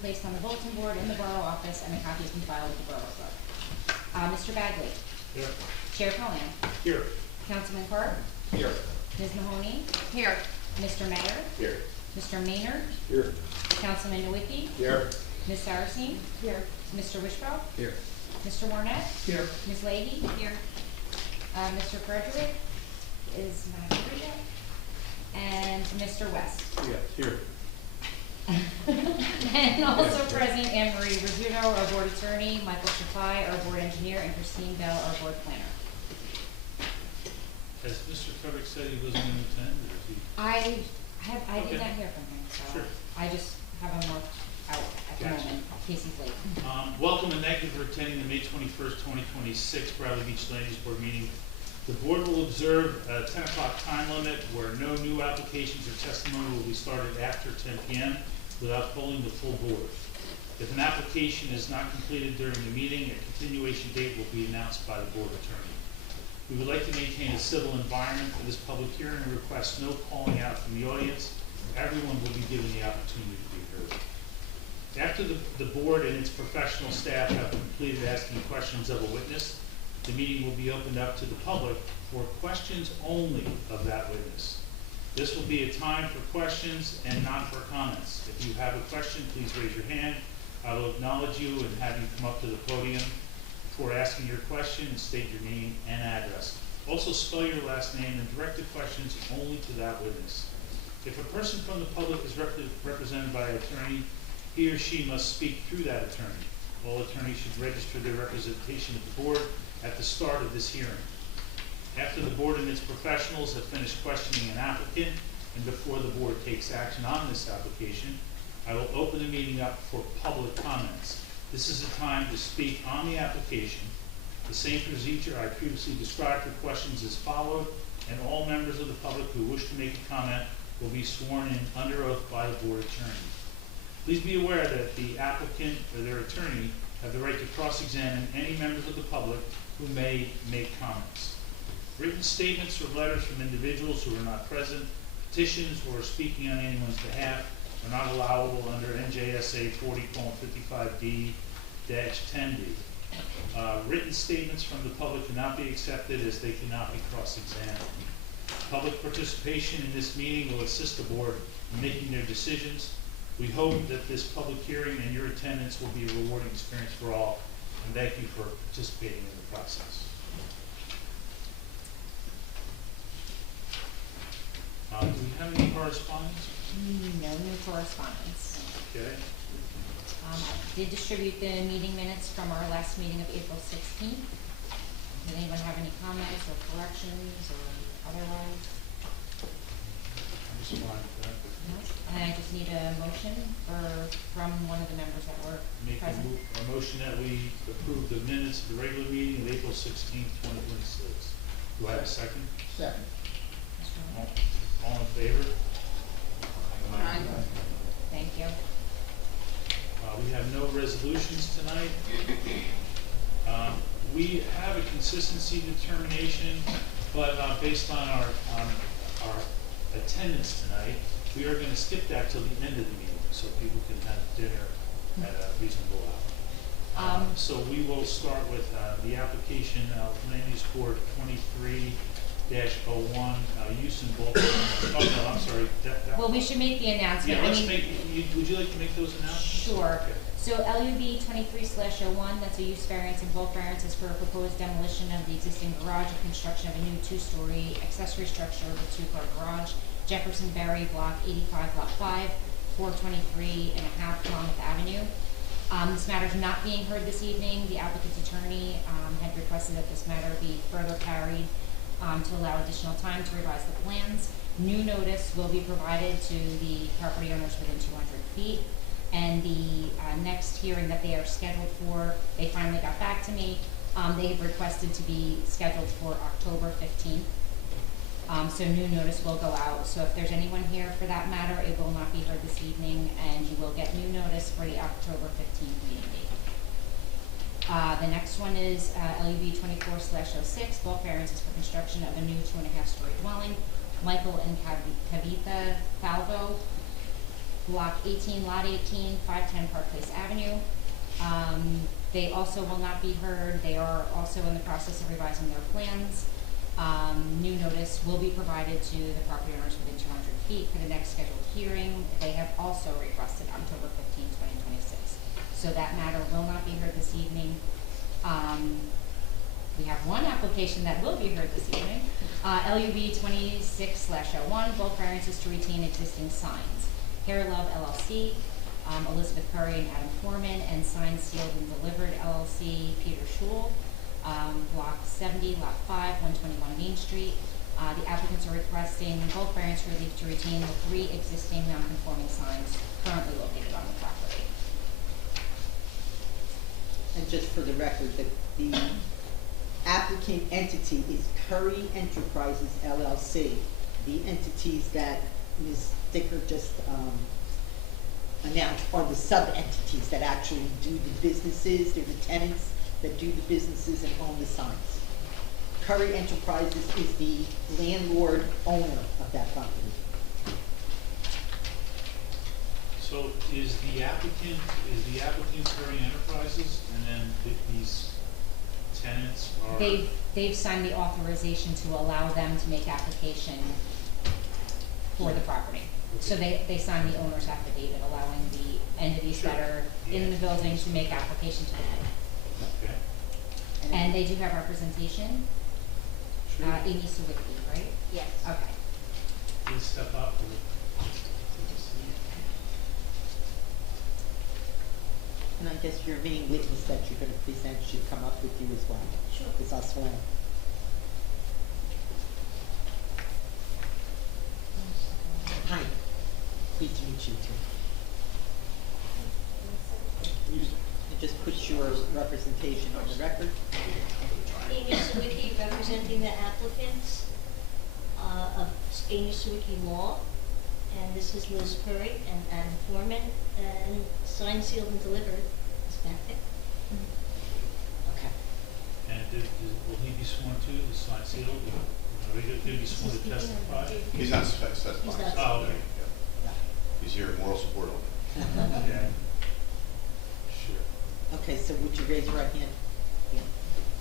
Placed on the bulletin board in the borough office, and a copy has been filed with the borough clerk. Mr. Bagley. Here. Chair Cohen. Here. Councilman Carr. Here. Ms. Mahoney. Here. Mr. Mayor. Here. Mr. Maynard. Here. Councilman Nowicki. Here. Ms. Saracine. Here. Mr. Wishbrow. Here. Mr. Warnett. Here. Ms. Leahy. Here. Mr. Frederick is not here yet. And Mr. West. Yeah. Here. And also present Anne Marie Rizzuto, our board attorney, Michael Shafai, our board engineer, and Christine Bell, our board planner. Has Mr. Frederick said he wasn't going to attend, or is he? I did Okay. not hear from him, so Sure. I just have him marked out at the Gotcha. moment in case he's late. Welcome and thank you for attending the May 21st, 2026 Bradley Beach Land Use Board meeting. The board will observe a 10 o'clock time limit where no new applications or testimony will be started after 10 p.m. without polling the full board. If an application is not completed during the meeting, a continuation date will be announced by the board attorney. We would like to maintain a civil environment for this public hearing and request no calling out from the audience. Everyone will be given the opportunity to be heard. After the board and its professional staff have completed asking questions of a witness, the meeting will be opened up to the public for questions only of that witness. This will be a time for questions and not for comments. If you have a question, please raise your hand. I will acknowledge you and have you come up to the podium before asking your question and state your name and address. Also spell your last name and direct the questions only to that witness. If a person from the public is represented by an attorney, he or she must speak through that attorney. All attorneys should register their representation of the board at the start of this hearing. After the board and its professionals have finished questioning an applicant and before the board takes action on this application, I will open the meeting up for public comments. This is a time to speak on the application. The same procedure I previously described for questions is followed, and all members of the public who wish to make a comment will be sworn in under oath by the board attorney. Please be aware that the applicant or their attorney have the right to cross-examine any members of the public who may make comments. Written statements or letters from individuals who are not present, petitions, or speaking on anyone's behalf are not allowable under NJSA 40:55D-10D. Written statements from the public cannot be accepted as they cannot be cross-examined. Public participation in this meeting will assist the board in making their decisions. We hope that this public hearing and your attendance will be a rewarding experience for all, and thank you for participating in the process. Do we have any correspondence? No new correspondence. Okay. I did distribute the meeting minutes from our last meeting of April 16th. Did anyone have any comments or corrections or otherwise? I'm just fine with that. No? And I just need a motion from one of the members that were Make present. a motion that we approve the minutes of the regular meeting of April 16th, 2026. Do I have a second? Second. Mr. All Warren? all in favor? Thank you. We have no resolutions tonight. We have a consistency determination, but based on our attendance tonight, we are going to skip that till the end of the meeting so people can have dinner at a reasonable hour. So we will start with the application of Land Use Board 23-01, use in bulk. Oh no, I'm sorry. Well, we should make the announcement. Yeah, I let's mean, make. Would you like to make those announcements? Sure. Okay. So LUB 23/01, that's a use variance and bulk variance is for a proposed demolition of the existing garage and construction of a new 2-story accessory structure with 2-car garage, Jefferson Berry, Block 85, Lot 5, 423.5 Monmouth Avenue. This matter is not being heard this evening. The applicant's attorney had requested that this matter be further carried to allow additional time to revise the plans. New notice will be provided to the property owners within 200 feet. And the next hearing that they are scheduled for, they finally got back to me. They have requested to be scheduled for October 15th. So new notice will go out. So if there's anyone here for that matter, it will not be heard this evening, and you will get new notice for the October 15th meeting date. The next one is LUB 24/06, bulk variances for construction of a new 2.5-story dwelling. Michael and Kavitha Falvo, block 18, lot 18, 510 Park Place Avenue. They also will not be heard. They are also in the process of revising their plans. New notice will be provided to the property owners within 200 feet for the next scheduled hearing. They have also requested October 15, 2026. So that matter will not be heard this evening. We have one application that will be heard this evening. LUB 26/01, bulk variances to retain existing signs. Hair Love LLC, Elizabeth Curry and Adam Foreman, and Signs Sealed and Delivered LLC, Peter Schul, block 70, lot 5, 121 Main Street. The applicants are requesting bulk variance relief to retain the 3 existing non-conforming signs currently located on the property. And just for the record, the applicant entity is Curry Enterprises LLC. The entities that Ms. Dicker just announced are the sub-entities that actually do the businesses. They're the tenants that do the businesses and own the signs. Curry Enterprises is the landlord owner of that property. So is the applicant Curry Enterprises, and then these tenants are? They've signed the authorization to allow them to make application for the property. So they signed the owner's affidavit allowing the entities that are in the building to make application to the board. Okay. And they do have representation, Sure. Amy Sawicki, right? Yes. Okay. Please step up. And I guess your main witness that you're going to present should come up with you as well. Sure. Because I'll swear. Hi. Pleased to meet you too. And just put your representation on the record. Amy Sawicki, representing the applicants of Amy Sawicki Law. And this is Liz Curry and Adam Foreman, and signed, sealed, and delivered. Is that it? Okay. And will he be sworn to, the sign sealed? Are we going to be sworn to testify? He's not testifying. He's not. Oh, okay. Yeah. He's here in moral support only. Okay. Sure. Okay, so would you raise your right hand? Yeah.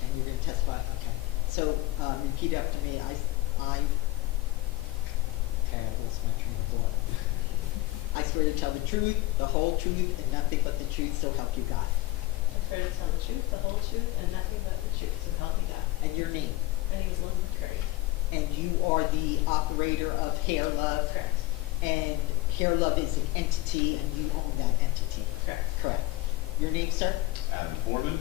And you're going to testify? Okay. So repeat after me. Okay, I lost my train of thought. I swear to tell the truth, the whole truth, and nothing but the truth, so help you God. I swear to tell the truth, the whole truth, and nothing but the truth, so help me God. And your name? My name is Elizabeth Curry. And you are the operator of Hair Love? Correct. And Hair Love is an entity, and you own that entity? Correct. Correct. Your name, sir? Adam Foreman,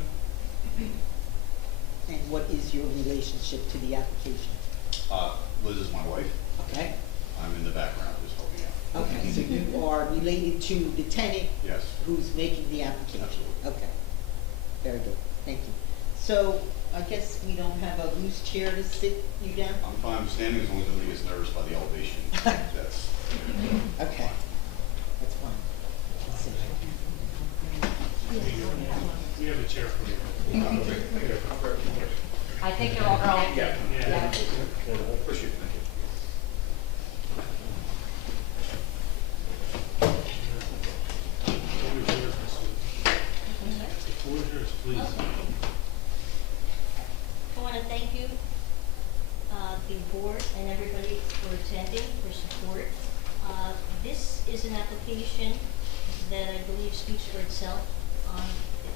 And what is your relationship to the application? Liz is my wife. Okay? I'm in the background just helping out. Okay, so you are related to the tenant Yes. who's making the application? Absolutely. Okay, very good, thank you. So, I guess we don't have a loose chair to sit you down? I'm fine with standing as long as nobody gets nervous by the elevation. That's. Okay, that's fine. Let's see. We have a chair for you. I think you're all connected. Yeah. Appreciate it, thank you. The floor is yours, Ms. Wood. The floor is yours, please. I want to thank you, the board and everybody for attending, for support. This is an application that I believe speaks for itself on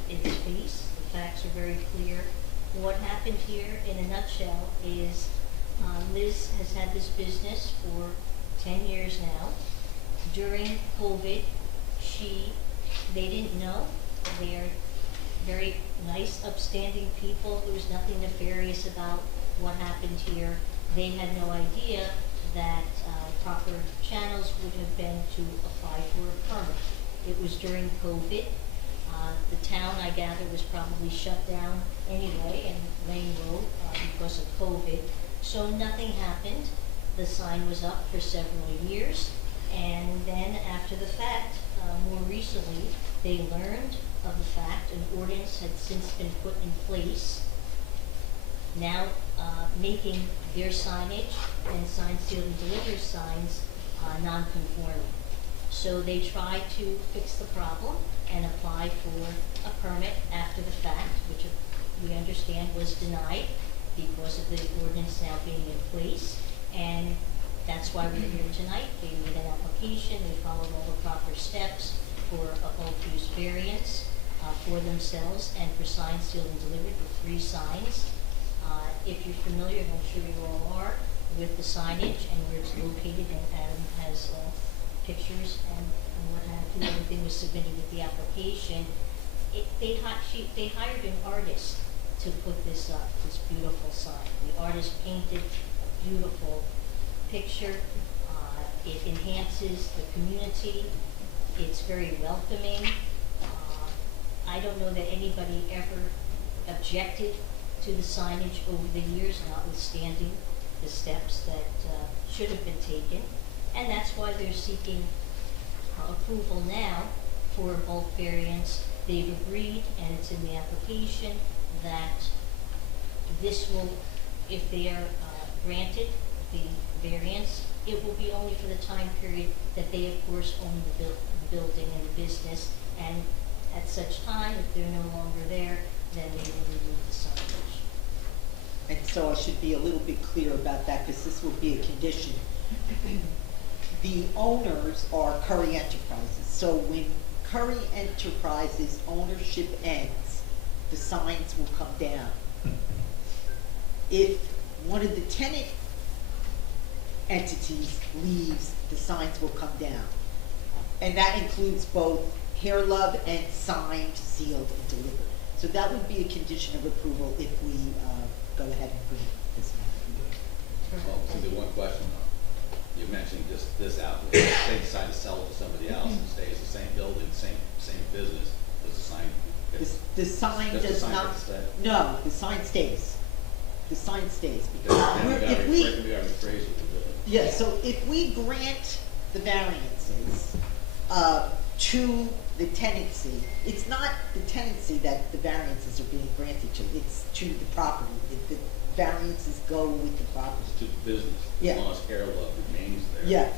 its face. The facts are very clear. What happened here, in a nutshell, is Liz has had this business for 10 years now. During COVID, they didn't know. They're very nice, upstanding people. There was nothing nefarious about what happened here. They had no idea that proper channels would have been to apply for a permit. It was during COVID. The town, I gather, was probably shut down anyway in Lane Road because of COVID. So nothing happened. The sign was up for several years. And then after the fact, more recently, they learned of the fact an ordinance had since been put in place, now making their signage and sign, seal, and deliver signs non-conforming. So they tried to fix the problem and apply for a permit after the fact, which we understand was denied because of the ordinance now being in place. And that's why we're here tonight. They made an application, they followed all the proper steps for a bulk use variance for themselves and for signs sealed and delivered with 3 signs. If you're familiar, and I'm sure you all are, with the signage and where it's located, and Adam has pictures and what have you, everything was submitted with the application. They hired an artist to put this up, this beautiful sign. The artist painted a beautiful picture. It enhances the community. It's very welcoming. I don't know that anybody ever objected to the signage over the years, notwithstanding the steps that should have been taken. And that's why they're seeking approval now for a bulk variance. They've agreed, and it's in the application, that this will, if they are granted the variance, it will be only for the time period that they, of course, own the building and the business. And at such time, if they're no longer there, then they will remove the signage. And so I should be a little bit clear about that, because this will be a condition. The owners are Curry Enterprises, so when Curry Enterprises ownership ends, the signs will come down. If one of the tenant entities leaves, the signs will come down. And that includes both Hair Love and signed, sealed, and delivered. So that would be a condition of approval if we go ahead and bring this matter. Well, so the one question though, you mentioned this outlet, if they decide to sell it to somebody else and stays the same building, same business, does the sign? The sign Does the does sign not, get to stay? no, the sign stays. The sign stays. Then we gotta If we, rephrase it a bit. yeah, so if we grant the variances to the tenancy, it's not the tenancy that the variances are being granted to, it's to the property. The variances go with the property. It's to the business, Yeah. as long as Hair Love remains there. Yeah,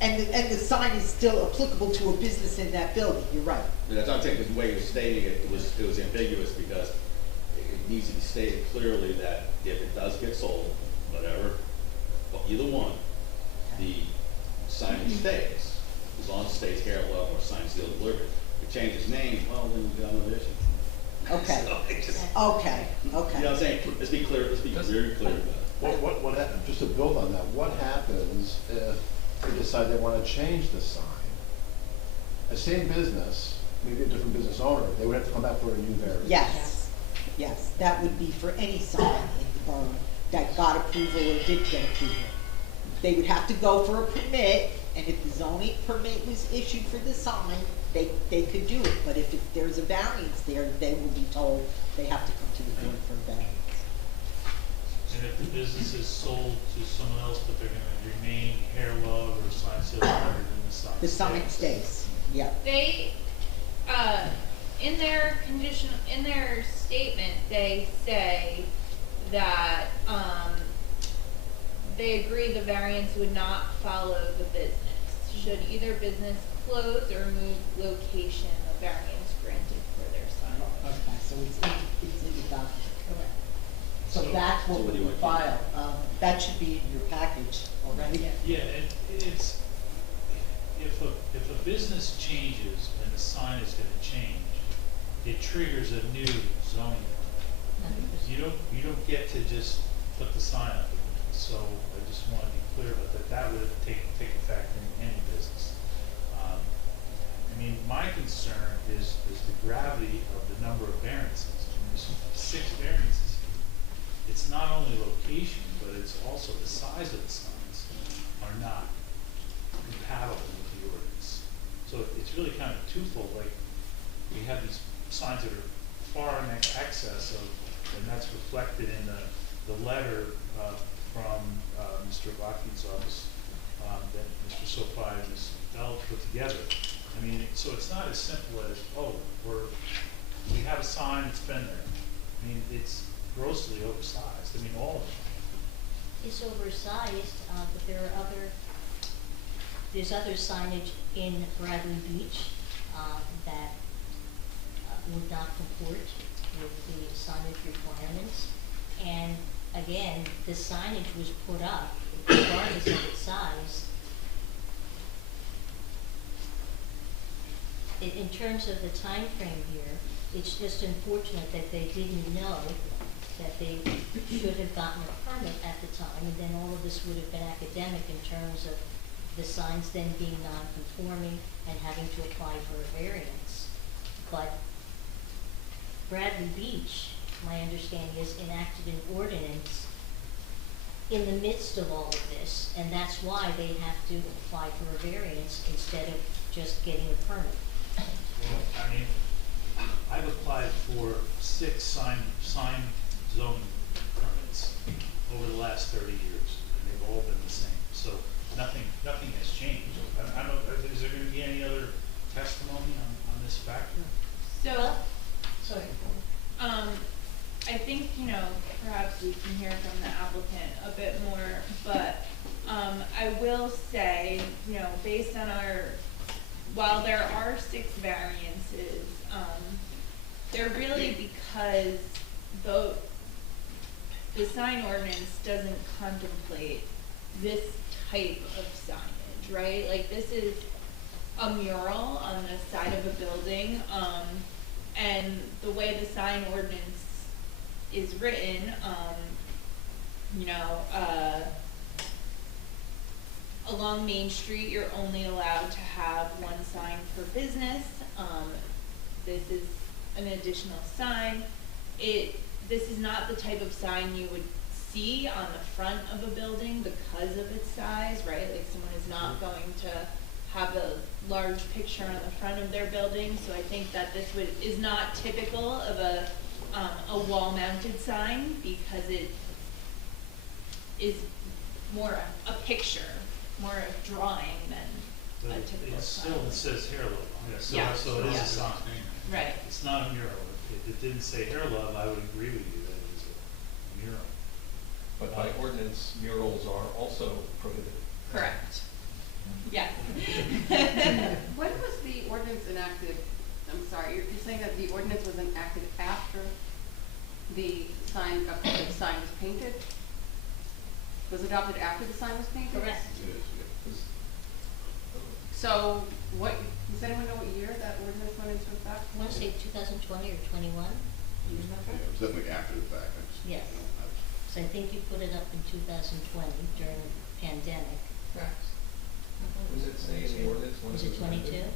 and the sign is still applicable to a business in that building, you're right. But that's what I'm saying, because the way you're stating it, it was ambiguous, because it needs to be stated clearly that if it does get sold, whatever, well, either one, the signage stays, as long as it stays Hair Love or sign sealed delivered. If it changes name, well, then we've got another issue. Okay. So it just, Okay, you know what I'm okay. saying? Let's be clear, let's be very clear about it. What happened, just to build on that, what happens if they decide they wanna change the sign? The same business, maybe a different business owner, they would have to come back for a new variance. Yes, that would be for any sign in the borough that got approval or did get approval. They would have to go for a permit, and if the zoning permit was issued for the sign, they could do it. But if there's a variance there, they will be told they have to come to the board for a variance. And if the business is sold to someone else, but they're gonna remain Hair Love or sign sealed delivered, then the sign The sign stays. stays, yeah. They, in their condition, in their statement, they say that, they agree the variance would not follow the business. Should either business close or move location, the variance granted for their sign. Okay, so it's in the document. Correct. So So- that's so what what do we you would want? file. That should be in your package already. Yeah, it's, if a business changes and the sign is gonna change, it triggers a new zoning. You don't get to just put the sign up again. So I just wanna be clear about that, that would take effect in any business. And mean, my concern is the gravity of the number of variances. And there's 6 variances. It's not only location, but it's also the size of the signs are not compatible with the ordinance. So it's really kind of twofold, like, we have these signs that are far in excess of, and that's reflected in the letter from Mr. Lockheed's office that Mr. Sophia and Ms. Bell put together. I mean, so it's not as simple as, oh, we have a sign, it's been there. I mean, it's grossly oversized. I mean, all of it. It's oversized, but there's other signage in Bradley Beach that would not comport with the signage requirements. And again, the signage was put up regardless of its size. In terms of the time frame here, it's just unfortunate that they didn't know that they should have gotten a permit at the time, and then all of this would have been academic in terms of the signs then being non-conforming and having to apply for a variance. But Bradley Beach, my understanding is, enacted an ordinance in the midst of all of this, and that's why they have to apply for a variance instead of just getting a permit. Well, I mean, I've applied for 6 sign zoning permits over the last 30 years, and they've all been the same. So nothing has changed. I don't know, is there going to be any other testimony on this factor? So, Sorry. I think, perhaps we can hear from the applicant a bit more, but, I will say, based on while there are 6 variances, they're really because the sign ordinance doesn't contemplate this type of signage, right? Like, this is a mural on the side of a building, and the way the sign ordinance is written, along Main Street, you're only allowed to have 1 sign per business. This is an additional sign. This is not the type of sign you would see on the front of a building because of its size, right? Like, someone is not going to have a large picture on the front of their building, so I think that this is not typical of a wall-mounted sign, because it is more a picture, more a drawing than a typical It sign. still says hair love. Yeah. So it is Yeah. a sign. Right. It's not a mural. If it didn't say hair love, I would agree with you that it is a mural. But by ordinance, murals are also prohibited. Correct. Yes. When was the ordinance enacted? I'm sorry, you're saying that the ordinance was enacted after the sign was painted? Was adopted after the sign was painted? Correct. So does anyone know what year that ordinance went into effect? I want to say 2020 or 21, do you remember? Yeah, it was definitely after the fact. Yes. So I think you put it up in 2020 during the pandemic. Correct. Was it say in the ordinance? when Was it 22? Yeah.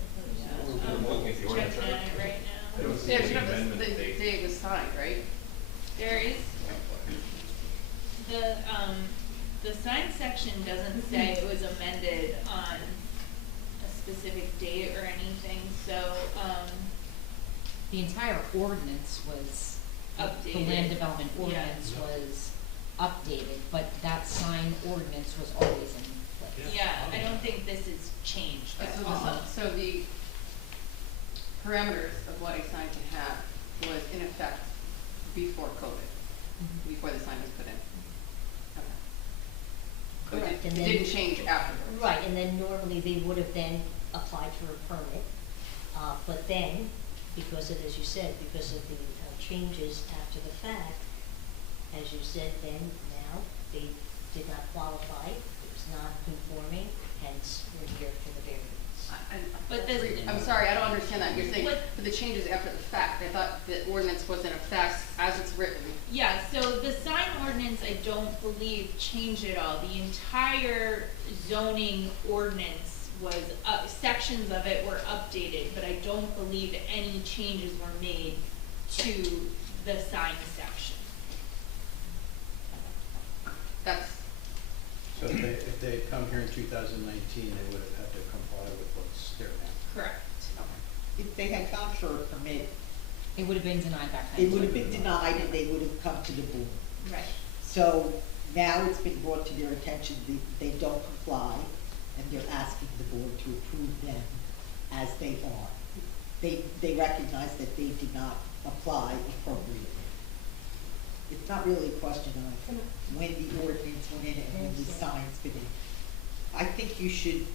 I'm looking at the ordinance. Checking on it right now. I don't see There's any amendment the date. day it was signed, right? There is, the sign section doesn't say it was amended on a specific date or anything, so, The entire ordinance was, the Updated. land development Yeah. ordinance was updated, but that sign ordinance was always in place. yeah, I don't think this is changed at all. So the parameters of what a sign can have was in effect before COVID, before the sign was put in. Okay. So Correct, It and then- didn't change afterwards. Right, and then normally they would have then applied for a permit, but then, because of, as you said, because of the changes after the fact, as you said, then now they did not qualify, it was not conforming, hence we're here for the variance. But this- I'm sorry, I don't understand that. You're saying What- for the changes after the fact. I thought the ordinance was in effect as it's written. Yeah, so the sign ordinance, I don't believe changed at all. The entire zoning ordinance was, sections of it were updated, but I don't believe any changes were made to the sign section. That's, So if they had come here in 2019, they would have had to comply with what's there now. Correct. If they had gone for a permit, It would have been denied back then. it would have been denied and they would have come to the board. Right. So now it's been brought to their attention that they don't comply, and they're asking the board to approve them as they are. They recognize that they did not apply appropriately. It's not really a question of when the ordinance went in and when the signs been in. I think you should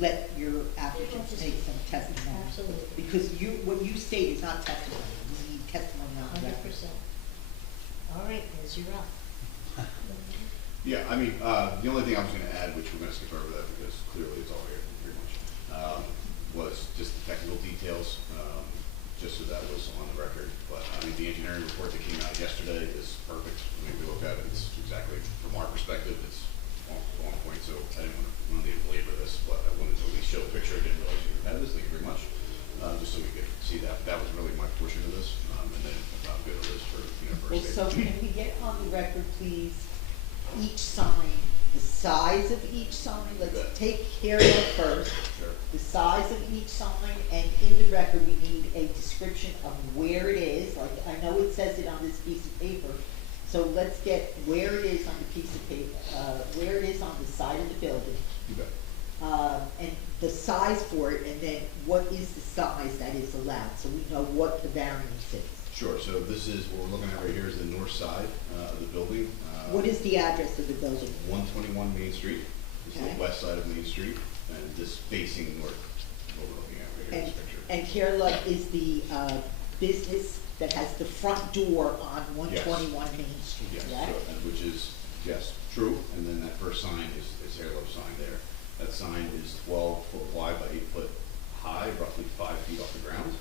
let your applicants make some testimony. Absolutely. Because what you state is not testimony, we need testimony on the 100%. record. All right, Liz, you're up. Yeah, I mean, the only thing I was gonna add, which we're gonna skip over that because clearly it's all here pretty much, was just the technical details, just so that was on the record. But I mean, the engineering report that came out yesterday is perfect. I mean, we look at it, it's exactly, from our perspective, it's on point. So I didn't want to belabor this, but I wanted to at least show a picture. I didn't realize you had this. Thank you very much. Just so we could see that. That was really my portion of this. And then go to this for, Well, first so aid. can we get on the record, please, each sign, the size of each sign? Let's Okay. take care of first. Sure. The size of each sign, and in the record, we need a description of where it is. Like, I know it says it on this piece of paper, so let's get where it is on the piece of paper, where it is on the side of the building, You bet. and the size for it, and then what is the size that is allowed, so we know what the variance is. Sure. So this is what we're looking at right here is the north side of the building. What is the address of the building? 121 Main Street. This is Okay. the west side of Main Street, and this facing north, what we're looking at right here in And, this picture. and Carelove is the, business that has the front door on 121 Main Street, Yes, correct? so, and which is, yes, true, and then that first sign is Hair Love sign there. That sign is 12 foot wide by 8 foot high, roughly 5 feet off the ground.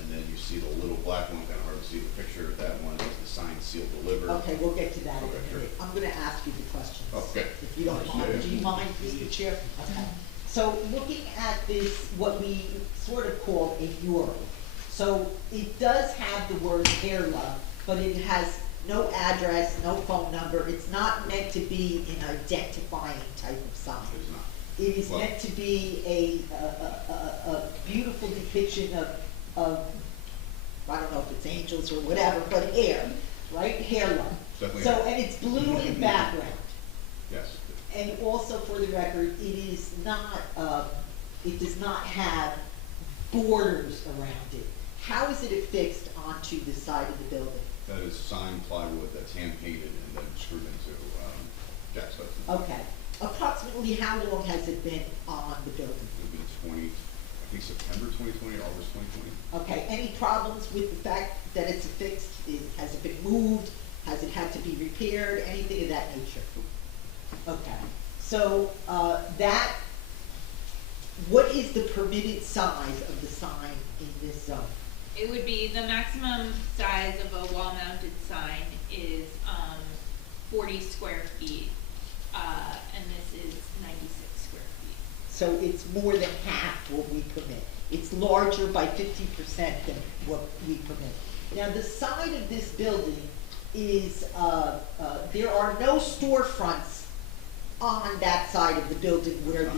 And then you see the little black one, kind of hard to see the picture, that one is the sign sealed delivered. Okay, we'll get to that in Okay, a sure. minute. I'm gonna ask you the questions. Okay. If you don't Yeah, mind, yeah. do you mind, Mr. Chair? Okay. So looking at this, what we sort of call a mural. So it does have the word Hair Love, but it has no address, no phone number. It's not meant to be an identifying type of sign. It's not. It is Well- meant to be a beautiful depiction of, I don't know if it's angels or whatever, but hair, right? Hair love. Definitely So, hair. and it's blue in background. Yes. And also for the record, it is not, it does not have borders around it. How is it affixed onto the side of the building? That is signed plywood that's hand painted and then screwed into jack studs. Okay. Approximately how long has it been on the building? It'll be I think September 2020, August 2020. Okay, any problems with the fact that it's affixed? Has it been moved? Has it had to be repaired? Anything of that nature? Okay, so, what is the permitted size of the sign in this zone? It would be, the maximum size of a wall-mounted sign is, 40 square feet, and this is 96 square feet. So it's more than half what we permit. It's larger by 50% than what we permit. Now, the side of this building is, there are no storefronts on that side of the building where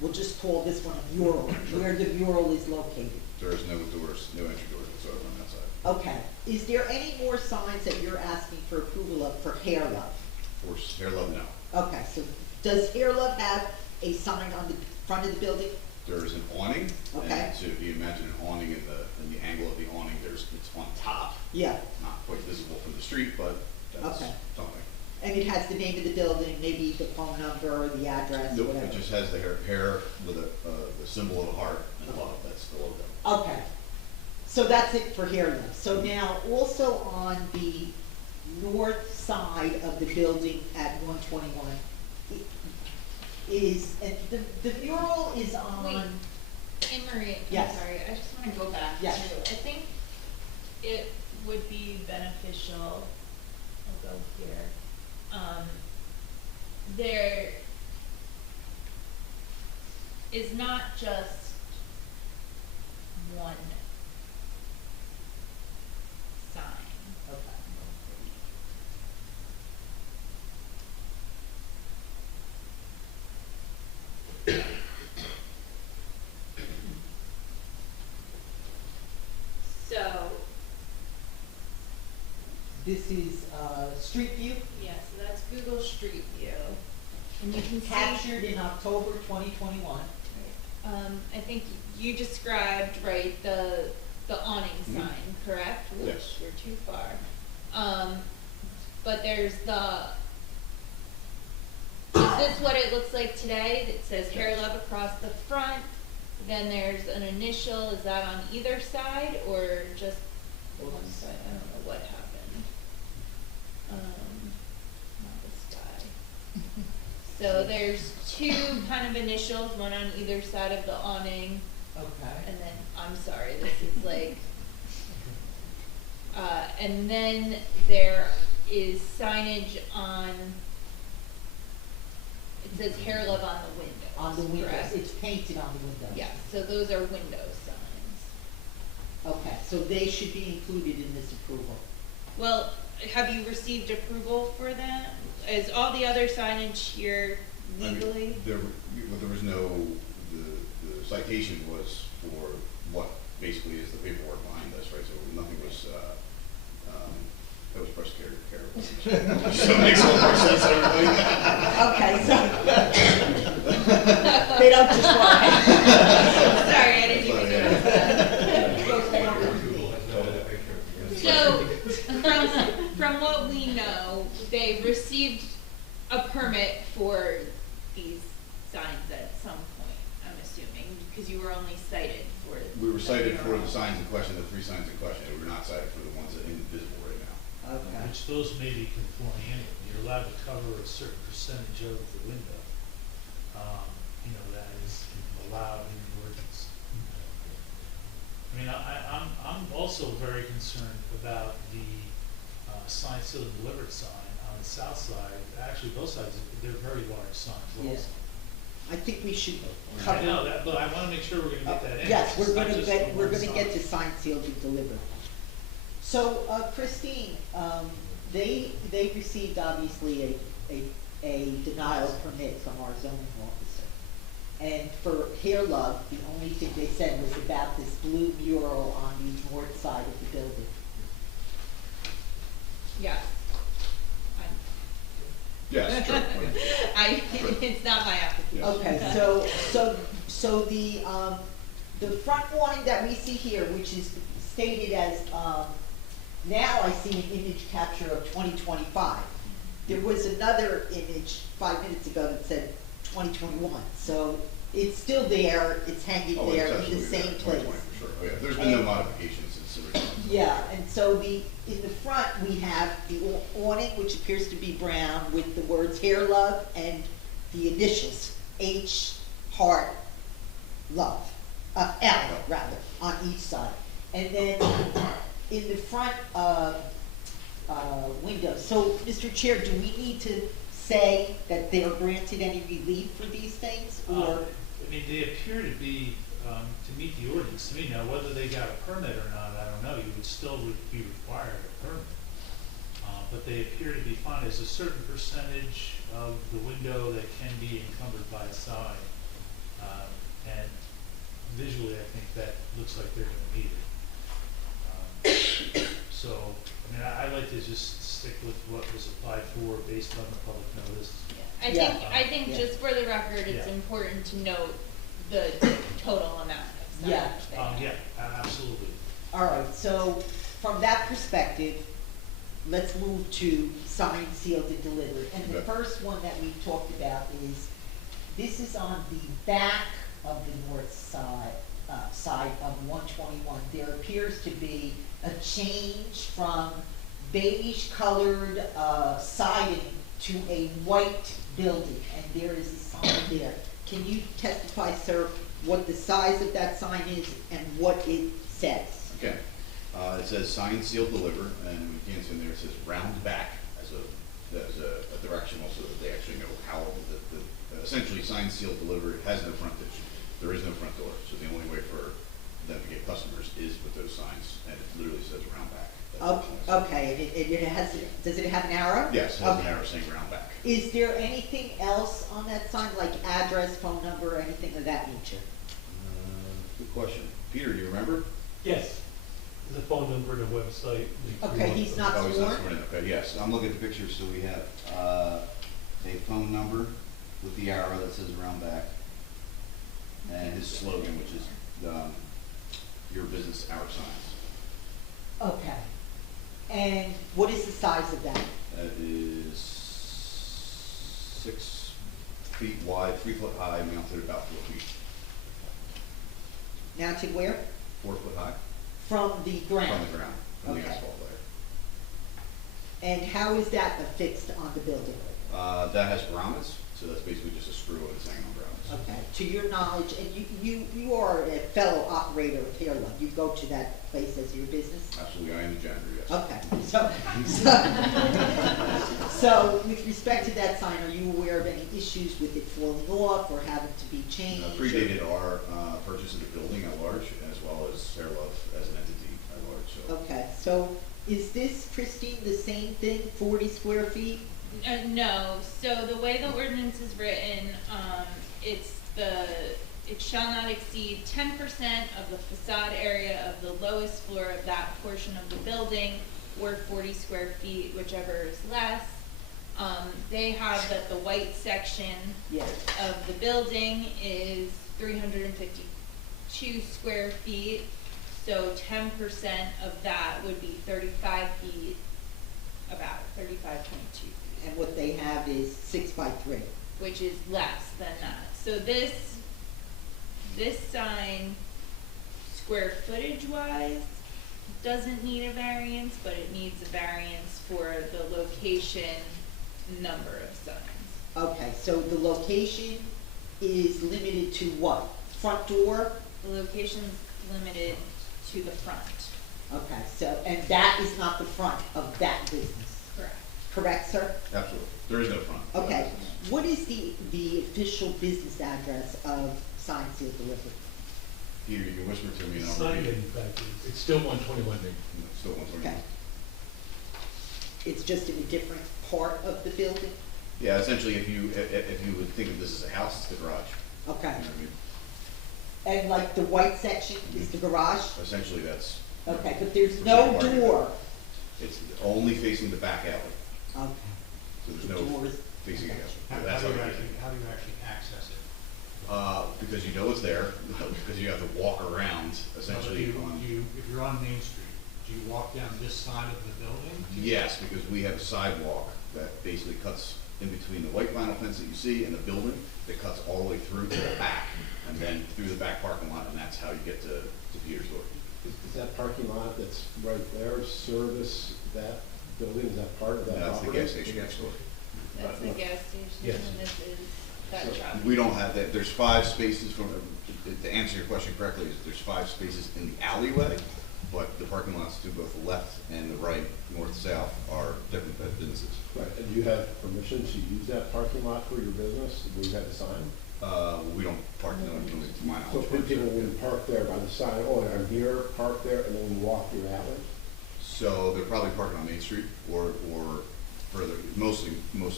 we'll just call this one a mural, where the mural is located. There is no doors, no entry doors whatsoever on that side. Okay, is there any more signs that you're asking for approval of for Hair Love? For Hair Love, no. Okay, so does Hair Love have a sign on the front of the building? There is an awning. Okay. And so if you imagine an awning in the angle of the awning, it's on top. Yeah, Not quite visible from the street, but that's Okay. something. and it has the name of the building, maybe the phone number, or the address, Nope, whatever. it just has the hair with the symbol of a heart and love, that's the logo. Okay, so that's it for Hair Love. So now, also on the north side of the building at 121, is, and the mural is on. Wait. Anne Marie, I'm Yes. sorry, I just wanna go back to, Yes. I think it would be beneficial, I'll go here, there is not just one sign. Okay. So, This is, Street View, yeah, so that's Google Street View. And you can see. captured in October 2021. I think you described, right, the awning Mhm. sign, correct? Whoops, Yes. we're too far. But there's is this what it looks like today? That says Hair Love across the front, then there's an initial, is that on either side, or just one side? I don't know what happened. Not this guy. So there's two kind of initials, one on either side of the awning, Okay. and then, I'm sorry, this is like, and then there is signage on, it says Hair Love on the windows, On the windows, correct? it's painted on the windows. Yeah, so those are window signs. Okay, so they should be included in this approval. Well, have you received approval for that? Is all the other signage here I mean, legally? There was no, the citation was for what basically is the paperwork behind this, right? So nothing was, that was press care. So it makes a little more sense, everybody. Okay, so. They don't just want. Sorry, I didn't even notice that. So, from what we know, they received a permit for these signs at some point, I'm assuming, because you were only cited for. We were cited for mural. the signs in question, the 3 signs in question, and we were not cited for the ones that are invisible right now. Okay. Which those may be conforming anyway, you're allowed to cover a certain percentage of the window. You know, that is allowed in the ordinance. I mean, I'm also very concerned about the sign still delivered sign on the south side. Actually, both sides, they're very large signs Yeah. also. I think we should I cover. know that, but I wanna make sure we're gonna get that in. Yes, It's not just on we're one gonna get side. the sign sealed and delivered. So, Christine, they received obviously a denial permit from our zoning officer. And for Hair Love, the only thing they said was about this blue mural on the north side of the building. Yes. Yes, sure. It's not my application. Okay, so the front awning that we see here, which is stated as, now I see an image capture of 2025. There was another image 5 minutes ago that said 2021, so it's still there, it's hanging Oh, there it's in the absolutely there, same 2020 place. for sure. Oh, yeah, there's been no And- modifications since the original. Yeah, and so in the front, we have the awning, which appears to be brown, with the words Hair Love and the initials, H, heart, love, L, rather, on each side. And then in the front, window, so, Mr. Chair, do we need to say that they're granted any relief for these things, or? I mean, they appear to be, to meet the ordinance to me. Now, whether they got a permit or not, I don't know. You would still be required a permit. But they appear to be fine. There's a certain percentage of the window that can be encumbered by a sign. And visually, I think that looks like they're gonna meet it. So, I mean, I'd like to just stick with what was applied for based on the public notice. I think Yeah. just for the record, it's Yeah. important to note the total amount of Yeah. signage there. Yeah, absolutely. All right, so from that perspective, let's move to signed, sealed, and delivered. And the Okay. first one that we talked about is, this is on the back of the north side, side of 121. There appears to be a change from beige colored, siding to a white building, and there is a sign there. Can you testify, sir, what the size of that sign is and what it says? Okay, it says signed, sealed, deliver, and we can see in there, it says round back as a as a directional so that they actually know how, essentially signed, sealed, delivered, has no frontage. There is no front door, so the only way for them to get customers is with those signs, and it literally says round back. That's what it Okay, and it has, does it have an arrow? says. Yes, it has an Okay. arrow saying round back. Is there anything else on that sign, like address, phone number, or anything of that nature? Good question. Peter, do you remember? Yes, the phone number and a website. Okay, he's not Oh, he's sworn? not sworn in, okay, yes, I'm looking at the picture, so we have, a phone number with the arrow that says round back, and his slogan, which is, your business, our signs. Okay. And what is the size of that? That is 6 feet wide, 3 foot high, mounted about 4 feet. Mounted where? 4 foot high? From the ground? From the ground, from the Okay. asphalt layer. And how is that affixed on the building? That has grommets, so that's basically just a screw and it's hanging on grommets. Okay, to your knowledge, and you are a fellow operator of Hairline, you go to that place as your business? Absolutely, I am the janitor, yes. Okay, so with respect to that sign, are you aware of any issues with it falling off or having to be changed? Predated our purchase of the building at large, as well as Hair Love as an entity at large, so. Okay, so is this, Christine, the same thing, 40 square feet? No, so the way the ordinance is written, it shall not exceed 10% of the facade area of the lowest floor of that portion of the building, or 40 square feet, whichever is less. They have that the white section Yes. of the building is 352 square feet, so 10% of that would be 35 feet, about 35.2 feet. And what they have is 6 by 3. Which is less than that. So this sign, square footage wise, doesn't need a variance, but it needs a variance for the location number of signs. Okay, so the location is limited to what? Front door? The location's limited to the front. Okay, so, and that is not the front of that business, Correct. correct, sir? Absolutely, there is no front. Okay, what is the official business address of Sign Seal Delivery? Peter, you can whisper to me and I'll Sign repeat it. manufacturer, it's still 121 Main. Still one Okay. It's just in a different part of the building? Yeah, essentially, if you would think of this as a house, it's the garage. Okay, You know what I mean? and like the white section is the garage? Essentially, that's, Okay, but there's no door? it's only facing the back alley, Okay. so there's The no door is- facing okay. it. How So do that's you how we actually, get it. how do you actually access it? Because you know it's there, because you have to walk around, essentially. If you're on Main Street, do you walk down this side of the building? Yes, because we have a sidewalk that basically cuts in between the white vinyl fence that you see and the building, that cuts all the way through to the back, and then through the back parking lot, and that's how you get to Peter's door. Is that parking lot that's right there service that building, is that part of that That's the property? gas station next door. That's the gas station, Yes. and this is that So truck. We don't have that, there's 5 spaces from, to answer your question correctly, is there's 5 spaces in the alleyway, but the parking lots to both the left and the right, north, south, are different businesses. Right, and you have permission to use that parking lot for your business, where you have the sign? We don't park, no, to my So knowledge. people wouldn't park there by the sign, oh, I'm here, park there, and then walk your alley? So they're probably parking on Main Street or further, mostly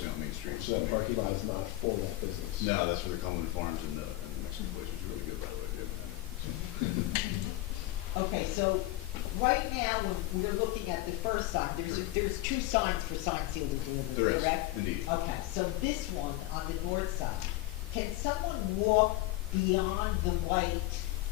on Main Street. So that parking lot is not for that business? No, that's for the Cumberland Farms and the Mexican place, which is really good, by the way. if you haven't had it. Okay, so right now, when we're looking at the first sign, there's 2 signs for Sign Seal Delivery, There is, correct? indeed. Okay, so this one on the north side, can someone walk beyond the white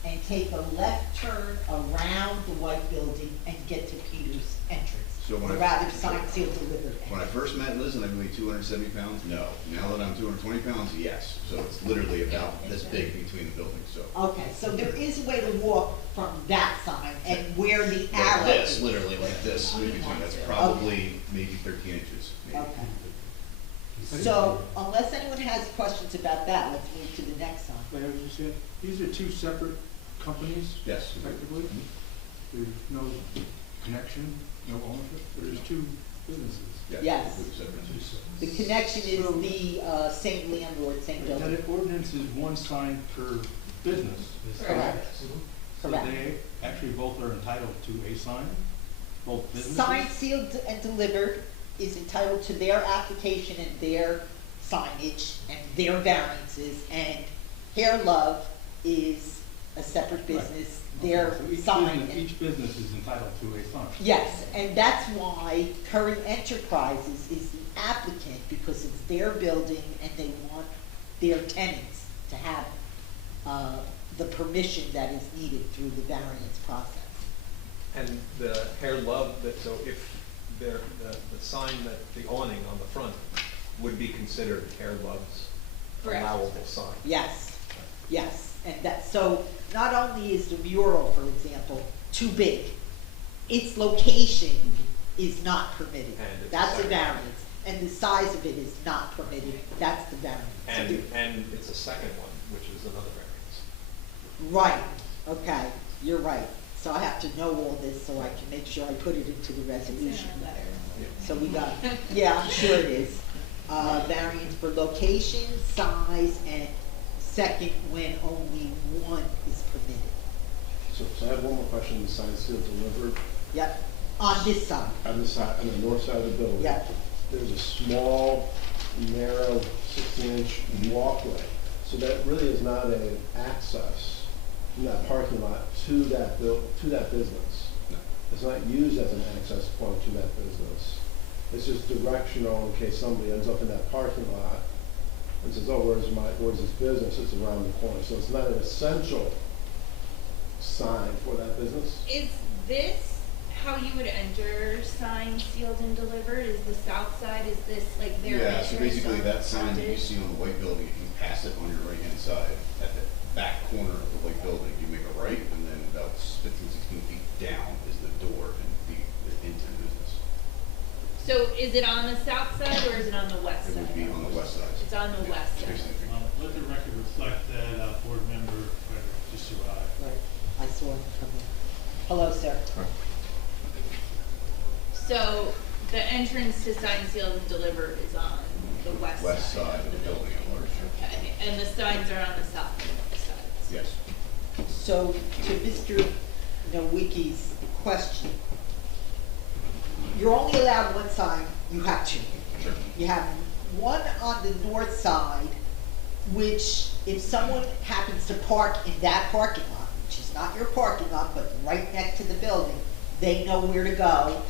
and take a left turn around the white building and get to Peter's entrance? So when Or I- rather, Sign Seal Delivery When I entrance? first met Liz and I weighed 270 pounds, no. Now that I'm 220 pounds, yes. So it's literally about this big between the buildings, so. Okay, so there is a way to walk from that sign and where the Like arrow this, is. literally like this, in between. That's probably maybe 13 inches, maybe. Okay. So unless anyone has questions about that, let's move to the next sign. But as you said, these are 2 separate companies, Yes. effectively? There's no connection, no ownership, there's 2 businesses. Yes. With separate- The connection is the same landlord, same That building. ordinance is one sign per business. Correct. So Correct. they actually both are entitled to a sign, both businesses? Signed, sealed, and delivered is entitled to their application and their signage and their variances, and Hair Love is a separate business, their So each sign. business- Each business is entitled to a sign. Yes, and that's why Curry Enterprises is the applicant, because it's their building and they want their tenants to have, the permission that is needed through the variance process. And the Hair Love, so if the sign that, the awning on the front would be considered Hair Love's Correct. allowable sign? Yes, yes, and that, so not only is the mural, for example, too big, its location is not permitted. And it's That's a a variance, and the size of it is not permitted, that's the variance. So And it's a second one, which is another variance. Right, okay, you're right. So I have to know all this so I can make sure I put it into the resolution. So we got, yeah, I'm sure it is. Variance for location, size, and second when only one is permitted. So I have one more question, the sign still delivered, Yep, on this side. on the side, on the north side of the building. Yep. There's a small, narrow, 16-inch walkway, so that really is not an access from that parking lot to that to that business. No. It's not used as an access point to that business. It's just directional in case somebody ends up in that parking lot and says, oh, where's this business? It's around the corner. So it's not an essential sign for that business. Is this how you would enter signed, sealed, and delivered? Is the south side, is this like their Yeah, so entrance basically on that sign that you frontage? see on the white building, if you pass it on your right-hand side, at the back corner of the white building, you make a right, and then about 15, 16 feet down is the door and the into the business. So is it on the south side or is it on the west It side? would be on the west side. It's on the Yeah, west side. facing the- Let the record reflect that board member Frederick just arrived. Right, I saw him come in. Hello, sir. So the entrance to signed, sealed, and delivered is on the west side. West side of the building at large. Okay, and the signs are on the south and north sides? Yes. So to Mr. Nowicki's question, you're only allowed one sign, you have two. Sure. You have one on the north side, which if someone happens to park in that parking lot, which is not your parking lot, but right next to the building, they know where to go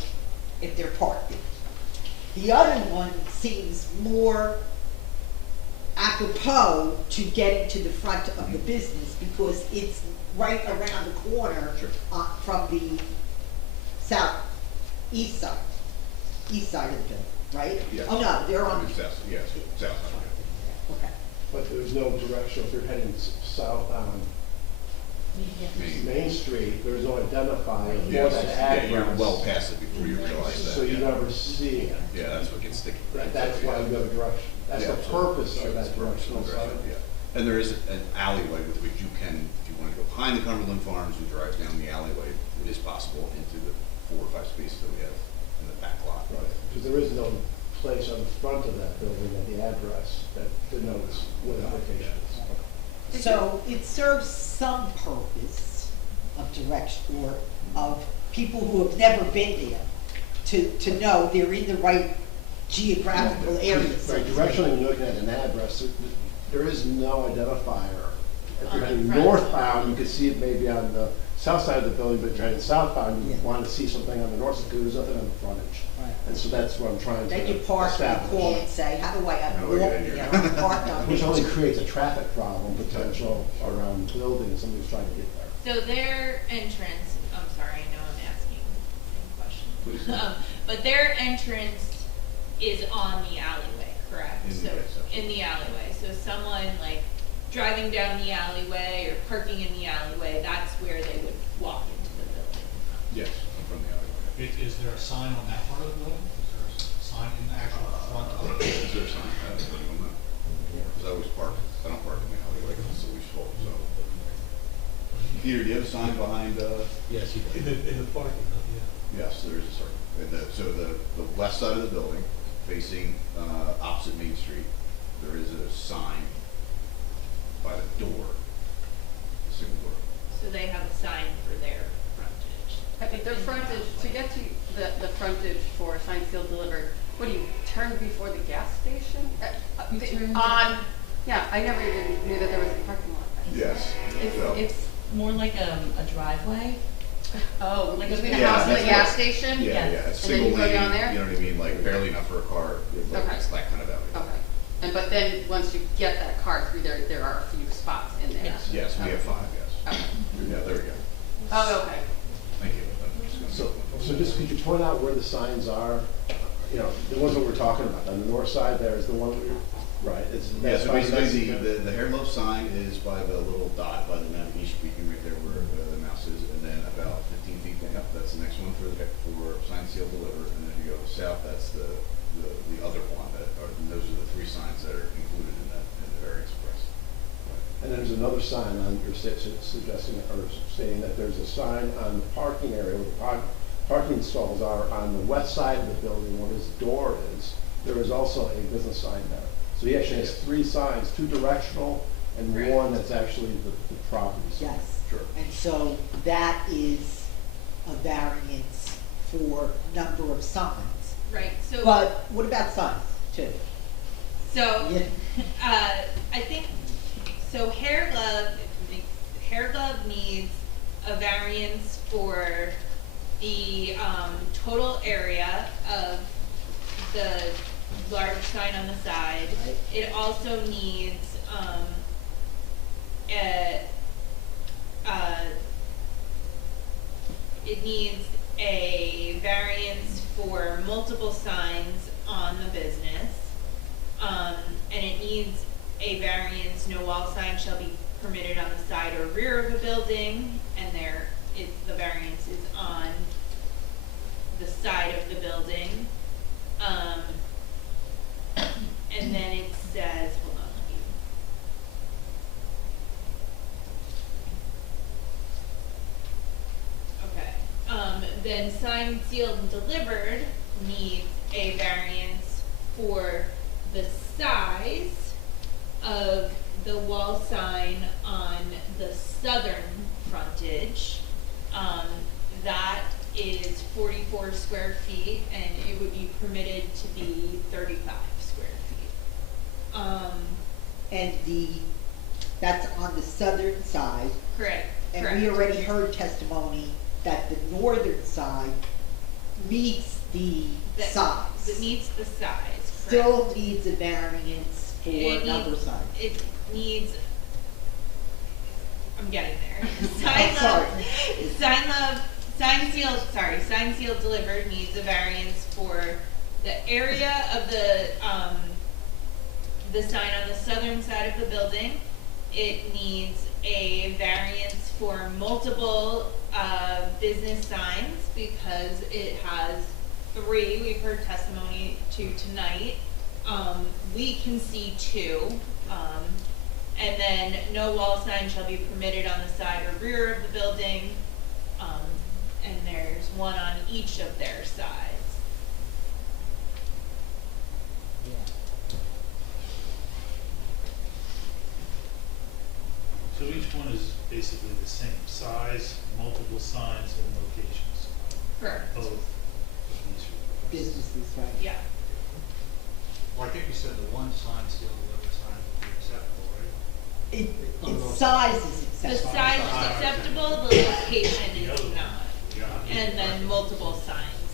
if they're parked there. The other one seems more apropos to getting to the front of the business because it's right around the corner Sure. from the east side of the building, right? Yes. Oh, no, they're on, South, yes, south side. okay. But there's no direction, if you're heading south on Main Street, there's no identifier for Yes, that yeah, address. you're well past it before you realize that. So you yeah. never see it. Yeah, that's what gets sticky. That's why you have a direction. That's Yeah, the so- purpose sure, of that's that the purpose directional of the sign. direction, yeah. And there is an alleyway with which you can, if you want to go behind the Cumberland Farms and drive down the alleyway, it is possible into the 4 or 5 spaces that we have in the back lot. Right, because there is no place on the front of that building at the address that denotes what the location is. So it serves some purpose of direction or of people who have never been there to know they're in the right geographical area. so Right, to directionally, when you're looking at an address, there is no identifier. If you're On the heading front. northbound, you could see it maybe on the south side of the building, but if you're heading southbound, you Yeah. want to see something on the north side, because there's nothing on the frontage. Right. And so that's what I'm trying to Then you park and call establish. and say, how do I How walk do I get in there? here? I'm parked on Which only this. creates a traffic problem potential around buildings, somebody's trying to get there. So their entrance, I'm sorry, I know I'm asking the same question. Please. But their entrance is on the alleyway, correct? In the- So, yes, absolutely. in the alleyway, so someone like driving down the alleyway or parking in the alleyway, that's where they would walk into the building. Yes, from the alleyway. Is there a sign on that part of the building? Is there a sign in the actual front of it? Is there a sign? I don't know. Because I always park, I don't park in the alleyway because it's always full, so. Peter, do you have a sign behind, Yes, in the parking lot, yeah. yes, there is a sign. So the west side of the building, facing, opposite Main Street, there is a sign by the door, the single door. So they have a sign for their frontage. But their frontage, to get to the frontage for signed sealed delivered, what do you, turn before the gas station? Yeah, I never even knew that there was a parking lot there. Yes. It's, it's more like a driveway. Oh, Like between the Yeah, house and the that's gas what- station? Yeah, Yes. yeah, it's And then you single go lane, down there? you know what I mean, like barely enough for a car, like Okay. it's that kind of alley. Okay, but then, once you get that car through there, there are a few spots in there? Yes. Yes, we have 5, yes. Okay. Yeah, there we go. Oh, okay. Thank you. I'm just gonna- So just could you point out where the signs are? You know, the ones that we're talking about, on the north side there is the one, right, it's. Yeah, that's so by basically, Mexico. the hair love sign is by the little dot by the navigation beacon right there where the mouse is, and then about 15 feet, yep, that's the next one for sign, seal, deliver, and then you go south, that's the other one that are, and those are the 3 signs that are included in the variance request. And there's another sign on, you're suggesting, or stating that there's a sign on the parking area where the parking stalls are on the west side of the building where his door is. There is also a business sign there. So he actually has 3 signs, 2 directional and Right. one that's actually the property sign. Yes. Sure. And so that is a variance for number of signs. Right, so. But what about size too? So, Yeah. I think, so Hair Glove needs a variance for the, total area of the large sign on the side. Right. It also needs, it needs a variance for multiple signs on the business. And it needs a variance, no wall sign shall be permitted on the side or rear of a building, and the variance is on the side of the building. And then it says, hold on, let me. Okay, then signed, sealed, and delivered needs a variance for the size of the wall sign on the southern frontage. That is 44 square feet, and it would be permitted to be 35 square feet. And that's on the southern side. Correct, And correct. we already heard testimony that the northern side meets the That- size. That meets the size, correct. Still needs a variance for It number needs- size. It needs, I'm getting there. I'm sorry. Sign sealed delivered needs a variance for the area of the sign on the southern side of the building. It needs a variance for multiple, business signs because it has 3, we've heard testimony to tonight. We can see 2, and then no wall sign shall be permitted on the side or rear of the building, and there's 1 on each of their sides. So each one is basically the same size, multiple signs and locations, Correct. both of these requests. Businesses, right? Yeah. Well, I think you said the one sign still delivered sign would be acceptable, right? Its size is The acceptable. size is Size. acceptable, the location The is other one. not. Yeah. And then multiple signs.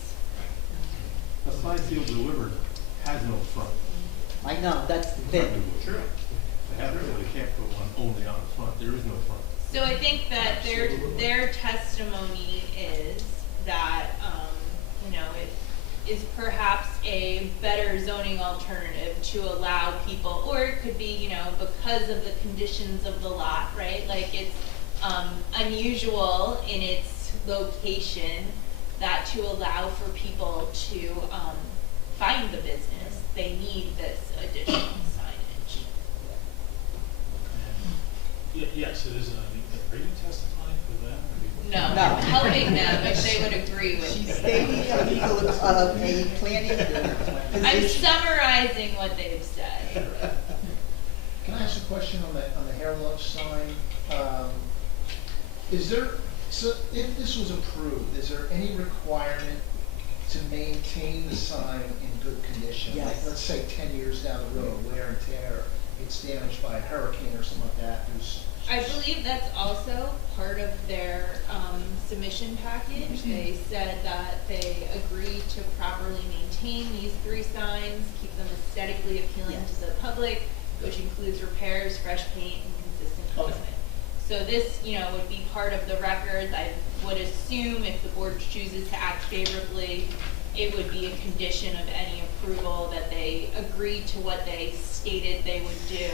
A sign sealed delivered has no front. I know, that's the thing. Sure. They have, they can't put one only on the front, there is no front. So I think that their testimony is that, it is perhaps a better zoning alternative to allow people, or it could be, because of the conditions of the lot, right? Like it's, unusual in its location, that to allow for people to, find the business, they need this additional signage. Yes, it is, are you testifying for them? Or do you- No. No. helping them if they would agree with She's me. stating a legal, a planning I'm position. summarizing what they've said. Can I ask a question on the hair love sign? Is there, so if this was approved, is there any requirement to maintain the sign in good condition? Like, Yes. let's say 10 years down the road, wear and tear, it's damaged by a hurricane or something like that, I believe that's also part of their submission package. They said that they agreed to properly maintain these 3 signs, keep them aesthetically appealing Yes. to the public, which includes repairs, fresh paint, and consistent Okay. placement. So this, would be part of the records. I would assume if the board chooses to act favorably, it would be a condition of any approval that they agreed to what they stated they would do.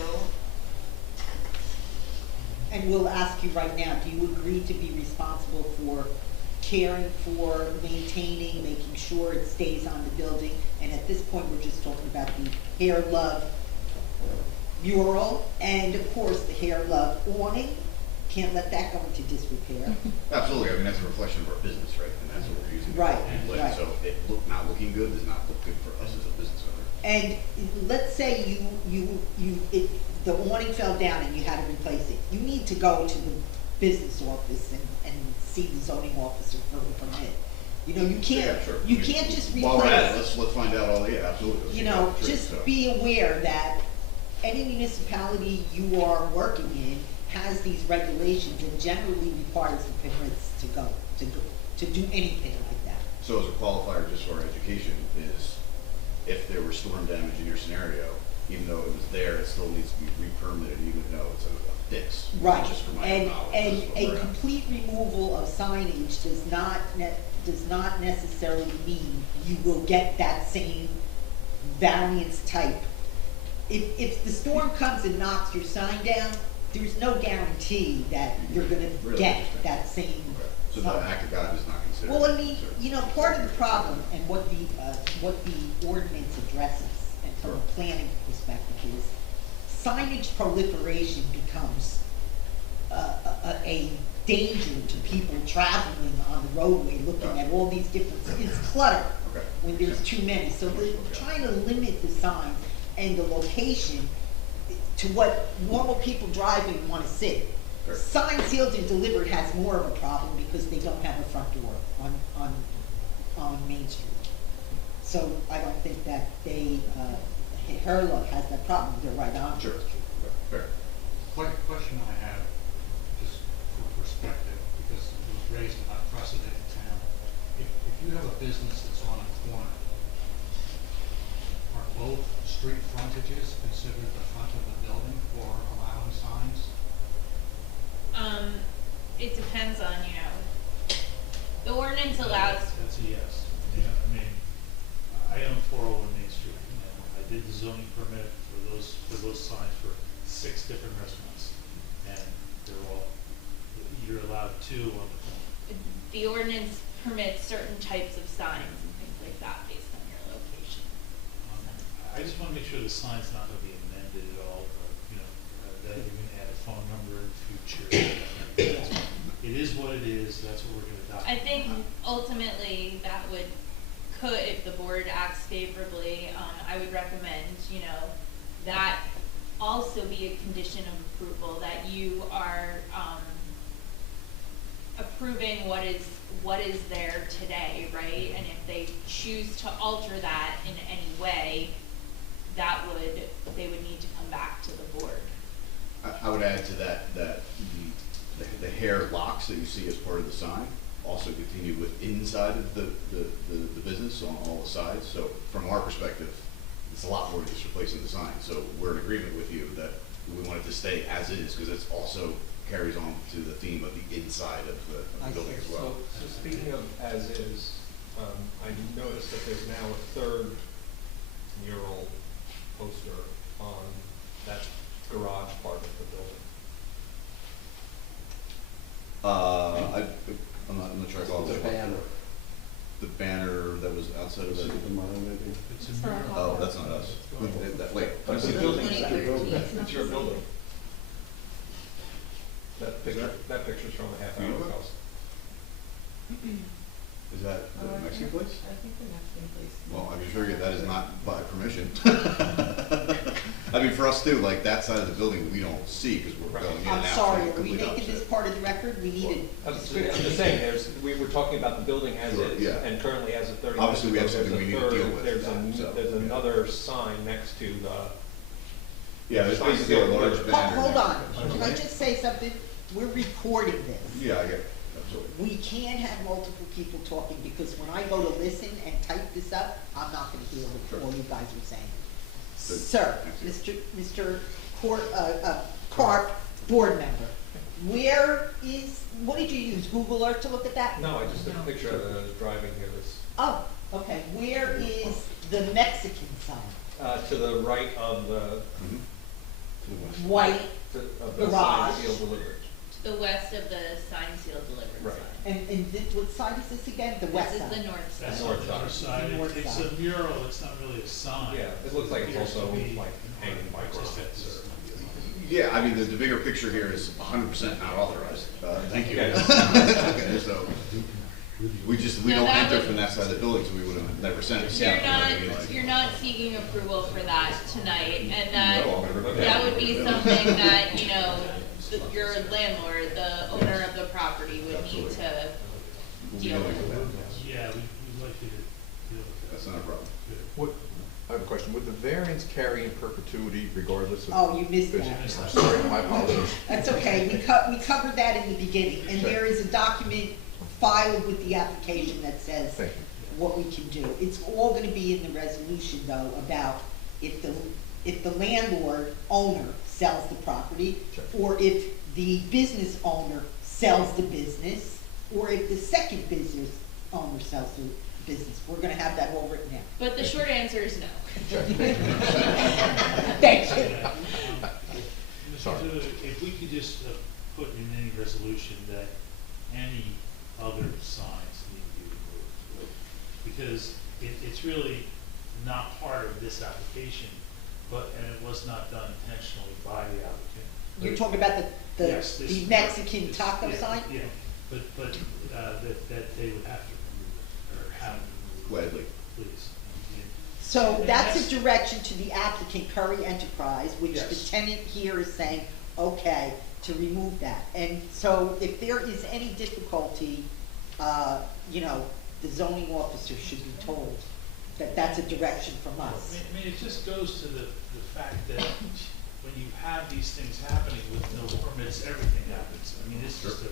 And we'll ask you right now, do you agree to be responsible for caring for, maintaining, making sure it stays on the building? And at this point, we're just talking about the Hair Love mural, and of course, the Hair Love awning. Can't let that go into disrepair. Absolutely, I mean, that's a reflection of our business, right, and that's what we're using. Right, And right. so it not looking good does not look good for us as a business owner. And let's say the awning fell down and you had to replace it. You need to go to the business office and see the zoning officer for the permit. You can't, Yeah, sure. you I mean, can't just replace. While we're at it, let's find out all, yeah, absolutely. Let's see what the trick, Just so. be aware that any municipality you are working in has these regulations and generally requires the permits to do anything like that. So as a qualifier, just for our education, is if there were storm damage in your scenario, even though it was there, it still needs to be re-permitted, even though it's a fix. Right, Just for my and, knowledge. and that's what a we're at. complete removal of signage does not necessarily mean you will get that same variance type. If the storm comes and knocks your sign down, there's no guarantee that you're gonna Really get interesting. that same Okay. So the sign. act of God is not considered. Well, I mean, Sure. part of the problem and what the ordinance addresses, and from a Sure. planning perspective, is signage proliferation becomes a danger to people traveling on the roadway, looking at all these different, it's clutter Okay. when there's too many. So they're trying to limit the signs and the location to what normal people driving want to see. Sure. Signs sealed and delivered has more of a problem because they don't have a front door on Main Street. So I don't think that Herlo has that problem, they're right on. Sure. Fair. Question I have, just for perspective, because it was raised about precedent in town. If you have a business that's on a corner, are both street frontages considered the front of the building for allowing signs? It depends on, the ordinance allows, That's a yes. Yeah, I mean, I own 401 Main Street, and I did the zoning permit for those signs for 6 different restaurants. And they're all, you're allowed 2 on the corner. the ordinance permits certain types of signs and things like that based on your location. I just wanna make sure the sign's not gonna be amended at all, or, that you're gonna add a phone number in the future. It is what it is, that's what we're gonna adopt. I think ultimately that could, if the board acts favorably, I would recommend, that also be a condition of approval, that you are, approving what is there today, right? And if they choose to alter that in any way, they would need to come back to the board. I would add to that, the hair locks that you see as part of the sign also continue with inside of the business on all the sides. So from our perspective, it's a lot more than just replacing the sign. So we're in agreement with you that we want it to stay as is, because it's also carries on to the theme of the inside of the building as well. So speaking of as is, I noticed that there's now a 3rd mural poster on that garage part of the building. I'm not sure I follow. The banner. The banner that was outside of Is the. it the mine, maybe? It's a mural. Oh, that's not us. Wait, It's your building. 2013. It's your building. That picture's from a half hour ago. Is that the Mexican place? I think the Mexican place. Well, I can assure you that is not by permission. I mean, for us too, like that side of the building, we don't see because we're going in and out. I'm sorry, from the are we complete making this opposite. part of the record? We needed. I'm just saying, we were talking about the building as Sure, is, yeah. and currently as of 30 Obviously, we have minutes ago, something we need to deal with there's with that, so, there's yeah. another sign next to the, Yeah, there's basically a large banner. Hold on, next to it. can I just say something? We're recording this. Yeah, I get it, absolutely. We can't have multiple people talking, because when I go to listen and type this up, I'm not gonna hear Sure. what all you guys are saying. Good. Sir, Mr. Clark, board member, where is, what did you use, Google Earth to look at that? no, I just took a picture of it, and I was driving here, Oh, okay, where is the Mexican sign? to the right of the, Mhm. To the west. White, of the sign Garage. seal delivered. To the west of the sign seal delivered Right. sign. and what side is this again? The west This side? is the north side. That's North on the north side. side. The north It's side. a mural, it's not really a sign. Yeah, it looks like it's appears to also be like hanging by artistic. grommets or. Yeah, I mean, the bigger picture here is 100% not authorized. Thank you. Okay. Okay, so, we No, don't that enter would- from that side of the building, so we would have never sent it. You're south, you know what I mean? not, Like- you're not seeking approval for that tonight, and that, No, I'm gonna rip it that down. would be something that, you know, your landlord, the owner of the property would need Absolutely. to We'll be deal dealing with. with that. Yeah, we'd like you to deal with that. That's not a problem. Good. What, I have a question. Would the variance carry in perpetuity regardless of? Oh, you missed that. I'm sorry, my apologies. That's okay, we covered that in the beginning, and there is a document filed with the application that says Thank you. what we can do. It's all gonna be in the resolution though, about if the landlord, owner sells the property, Sure. or if the business owner sells the business, or if the second business owner sells the business. We're gonna have that all written down. But the short answer is no. Thank you. Yeah, Mr. Sorry. Zuda, if we could just put in any resolution that any other signs need to be removed. Because it's really not part of this application, and it was not done intentionally by the applicant. You're talking about Yes, the this- Mexican this- taco yeah, sign? Yeah, but that they would have to remove it, or have it removed. Gladly. Please. So And that's that's- a direction to the applicant, Curry Enterprise, which the Yes. tenant here is saying, okay, to remove that. And so if there is any difficulty, the zoning officer should be told that that's a direction from us. I mean, it just goes to the fact that when you have these things happening with no permits, everything happens. I mean, it's just a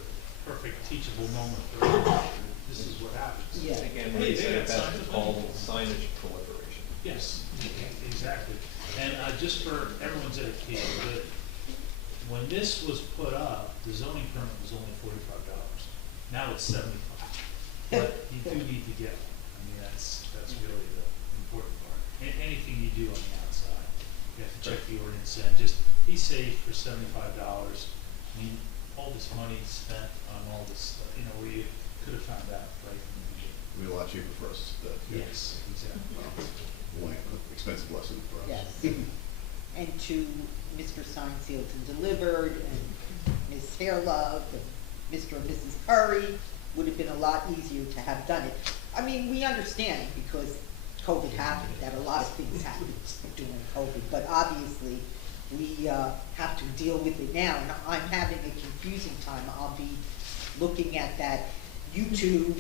perfect teachable moment for everyone. This is what happens. Yeah. Again, Hey, when you they say got that, that's signs up called there. signage proliferation. Yes, exactly. And just for everyone's education, when this was put up, the zoning permit was only $45. Now it's $75. But you do need to get one. I mean, that's really the important part. Anything you do on the outside, you have to check the ordinance and just be safe for $75. I mean, all this money spent on all this, where you could have found out right from the beginning. It'd be a lot cheaper for us. Yes, exactly. Well, expensive lesson for us. Yes. And to Mr. Sign Sealed and Delivered, and Ms. Fairlove, and Mr. and Mrs. Curry, would have been a lot easier to have done it. I mean, we understand because COVID happened, that a lot of things happened during COVID, but obviously, we have to deal with it now, and I'm having a confusing time. I'll be looking at that YouTube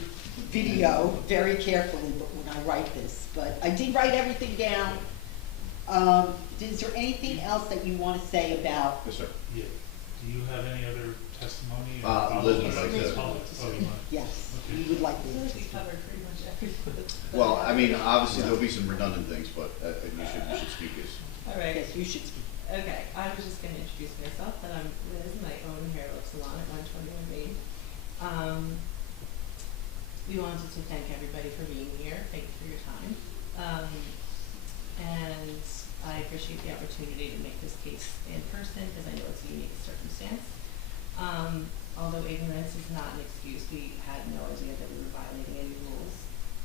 video very carefully when I write this, but I did write everything down. Is there anything else that you want to say about? Yes, sir. Yeah. Do you have any other testimony? Liz would like to- Oh, you want? Yes, Okay. we would like I feel like we to. covered pretty much everything. Well, I mean, obviously, there'll be some redundant things, but you should speak as. All right. Yes, you should speak. Okay, I was just gonna introduce myself, that I'm Liz, and I own Hair Love Salon at 121 Main. We wanted to thank everybody for being here, thank you for your time. And I appreciate the opportunity to make this case in person, because I know it's a unique circumstance. Although ignorance is not an excuse, we had no idea that we were violating any rules.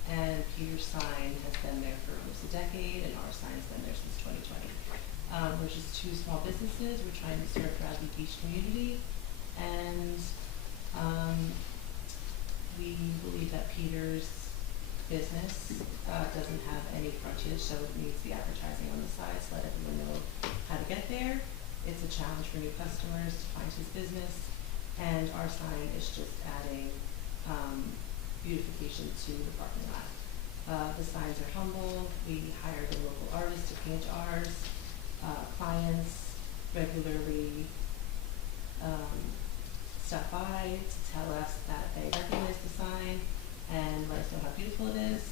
And Peter's sign has been there for almost a decade, and our sign's been there since 2020. We're just two small businesses. We're trying to serve Bradley Beach community, and we believe Peter's business doesn't have any frontage, so it needs the advertising on the side to let everyone know how to get there. It's a challenge for new customers to find his business, and our sign is just adding beautification to the parking lot. The signs are humble. We hired a local artist to paint ours. Clients regularly stop by to tell us that they recognize the sign and let us know how beautiful it is.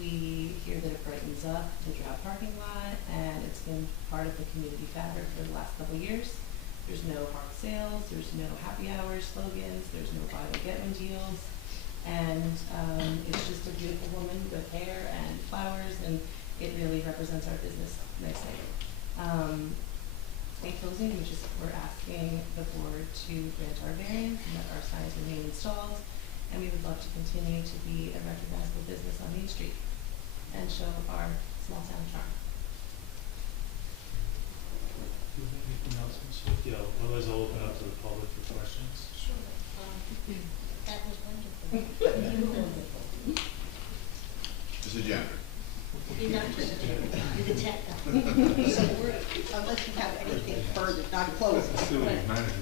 We hear that it brightens up the drought parking lot, and it's been part of the community fabric for the last couple of years. There's no hard sales, there's no happy hour slogans, there's no buy one get one deals, and it's just a beautiful woman with hair and flowers, and it really represents our business nicely. In closing, we're asking the board to grant our variance and that our signs remain installed, and we would love to continue to be a recognizable business on Main Street and show our small town charm. Do you have anything else, Ms. Swift? Yeah, otherwise I'll open up to the public for questions. Sure. That was wonderful. You were wonderful. Mr. Janitor. You're not just, you're the tech guy. So unless you have anything further, not closing,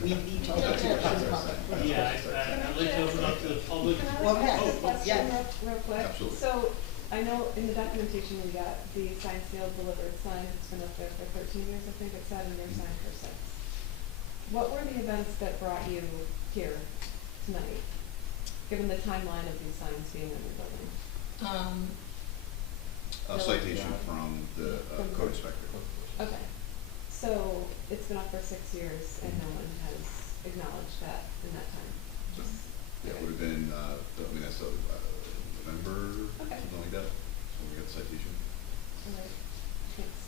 we need to open to the public. Yeah, I'd like to open up to the public. Well, yes, Oh, yes. Real quick. Absolutely. So, I know in the documentation we got the signed, sealed, delivered sign, it's been up there for 13 years, I think it's had a new sign for 6. What were the events that brought you here tonight, given the timeline of these signs being in the building? A citation from the code inspector. Okay, so it's been up for 6 years and no one has acknowledged that in that time? Yeah, it would have been, I mean, that's November, Okay. something like that, when we got the citation. All right, thanks.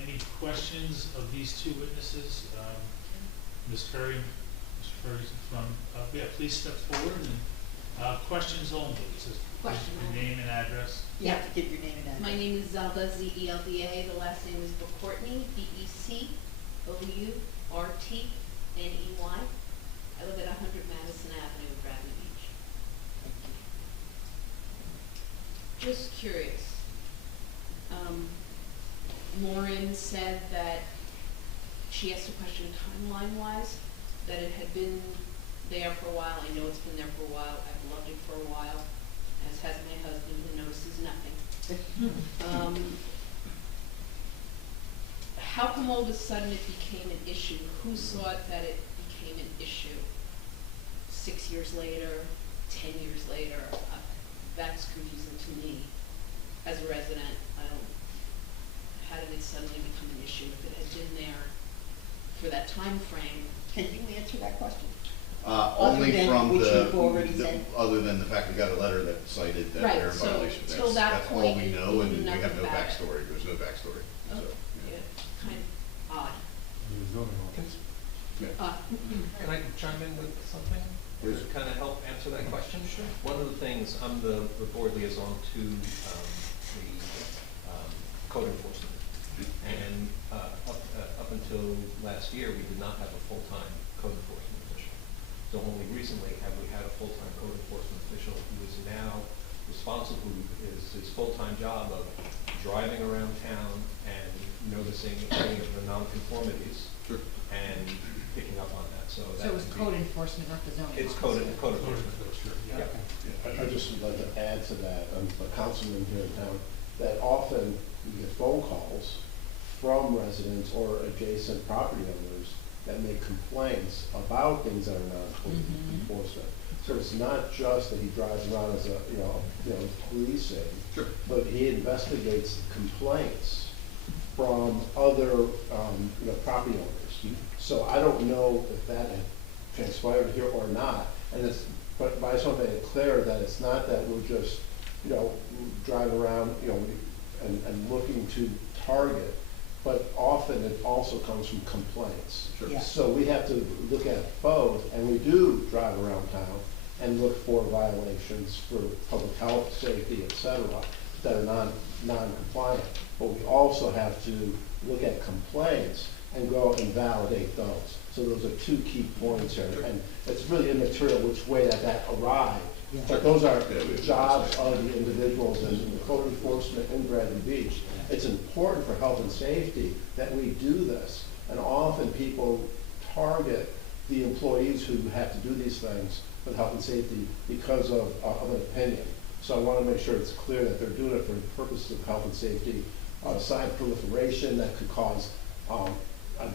Any questions of these two witnesses? Ms. Curry, Mr. Ferguson from, yeah, please step forward and, questions only. It says Question your only. name and address. You have to give your name and address. My name is Zelda, Z-E-L-D-A, the last name is Becourtney, B-E-C-O-U-R-T-N-E-Y. I live at 100 Madison Avenue, Bradley Beach. Just curious. Lauren said that she asked a question timeline-wise, that it had been there for a while. I know it's been there for a while. I've loved it for a while, as has my husband, who notices nothing. How come all of a sudden it became an issue? Who saw it that it became an issue? 6 years later, 10 years later? That's confusing to me as a resident. How did it suddenly become an issue if it had been there for that time frame? Can you answer that question? Only than from what the, you've already said? other than the fact we got a letter that cited that Right, they're in so violation. till that That's all point, we you know, knew and we have nothing no about it. backstory. There's no backstory, Oh, so. yeah, kind of odd. Yeah. Can I chime in with something? To kind of help answer that question? Sure. One of the things, I'm the board liaison to the code enforcement. And up until last year, we did not have a full-time code enforcement official. So only recently have we had a full-time code enforcement official who is now responsible, is his full-time job of driving around town and noticing any of the nonconformities and picking up on that. So that So it was would be- code enforcement, not the zoning. It's officer. code enforcement. I just would like to add to that, I'm a councilman here in town, that often we get phone calls from residents or adjacent property owners that make complaints about things that are not code enforcement. So it's not just that he drives around as a, policing, but he investigates complaints from other, property owners. So I don't know if that had transpired here or not, but I just want to make it clear that it's not that we're just, driving around, and looking to target, but often it also comes from complaints. Sure. Yeah. So we have to look at both, and we do drive around town and look for violations for public health, safety, et cetera, that are non-compliant. But we also have to look at complaints and go and validate those. So those are two key points here, and it's really immaterial which way that arrived. Yeah. But those are the jobs of the individuals in the code enforcement in Bradley Beach. It's important for health and safety that we do this, and often people target the employees who have to do these things for health and safety because of an opinion. So I want to make sure it's clear that they're doing it for the purposes of health and safety, sign proliferation that could cause a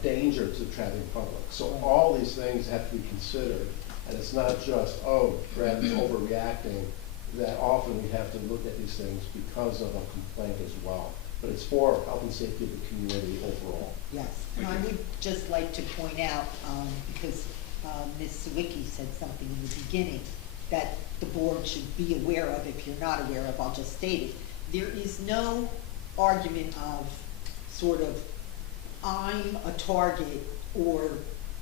danger to the traveling public. So all these things have to be considered, and it's not just, oh, Bradley's overreacting, that often we have to look at these things because of a complaint as well. But it's for health and safety of the community overall. Yes, and I would just like to point out, because Ms. Sawicki said something in the beginning that the board should be aware of. If you're not aware of, I'll just state it. There is no argument of sort of, I'm a target or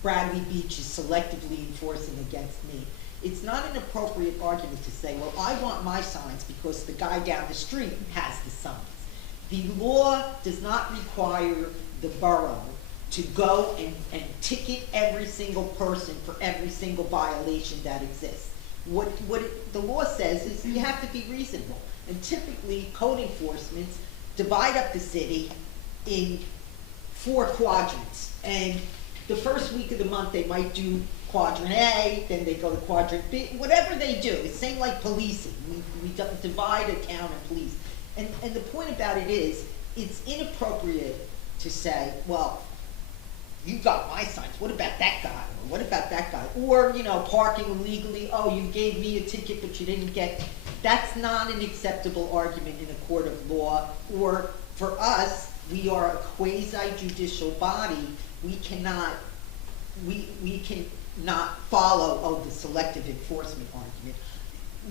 Bradley Beach is selectively enforcing against me. It's not an appropriate argument to say, well, I want my signs because the guy down the street has the signs. The law does not require the borough to go and ticket every single person for every single violation that exists. The law says is you have to be reasonable. And typically, code enforcements divide up the city in 4 quadrants. And the first week of the month, they might do quadrant A, then they go to quadrant B, whatever they do. It's same like policing. We divide a town and police. And the point about it is, it's inappropriate to say, well, you got my signs, what about that guy? Or what about that guy? Or, you know, parking illegally, oh, you gave me a ticket but you didn't get. That's not an acceptable argument in a court of law. Or for us, we are a quasi-judicial body. We cannot follow, oh, the selective enforcement argument.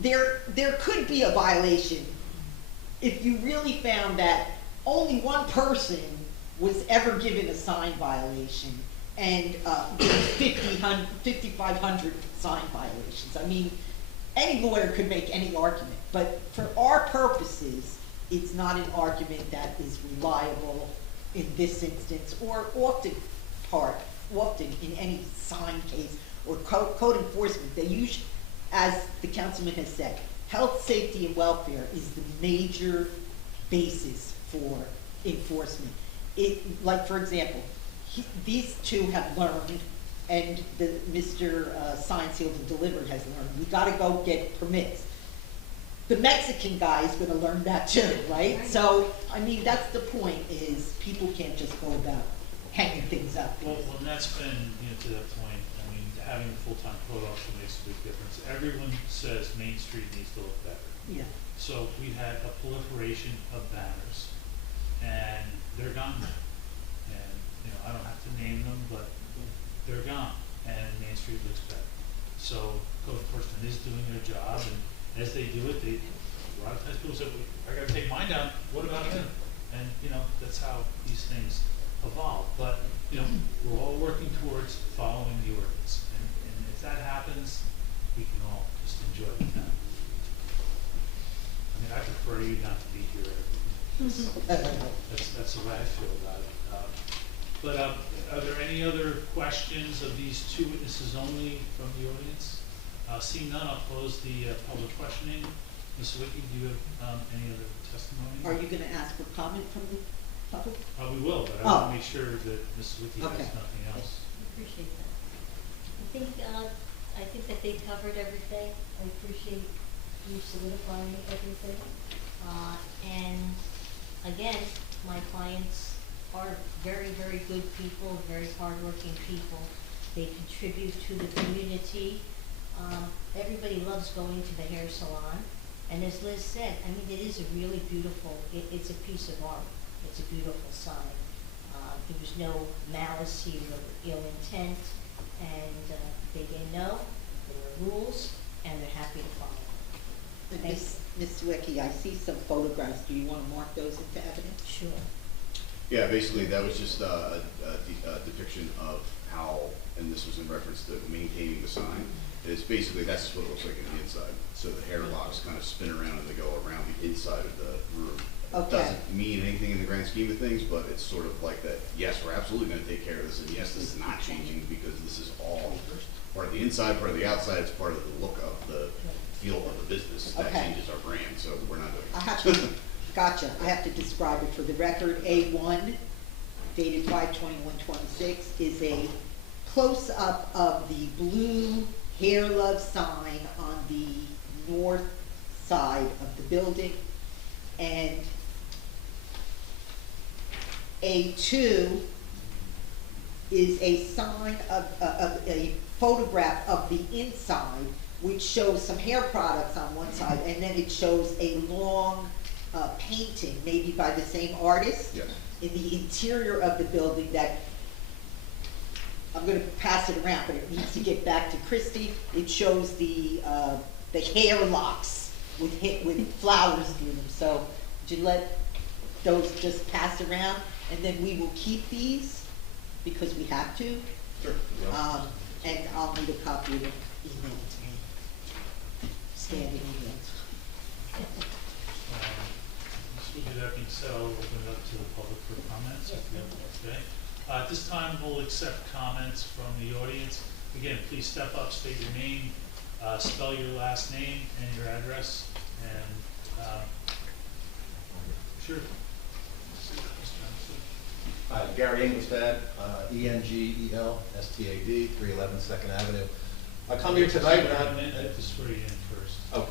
There could be a violation if you really found that only one person was ever given a sign violation and 5,500 sign violations. I mean, any lawyer could make any argument, but for our purposes, it's not an argument that is reliable in this instance or often in any sign case or code enforcement. They usually, as the councilman has said, health, safety, and welfare is the major basis for enforcement. Like for example, these two have learned, and Mr. Sign Sealed and Delivered has learned, we gotta go get permits. The Mexican guy is gonna learn that too, right? So, I mean, that's the point, is people can't just go about hanging things up. Well, and that's been, to that point, I mean, having a full-time code officer makes a big difference. Everyone says Main Street needs to look better. Yeah. So we had a proliferation of banners, and they're gone now. And, I don't have to name them, but they're gone, and Main Street looks better. So code enforcement is doing their job, and as they do it, a lot of times people say, well, I gotta take mine down, what about him? And, that's how these things evolve. But, we're all working towards following the ordinance. And if that happens, we can all just enjoy the town. I mean, I prefer you not to be here. That's the way I feel about it. But are there any other questions of these 2 witnesses only from the audience? Seeing none, I'll close the public questioning. Ms. Sawicki, do you have any other testimony? Are you gonna ask for comment from the public? We will, but I want to make sure that Ms. Sawicki has nothing else. I appreciate that. I think that they covered everything. I appreciate you solidifying everything. And again, my clients are very, very good people, very hardworking people. They contribute to the community. Everybody loves going to the hair salon. And as Liz said, I mean, it is a really beautiful, it's a piece of art. It's a beautiful sign. There was no malice here or ill intent, and they know there are rules, and they're happy to follow. Ms. Sawicki, I see some photographs. Do you want to mark those into evidence? Sure. Yeah, basically that was just a depiction of how, and this was in reference to maintaining the sign. It's basically, that's just what it looks like on the inside. So the hair locks kind of spin around and they go around the inside of the room. Okay. Doesn't mean anything in the grand scheme of things, but it's sort of like that, yes, we're absolutely gonna take care of this, and yes, this is not changing, because this is all part of the inside, part of the outside, it's part of the look of the feel of the business. That Okay. changes our brand, so we're not I doing have it. to, gotcha, I have to describe it for the record. A1 dated 5/21/26 is a close-up of the blue Hair Love sign on the north side of the building. And A2 is a sign of a photograph of the inside, which shows some hair products on one side, and then it shows a long painting, maybe by the same artist, Yes. in the interior of the building that, I'm gonna pass it around, but it needs to get back to Christie. It shows the hair locks with flowers through them. So, would you let those just pass around, and then we will keep these, because we have to. Sure. Yeah. And I'll need a copy of it emailed to me. Scanned and emailed. With that being said, I'll open it up to the public for comments, if you have, okay? At this time, we'll accept comments from the audience. Again, please step up, state your name, spell your last name and your address, and, sure. Hi, Gary Engelstad, Engelstad, 311 Second Avenue. I come here tonight and I have to swear you in first. Oh.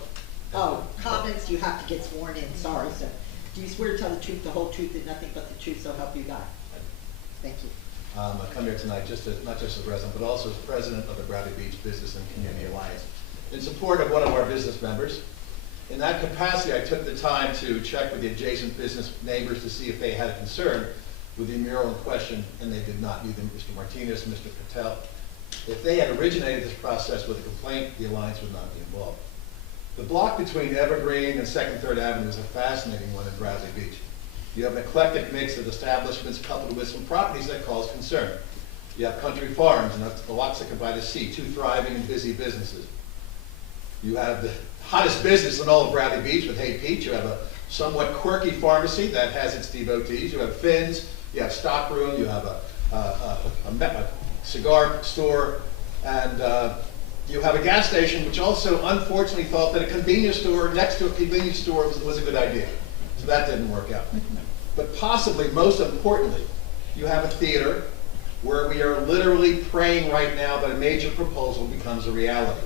Oh, comments, you have to get sworn in, sorry, sir. Do you swear to tell the truth, the whole truth, and nothing but the truth, so help you God? Thank you. I come here tonight not just as a resident, but also as president of the Bradley Beach Business and Community Alliance, in support of one of our business members. In that capacity, I took the time to check with the adjacent business neighbors to see if they had a concern with the mural in question, and they did not, neither Mr. Martinez, Mr. Patel. If they had originated this process with a complaint, the Alliance would not be involved. The block between Evergreen and 2nd, 3rd Avenue is a fascinating one in Bradley Beach. You have an eclectic mix of establishments coupled with some properties that cause concern. You have Country Farms and Aloxica by the Sea, two thriving and busy businesses. You have the hottest business in all of Bradley Beach with Hey Peach. You have a somewhat quirky pharmacy that has its devotees. You have Finn's, you have Stockroom, you have a cigar store, and you have a gas station, which also unfortunately thought that a convenience store next to a convenience store was a good idea. So that didn't work out. But possibly, most importantly, you have a theater where we are literally praying right now that a major proposal becomes a reality.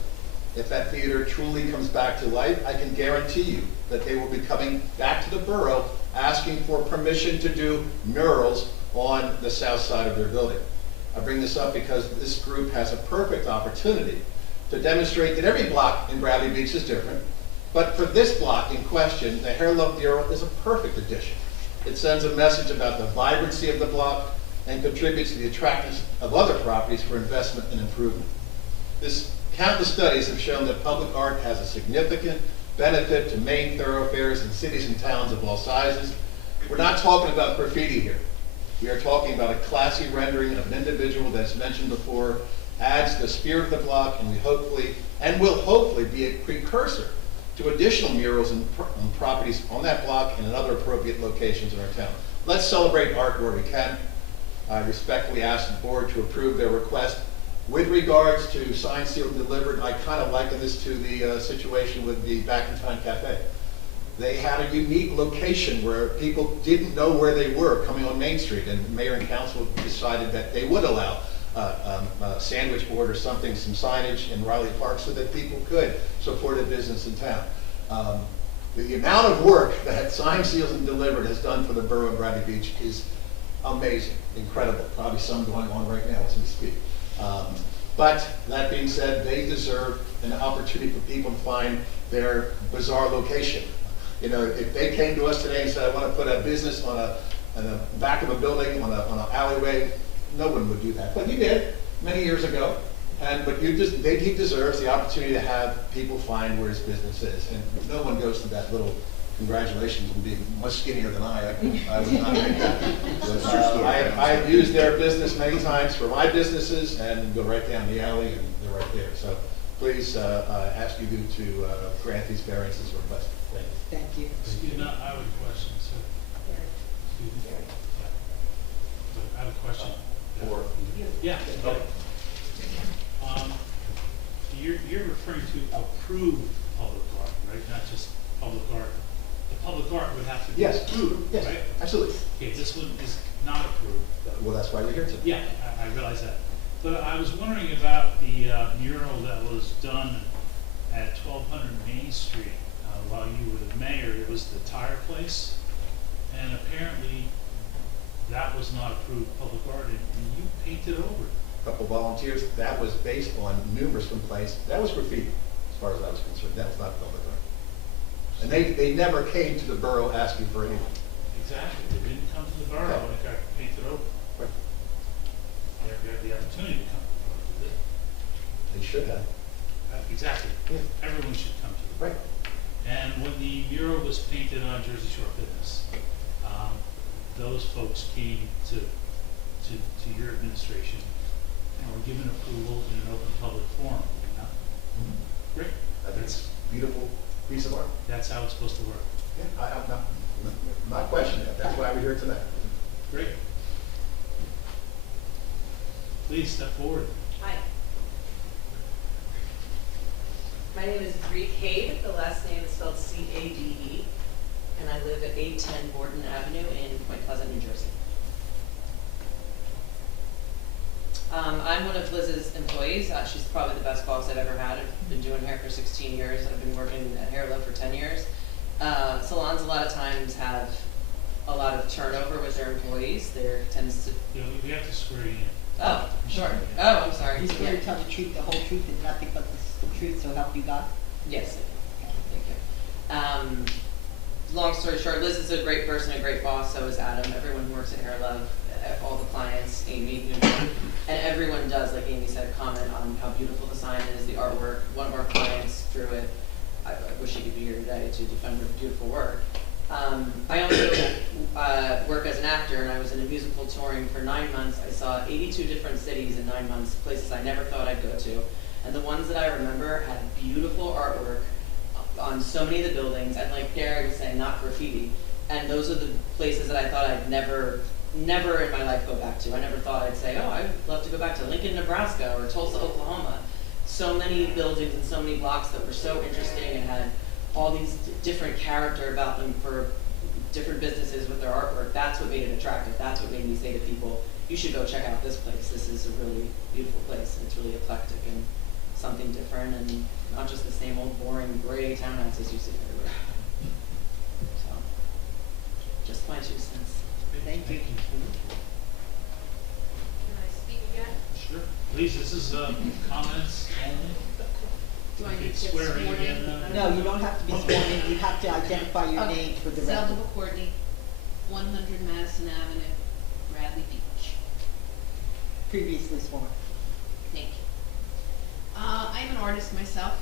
If that theater truly comes back to life, I can guarantee you that they will be coming back to the borough asking for permission to do murals on the south side of their building. I bring this up because this group has a perfect opportunity to demonstrate that every block in Bradley Beach is different. But for this block in question, the Hair Love mural is a perfect addition. It sends a message about the vibrancy of the block and contributes to the attractiveness of other properties for investment and improvement. Countless studies have shown that public art has a significant benefit to main thoroughfares in cities and towns of all sizes. We're not talking about graffiti here. We are talking about a classy rendering of an individual that's mentioned before, adds the spirit of the block, and will hopefully be a precursor to additional murals and properties on that block and in other appropriate locations in our town. Let's celebrate art where we can. I respectfully ask the board to approve their request. With regards to signed, sealed, and delivered, I kind of liken this to the situation with the Back in Time Cafe. They had a unique location where people didn't know where they were coming on Main Street, and mayor and council decided that they would allow a sandwich board or something, some signage in Riley Park so that people could support a business in town. The amount of work that Signed, Sealed, and Delivered has done for the borough of Bradley Beach is amazing, incredible. Probably some going on right now as we speak. But that being said, they deserve an opportunity for people to find their bizarre location. You know, if they came to us today and said, I want to put a business on the back of a building, on an alleyway, no one would do that. But you did many years ago. But he deserves the opportunity to have people find where his business is. And no one goes to that little congratulations on being much skinnier than I would not make that. But, I have used their business many times for my businesses and go right down the alley and they're right there. So please ask you to grant these variances requested. Thank you. Thank you. Excuse me, I have a question, sir. Excuse me. Yeah. But I have a question. Or- Yeah. Okay. You're referring to approved public art, right? Not just public art. The public art would have to be Yes. approved, Yes, right? absolutely. Okay, this one is not approved. Well, that's why we're here today. Yeah, I realize that. But I was wondering about the mural that was done at 1200 Main Street while you were the mayor. It was the tire place, and apparently that was not approved public art, and you painted over it. Couple volunteers, that was based on numerous complaints. That was graffiti, as far as I was concerned. That was not public art. And they never came to the borough asking for anything. Exactly. They didn't come to the borough Okay. and it got painted over. Right. They never had the opportunity to come to the borough, did they? They should have. Exactly. Yeah. Everyone should come to the borough. Right. And when the mural was painted on Jersey Shore Fitness, those folks came to your administration and were given approval in an open public forum, you know? Great. I think it's a beautiful piece of art. That's how it's supposed to work. Yeah, I'm not questioning it. That's why we're here tonight. Great. Please step forward. Hi. My name is Bree Cade. The last name is spelled C-A-D-E. And I live at 810 Borden Avenue in Point Pleasant, New Jersey. I'm one of Liz's employees. She's probably the best boss I've ever had. I've been doing hair for 16 years. I've been working at Hair Love for 10 years. Salons a lot of times have a lot of turnover with their employees. There tends to... You know, we have to swear you in. Oh, sure. Oh, I'm sorry. You swear to tell the truth, the whole truth, and nothing but the truth, so help you God? Yes, I do. Thank you. Long story short, Liz is a great person, a great boss, so is Adam. Everyone who works at Hair Love, all the clients, Amy, and everyone does, like Amy said, comment on how beautiful the sign is, the artwork. One of our clients drew it. I wish he could be here today to defend her beautiful work. I also work as an actor, and I was in a musical touring for 9 months. I saw 82 different cities in 9 months, places I never thought I'd go to. And the ones that I remember had beautiful artwork on so many of the buildings, and like Gary was saying, not graffiti. And those are the places that I thought I'd never in my life go back to. I never thought I'd say, oh, I'd love to go back to Lincoln, Nebraska, or Tulsa, Oklahoma. So many buildings and so many blocks that were so interesting and had all these different character about them for different businesses with their artwork. That's what made it attractive. That's what made me say to people, you should go check out this place. This is a really beautiful place. It's really eclectic and something different, and not just the same old boring gray townhouses you see everywhere. So, just my 2 cents. Thank you. Can I speak again? Sure. Please, this is comments only. Do I You need can to get swear sworn in in? again, No, you don't have to be sworn in, you have to identify your Okay. name for the Zelda record. McCourtney, 100 Madison Avenue, Bradley Beach. Previously sworn. Thank you. I'm an artist myself.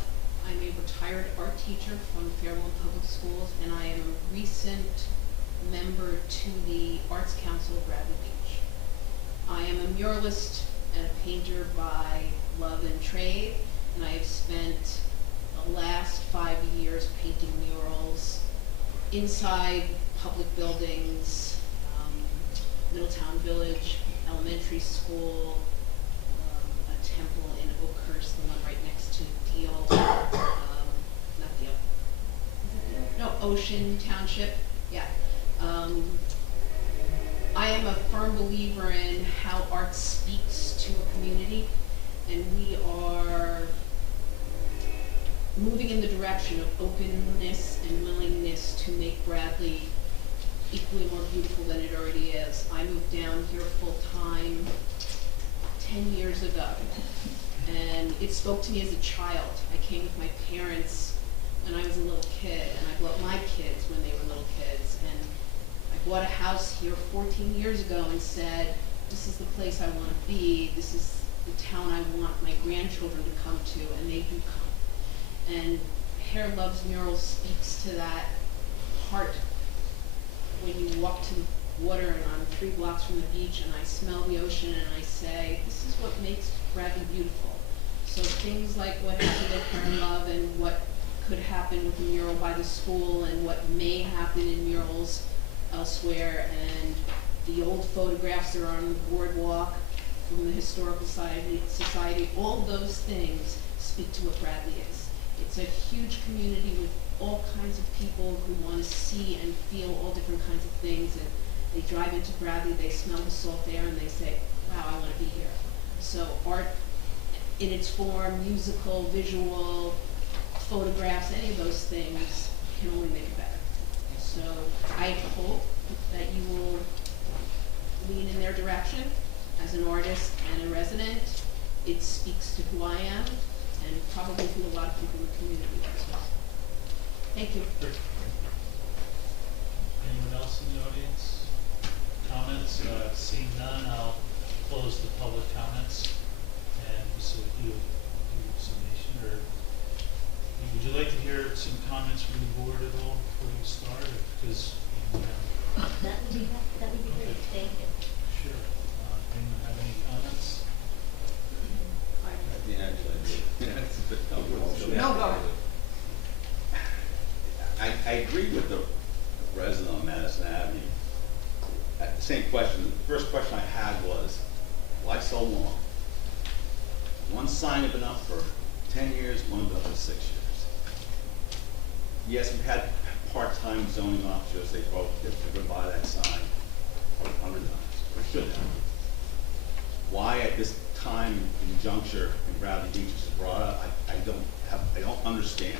I'm a retired art teacher from Fairlawn Public Schools, and I am a recent member to the Arts Council of Bradley Beach. I am a muralist and a painter by love and trade, and I have spent the last 5 years painting murals inside public buildings, Middletown Village, elementary school, a temple in Oakhurst, the one right next to Deal, not Deal, no, Ocean Township, yeah. I am a firm believer in how art speaks to a community, and we are moving in the direction of openness and willingness to make Bradley equally more beautiful than it already is. I moved down here full-time 10 years ago, and it spoke to me as a child. I came with my parents when I was a little kid, and I brought my kids when they were little kids, and I bought a house here 14 years ago and said, this is the place I want to be, this is the town I want my grandchildren to come to, and they do come. And Hair Loves Murals speaks to that heart. When you walk to the water and I'm 3 blocks from the beach and I smell the ocean and I say, this is what makes Bradley beautiful. So things like what happened at Karen Love and what could happen with the mural by the school and what may happen in murals elsewhere, and the old photographs that are on the boardwalk from the Historical Society, all those things speak to what Bradley is. It's a huge community with all kinds of people who want to see and feel all different kinds of things, and they drive into Bradley, they smell the salt air, and they say, wow, I want to be here. So art in its form, musical, visual, photographs, any of those things can only make it better. So I hope that you will lean in their direction as an artist and a resident. It speaks to who I am and probably to a lot of people in the community as well. Thank you. Anyone else in the audience? Comments? Seeing none, I'll close the public comments and just so you summation, or would you like to hear some comments from the board at all before you start? Because That would be great, thank you. sure. Anyone have any comments? No, go ahead. I agree with the resident on Madison Avenue. The same question, the first question I had was, why so long? One sign had been up for 10 years, one been up for 6 years. Yes, we've had part-time zoning officers, they broke, they would buy that sign 100 times, or should have. Why at this time and juncture in Bradley Beach was brought up, I don't understand.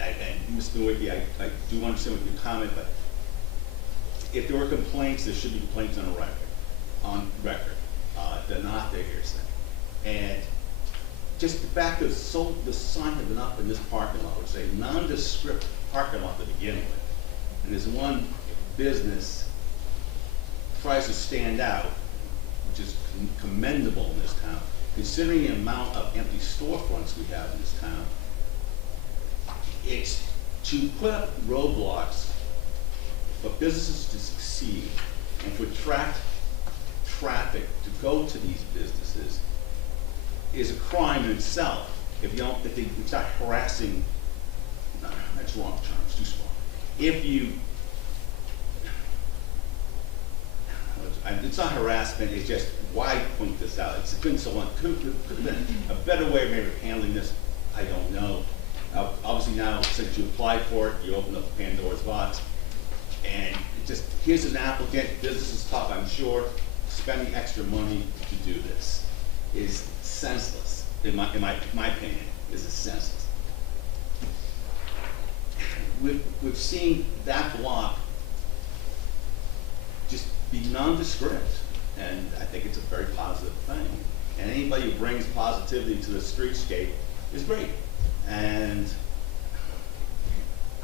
And Ms. Nowicki, I do understand what your comment, but if there were complaints, there should be complaints on record. They're not, they're hearsay. And just the fact that the sign had been up in this parking lot, which is a nondescript parking lot to begin with, and there's one business tries to stand out, which is commendable in this town, considering the amount of empty storefronts we have in this town. It's to put up roadblocks for businesses to succeed and to attract traffic to go to these businesses is a crime in itself. If you start harassing, no, that's wrong term, it's too strong. If you, it's not harassment, it's just, why point this out? It's been so long, could have been a better way of maybe handling this, I don't know. Obviously now, since you applied for it, you open up the Pandora's box, and it just, here's an applicant, business is tough, I'm sure, spending extra money to do this is senseless, in my opinion, is senseless. We've seen that block just be nondescript, and I think it's a very positive thing. And anybody who brings positivity to the streetscape is great. And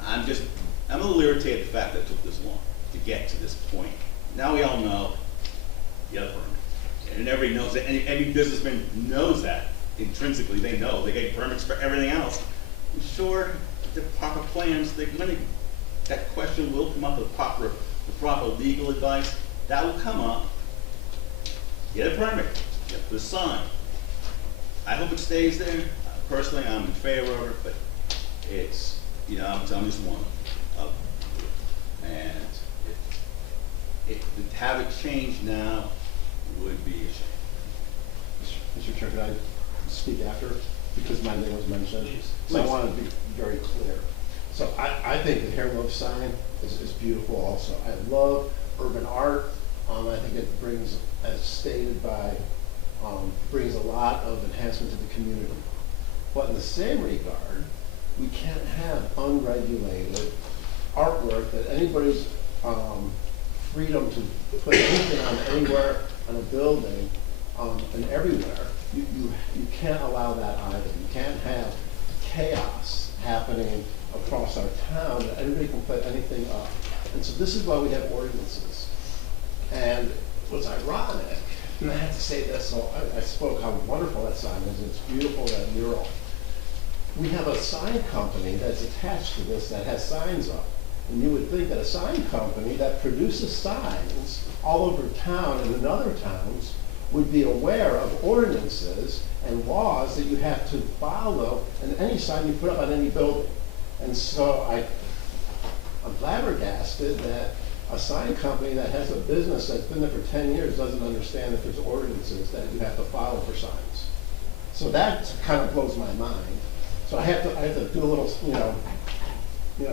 I'm a little irritated at the fact that it took this long to get to this point. Now we all know the other permit. And everybody knows that, any businessman knows that intrinsically. They know they get permits for everything else. I'm sure the proper plans, that question will come up with the proper legal advice. That will come up. Get a permit, get the sign. I hope it stays there. Personally, I'm in favor of it, but it's, I'm just one of them. And to have it change now would be a shame. Mr. Chair, could I speak after? Because my name was mentioned. Please. So I want to be very clear. So I think the Hair Love sign is beautiful also. I love urban art. I think it brings, as stated by, brings a lot of enhancement to the community. But in the same regard, we can't have unregulated artwork that anybody's freedom to put anything on anywhere on a building and everywhere. You can't allow that either. You can't have chaos happening across our town that anybody can put anything up. And so this is why we have ordinances. And what's ironic, and I have to say this, so I spoke how wonderful that sign is. It's beautiful, that mural. We have a sign company that's attached to this that has signs up. And you would think that a sign company that produces signs all over town and in other towns would be aware of ordinances and laws that you have to follow in any sign you put up on any building. And so I'm flabbergasted that a sign company that has a business that's been there for 10 years doesn't understand that there's ordinances that you have to follow for signs. So that kind of blows my mind. So I have to do a little,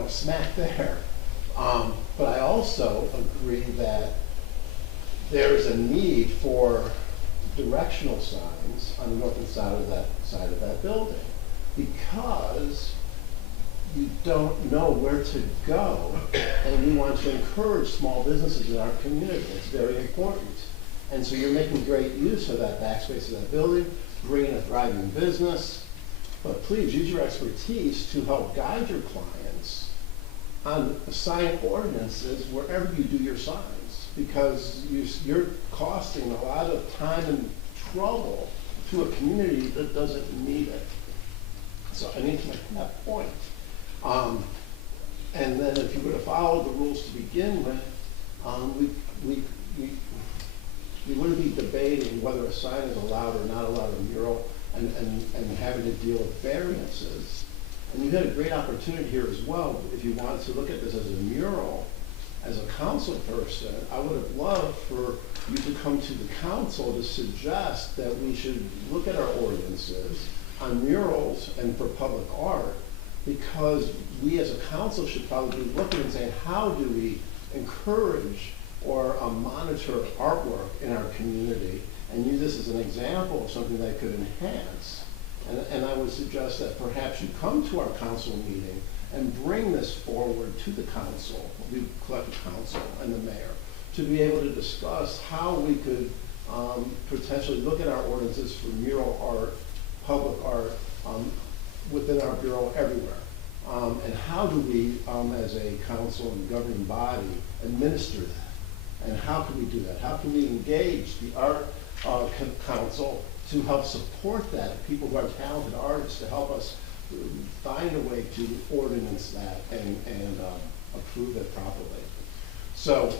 smack there. But I also agree that there is a need for directional signs on the north and south of that building, because you don't know where to go, and we want to encourage small businesses in our community. It's very important. And so you're making great use of that backspace of that building, bringing a thriving business, but please use your expertise to help guide your clients on sign ordinances wherever you do your signs, because you're costing a lot of time and trouble to a community that doesn't need it. So I need to make that point. And then if you were to follow the rules to begin with, we wouldn't be debating whether a sign is allowed or not allowed, a mural, and having to deal with variances. And you had a great opportunity here as well. If you wanted to look at this as a mural, as a council person, I would have loved for you to come to the council to suggest that we should look at our ordinances on murals and for public art, because we as a council should probably be looking and saying, how do we encourage or monitor artwork in our community, and use this as an example of something that could enhance. And I would suggest that perhaps you come to our council meeting and bring this forward to the council, the collective council and the mayor, to be able to discuss how we could potentially look at our ordinances for mural art, public art, within our bureau everywhere. And how do we, as a council and governing body, administer that? And how can we do that? How can we engage the art council to help support that, people who are talented artists, to help us find a way to ordinance that and approve it properly. So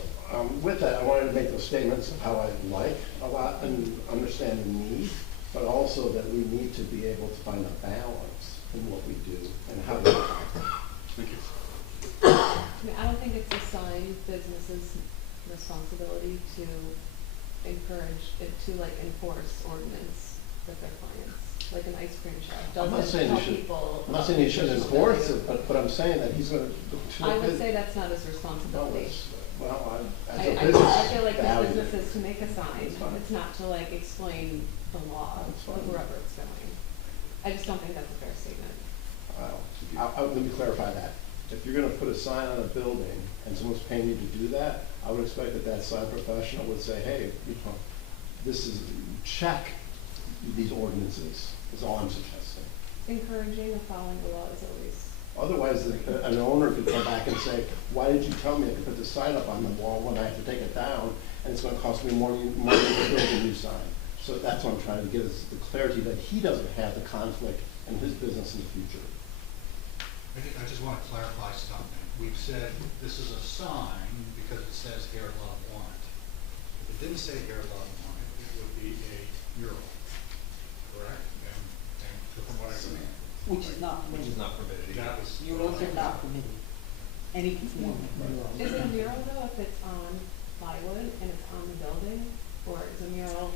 with that, I wanted to make those statements of how I like a lot and understand the need, but also that we need to be able to find a balance in what we do and how we do it. Thank you. I mean, I don't think it's a sign business's responsibility to encourage it to enforce ordinance with their clients, like an ice cream shop I'm not doesn't saying tell you should, people. I'm not saying you should enforce it, but I'm saying that he's going to. I would say that's not his responsibility. Well, as I a business feel like value. his business is to make a sign. That's fine. It's not to explain the law That's to fine. whoever it's going. I just don't think that's a fair statement. Let me clarify that. If you're going to put a sign on a building and someone's paying you to do that, I would expect that sign professional would say, hey, this is, check these ordinances, is all I'm suggesting. Encouraging and following the law is always. Otherwise, an owner could come back and say, why did you tell me I could put the sign up on the wall when I have to take it down, and it's going to cost me more money to build a new sign? So that's what I'm trying to get, is the clarity that he doesn't have the conflict in his business in the future. I just want to clarify something. We've said this is a sign because it says Hair Love Want. If it didn't say Hair Love Want, it would be a mural, correct? And so from what I can. Which is not permitted. Which is not permitted either. That was. Murals are not permitted. Any form of mural. Is a mural though if it's on plywood and it's on the building, or is a mural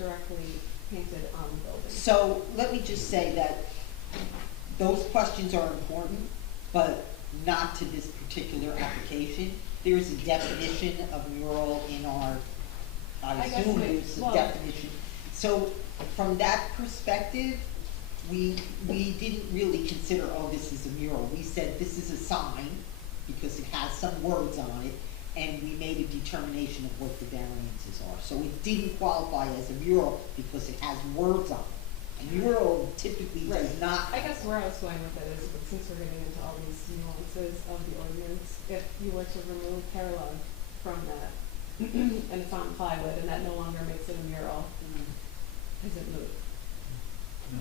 directly painted on the building? So let me just say that those questions are important, but not to this particular application. There is a definition of mural in our, I assume there's a definition. So from that perspective, we didn't really consider, oh, this is a mural. We said this is a sign because it has some words on it, and we made a determination of what the variances are. So it didn't qualify as a mural because it has words on it. A mural typically does not. I guess where I was going with it is, since we're getting into all these nuances of the ordinance, if you were to remove Hair Love from that, and it's on plywood, and that no longer makes it a mural, is it moot?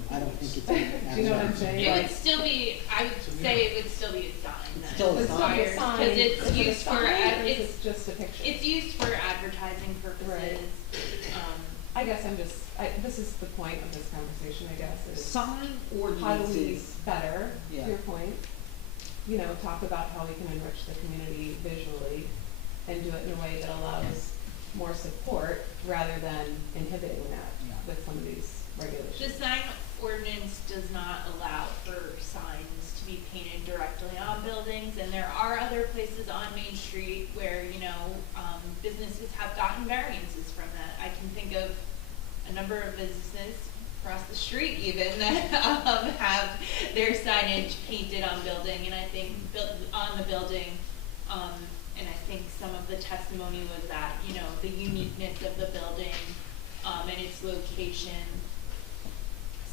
I don't think it's. Do you know what I'm saying? It would still be, I would say it would still be a sign. It's still a sign. Because it's Is it a used for, sign, or is it's it just a picture? It's used for advertising purposes. I guess this is the point of this conversation, I guess, is Sign how do we ordinances, better, Yeah. to your point, talk about how we can enrich the community visually and do it in a way that allows more support rather than inhibiting that Yeah. with some of these The regulations. sign ordinance does not allow for signs to be painted directly on buildings, and there are other places on Main Street where, businesses have gotten variances from that. I can think of a number of businesses across the street even that, have their signage painted on building, and I think on the building, and I think some of the testimony was that, the uniqueness of the building, and its location,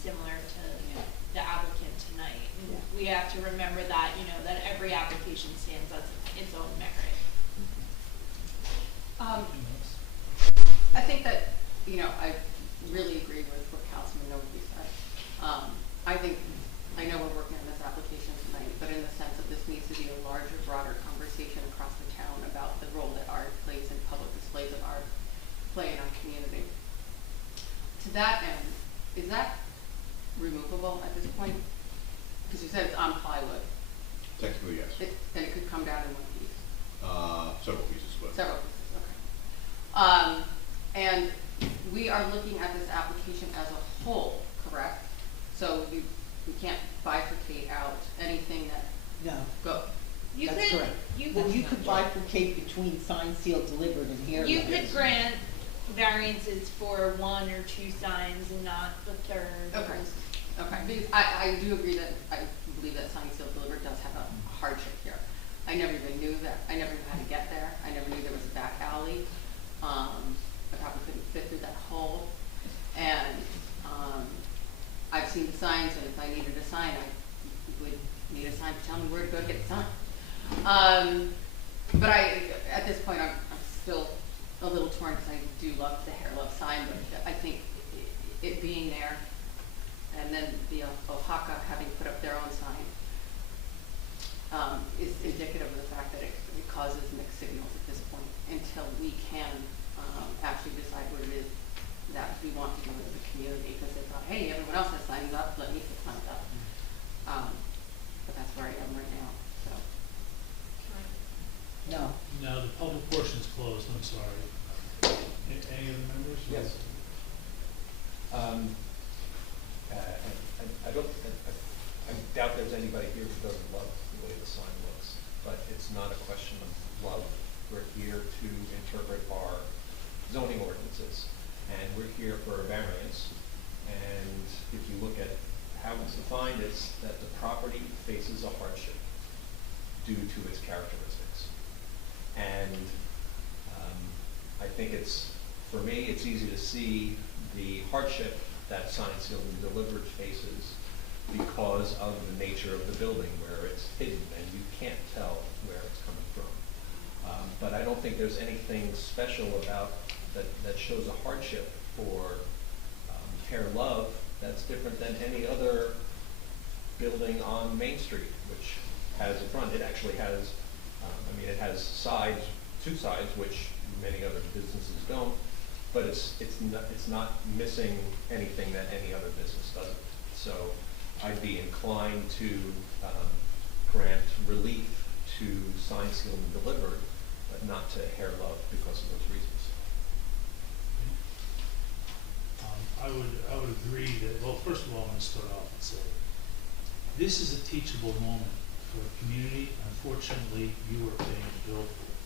similar to the applicant tonight. And Yeah. we have to remember that, that every application stands on its own merit. I think that, I really agree with what Councilman Novy said. I know we're working on this application tonight, but in the sense that this needs to be a larger, broader conversation across the town about the role that art plays and public displays of art play in our community. To that end, is that removable at this point? Because you said it's on plywood. Technically, yes. Then it could come down in one piece. Several pieces, but. Several pieces, okay. And we are looking at this application as a whole, correct? So we can't bifurcate out anything that, no, You that's could, correct. you Well, could, you could bifurcate between signed, sealed, delivered and here. you could grant variances for one or two signs and not the third. okay, okay. Because I do agree that, I believe that signed, sealed, delivered does have a hardship here. I never even knew that, I never knew how to get there. I never knew there was a back alley. I probably couldn't fit through that hole. And, I've seen the signs, and if I needed a sign, I would need a sign to tell me where to go to get the sign. But at this point, I'm still a little torn, because I do love the Hair Love sign, but I think it being there, and then the Oaxaca having put up their own sign, is indicative of the fact that it causes mixed signals at this point, until we can actually decide what it is that we want to do as a community, because they thought, hey, everyone else has signs up, let me put signs up. But that's where I am right now, so. No. No, the public portion's closed, I'm sorry. Any other members? Yes. I doubt there's anybody here who doesn't love the way the sign looks, but it's not a question of love. We're here to interpret our zoning ordinances, and we're here for a variance. And if you look at how it's defined, it's that the property faces a hardship due to its characteristics. And I think for me, it's easy to see the hardship that signed, sealed, and delivered faces because of the nature of the building, where it's hidden and you can't tell where it's coming from. But I don't think there's anything special about that shows a hardship for Hair Love that's different than any other building on Main Street, which has a front. It actually has, it has sides, two sides, which many other businesses don't, but it's not missing anything that any other business doesn't. So I'd be inclined to grant relief to signed, sealed, and delivered, but not to Hair Love because of those reasons. I would agree that, well, first of all, I'm going to start off and say, this is a teachable moment for a community. Unfortunately, you are paying the bill for it.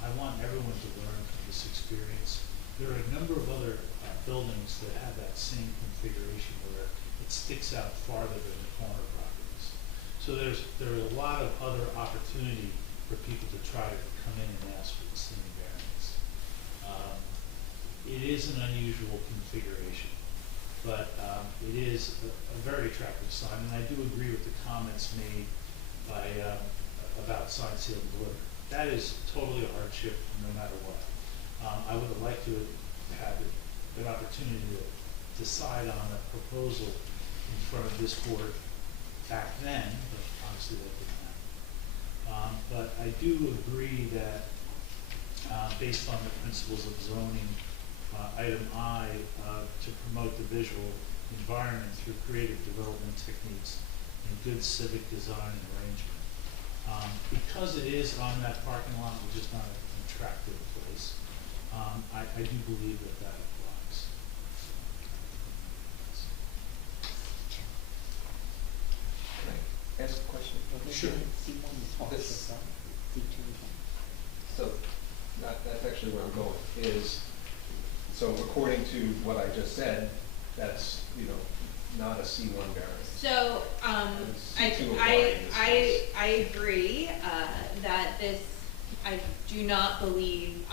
I want everyone to learn from this experience. There are a number of other buildings that have that same configuration where it sticks out farther than the corner properties. So there are a lot of other opportunity for people to try to come in and ask for the same variance. It is an unusual configuration, but it is a very attractive sign, and I do agree with the comments made by about signed, sealed, and delivered. That is totally a hardship, no matter what. I would have liked to have an opportunity to decide on a proposal in front of this board back then, but obviously that didn't happen. But I do agree that based on the principles of zoning, item I, to promote the visual environment through creative development techniques and good civic design and arrangement. Because it is on that parking lot, which is not an attractive place, I do believe that that applies. Can I ask a question? C1 is partial, This- right? C2 is on. So, that's actually where I'm going, is, so according to what I just said, that's, not a C1 variance. So, C2 apply in this case. I agree, that this, I do not believe,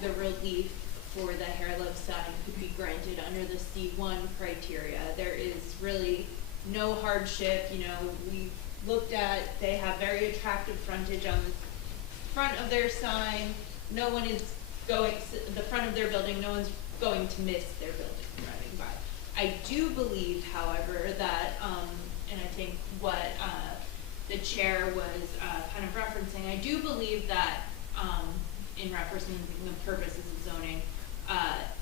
the relief for the hair love sign could be granted under the C1 criteria. There is really no hardship, we looked at, they have very attractive frontage on the front of their sign. No one is going, the front of their building, no one's going to miss their building driving by. I do believe, however, that, and I think what, the chair was, kind of referencing, I do believe that, in referencing the purposes of zoning,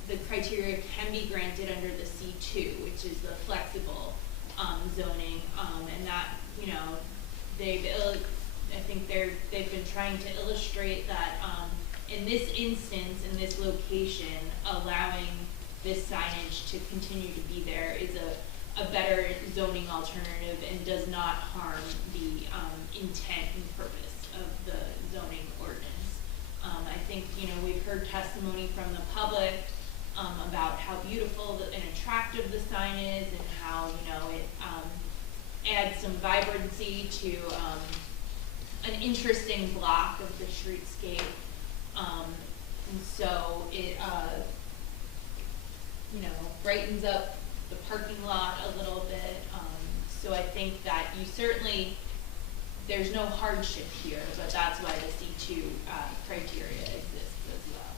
the criteria can be granted under the C2, which is the flexible, zoning, and that, I think they've been trying to illustrate that, in this instance, in this location, allowing this signage to continue to be there is a better zoning alternative and does not harm the, intent and purpose of the zoning ordinance. I think, we've heard testimony from the public, about how beautiful and attractive the sign is and how, it, adds some vibrancy to, an interesting block of the streetscape. And so it, brightens up the parking lot a little bit. So I think that you certainly, there's no hardship here, but that's why the C2 criteria exists as well.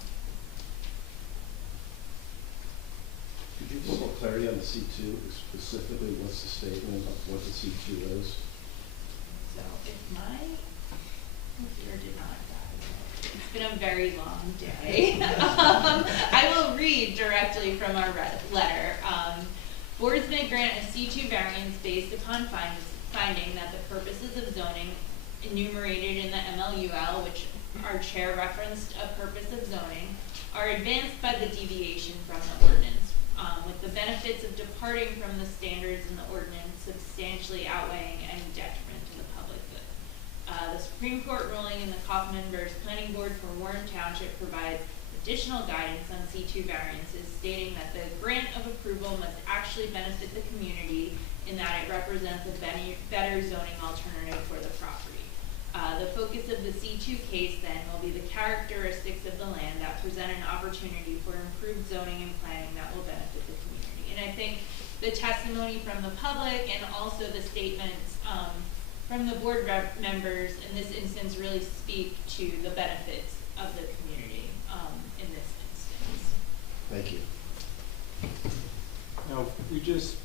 Could you give more clarity on the C2, specifically what's the statement of what the C2 is? So if my computer did not die, it's been a very long day. I will read directly from our letter. Boards may grant a C2 variance based upon finding that the purposes of zoning enumerated in the MLUL, which our chair referenced a purpose of zoning, are advanced by the deviation from the ordinance, with the benefits of departing from the standards in the ordinance substantially outweighing any detriment to the public good. The Supreme Court ruling in the Kaufman versus Planning Board for Warren Township provides additional guidance on C2 variances, stating that the grant of approval must actually benefit the community in that it represents a better zoning alternative for the property. The focus of the C2 case then will be the characteristics of the land that present an opportunity for improved zoning and planning that will benefit the community. And I think the testimony from the public and also the statements from the board members in this instance really speak to the benefits of the community in this instance. Thank you. Now, we just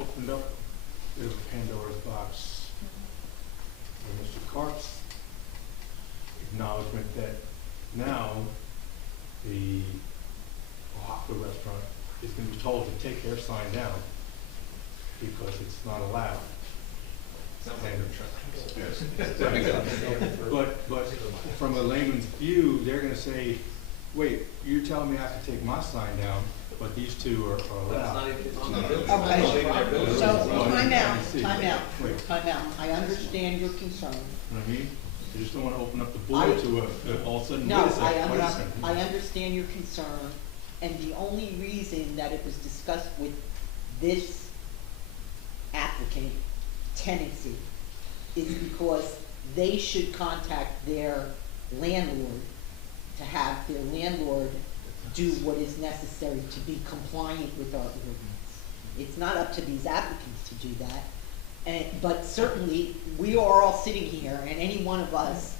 opened up a bit of a Pandora's box with Mr. Karp's acknowledgement that now the Oaxaca restaurant is going to be told to take their sign down because it's not allowed. Sounds like And- But from a layman's view, they're gonna say, wait, you're telling me I have to take my sign down, but these two are allowed. Okay, so Well, time out, let me see. time out, Wait. time out. I understand your concern. You know what I mean? I just don't wanna open up the board to all of a sudden, No, wait a second, what happened? I understand your concern, and the only reason that it was discussed with this applicant, tenancy, is because they should contact their landlord to have their landlord do what is necessary to be compliant with our ordinance. It's not up to these applicants to do that, but certainly, we are all sitting here, and any one of us,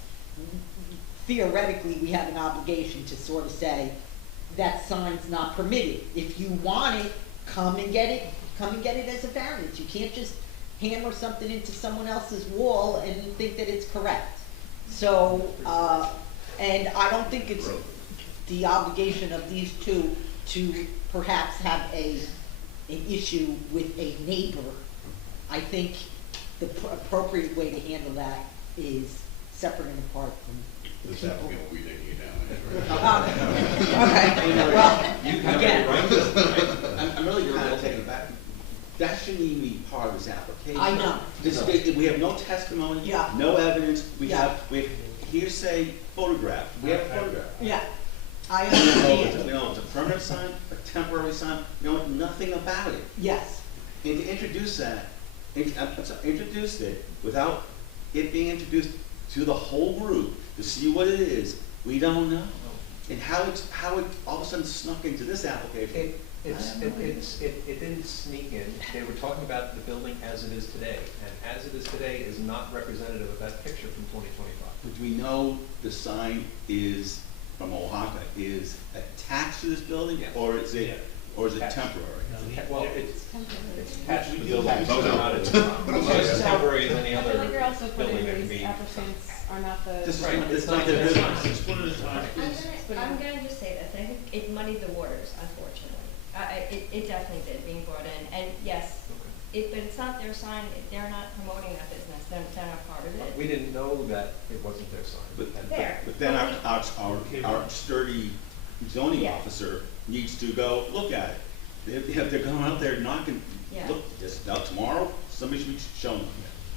theoretically, we have an obligation to sort of say, that sign's not permitted. If you want it, come and get it as a variance. You can't just hammer something into someone else's wall and think that it's correct. So, and I don't think it's the obligation of these two to perhaps have an issue with a neighbor, I think the appropriate way to handle that is separate and apart from the This people. applicant will be taking it down anyway. Okay, well, You have again, it right. I'm really kind of taken aback. That shouldn't even be part of this application. I know. We have no testimony. Yeah. No evidence. We Yeah. have hearsay photograph. We have a photograph. yeah, I We understand, know it's a permanent sign, a temporary sign, we know nothing about it. yes, And to introduce that, introduce it without it being introduced to the whole group to see what it is, we don't know. And how it all of a sudden snuck into this application. It didn't sneak in. They were talking about the building as it is today, and as it is today is not representative of that picture from 2025. But we know the sign is, from Oaxaca, is attached to this building, Yes. or is it, Yeah. or is it temporary? Well, it's attached to the We building, do- it's not as temporary as any I other feel like you're also building putting that can these be. applicants are not the. This is, Right, it's it's not not their their business. Just one at a time. I'm gonna just say this, I think it muddied the waters, unfortunately. It definitely did, being brought in, and yes, but it's not their sign, they're not promoting that business, they're not part of it. We didn't know that it wasn't their sign. There. But then our sturdy zoning Yeah. officer needs to go look at it. If they're going out there knocking, Yeah. look, just now tomorrow, somebody should be showing them.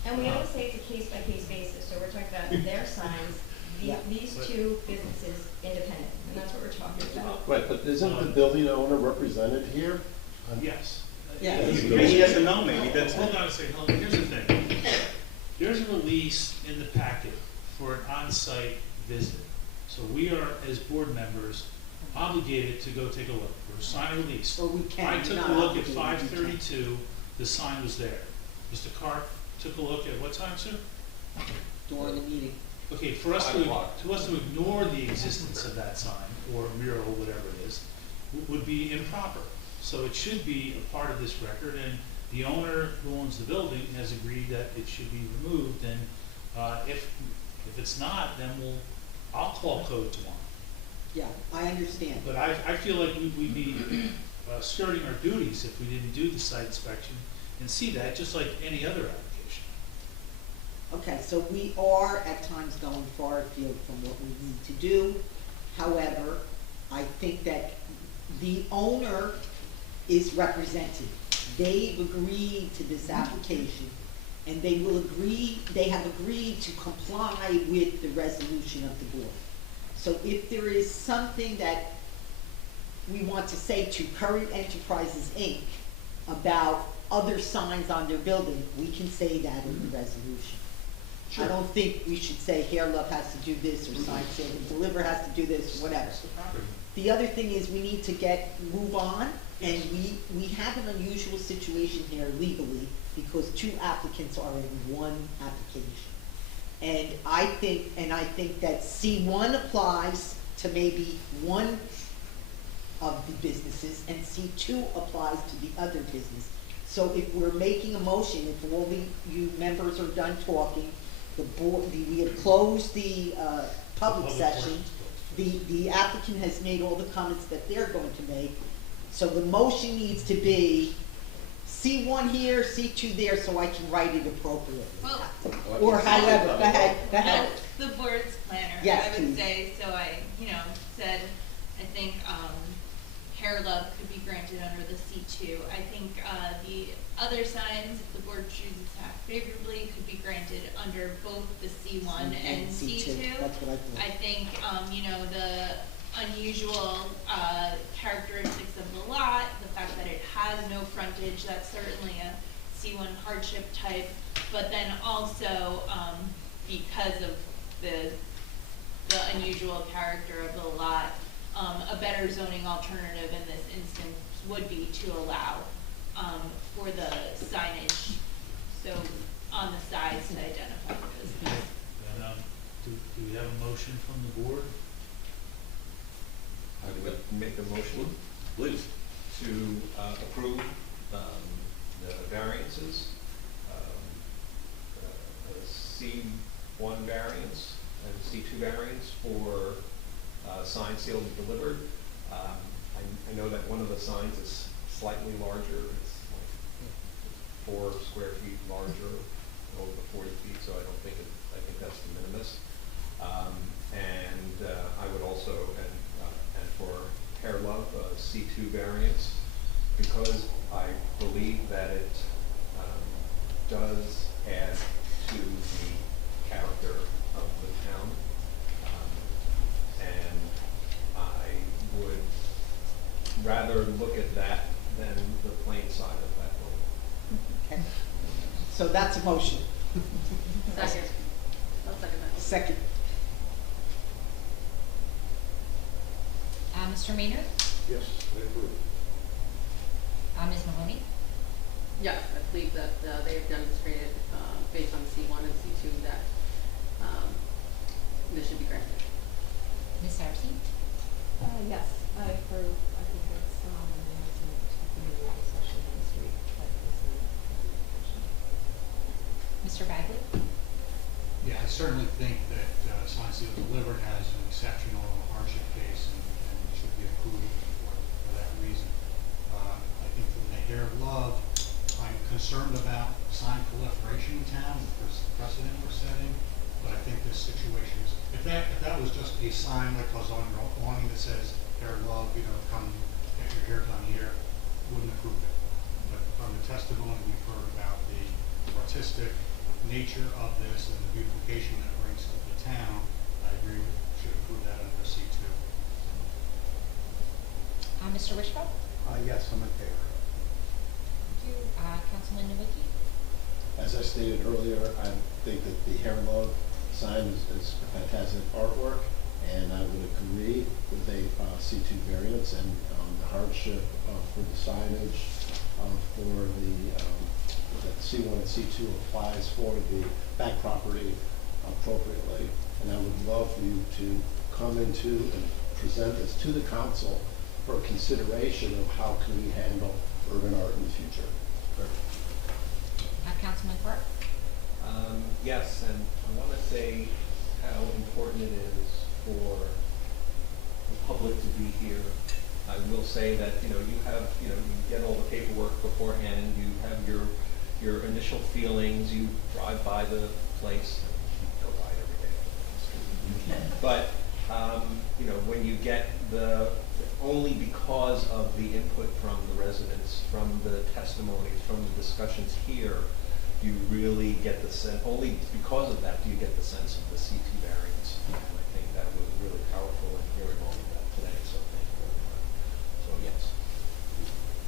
And we always say it's a case-by-case basis, so we're talking about their signs, Yeah. these two businesses independent, and that's what we're talking about. Right, but isn't the building owner represented here? Yes. Yeah. Maybe he doesn't know, maybe that's. Hold on a second, hold on, here's the thing. There's a release in the packet for an on-site visit. So we are, as board members, obligated to go take a look. We're sign a release. or we can, I we're took not a look at obligated, we five can. thirty-two, the sign was there. Mr. Carp took a look at what time, sir? During the meeting. Okay, for us 5 to o'clock. ignore the existence of that sign, or mural, whatever it is, would be improper. So it should be a part of this record, and the owner who owns the building has agreed that it should be removed, and, if it's not, then I'll call code tomorrow. Yeah, I understand. But I feel like we'd be skirting our duties if we didn't do the site inspection and see that, just like any other application. Okay, so we are at times going far afield from what we need to do. However, I think that the owner is represented. They've agreed to this application, and they have agreed to comply with the resolution of the board. So if there is something that we want to say to Curry Enterprises, Inc. about other signs on their building, we can say that in the resolution. I don't think we should say Hair Love has to do this, or Sign Save and Deliver has to do this, or whatever. The other thing is we need to move on, and we have an unusual situation here legally, because two applicants are in one application. And I think that C1 applies to maybe one of the businesses, and C2 applies to the other business. So if we're making a motion, if all you members are done talking, we have closed the public session, the applicant has made all the comments that they're going to make, so the motion needs to be C1 here, C2 there, so I can write it appropriately. Well, Or however, go ahead. As the board's planner, Yes, I would please. say, so I, said, I think, Hair Love could be granted under the C2. I think, the other signs, if the board chooses to act favorably, could be granted under both the C1 and C2. That's what I thought. I think, the unusual, characteristics of the lot, the fact that it has no frontage, that's certainly a C1 hardship type, but then also, because of the unusual character of the lot, a better zoning alternative in this instance would be to allow, for the signage, so on the sides to identify the business. And, do we have a motion from the board? I would make a motion Please. to approve the variances, C1 variance and C2 variance for signed, sealed, and delivered. I know that one of the signs is slightly larger, it's like 4 square feet larger, over the 40 feet, so I think that's de minimis. I would also, and for Hair Love, C2 variance, because I believe that it does add to the character of the town. And I would rather look at that than the plain side of that building. Okay. So that's a motion. Second. I'll second that. Second. Mr. Maynard? Yes, I approve. Ms. Mahoney? Yes, I believe that they have demonstrated, based on C1 and C2, that this should be granted. Ms. Saracine? Yes, I approve. I think it's, especially on the street, that is Mr. Bagley? Yeah, I certainly think that Sign Seal Delivered has an exceptional hardship case and should be approved for that reason. I think from the Hair of Love, I'm concerned about sign proliferation in town, the precedent we're setting, but I think this situation is, if that was just a sign like was on your awning that says Hair of Love, come get your hair done here, wouldn't approve it. But from the testimony we've heard about the artistic nature of this and the beautification that it brings to the town, I agree with, should approve that under C2. Mr. Wishbone? Yes, I'm in favor. Thank you. Councilman Nowicki? As I stated earlier, I think that the Hair Love sign is fantastic artwork, and I would agree with a C2 variance and the hardship for the signage for that C1 and C2 applies for the back property appropriately. And I would love for you to come into and present this to the council for consideration of how can we handle urban art in the future. Councilman Quirk? Yes, and I want to say how important it is for the public to be here. I will say that, you get all the paperwork beforehand, and you have your initial feelings, you drive by the place, you go by it every day. But, when you get only because of the input from the residents, from the testimonies, from the discussions here, you really get the sense, only because of that do you get the sense of the C2 variance. And I think that was really powerful in hearing all of that today, so thank you very much. So yes.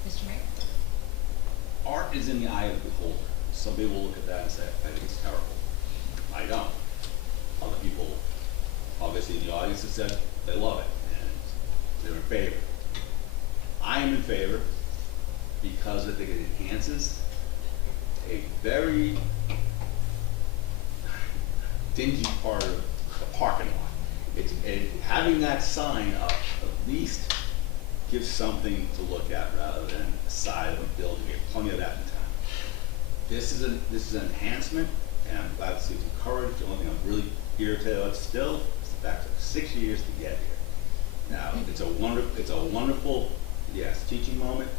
Mr. Mayor? Art is in the eye of the beholder. Some people will look at that and say, I think it's terrible. I don't. Other people, obviously in the audience, have said they love it and they're in favor. I am in favor because I think it enhances a very dingy part of the parking lot. Having that sign up at least gives something to look at rather than the side of a building. We have plenty of that in town. This is an enhancement, and I'm glad to see it's encouraged. The only thing I'm really irritated about still is the fact that it took 6 years to get here. Now, it's a wonderful, yes, teaching moment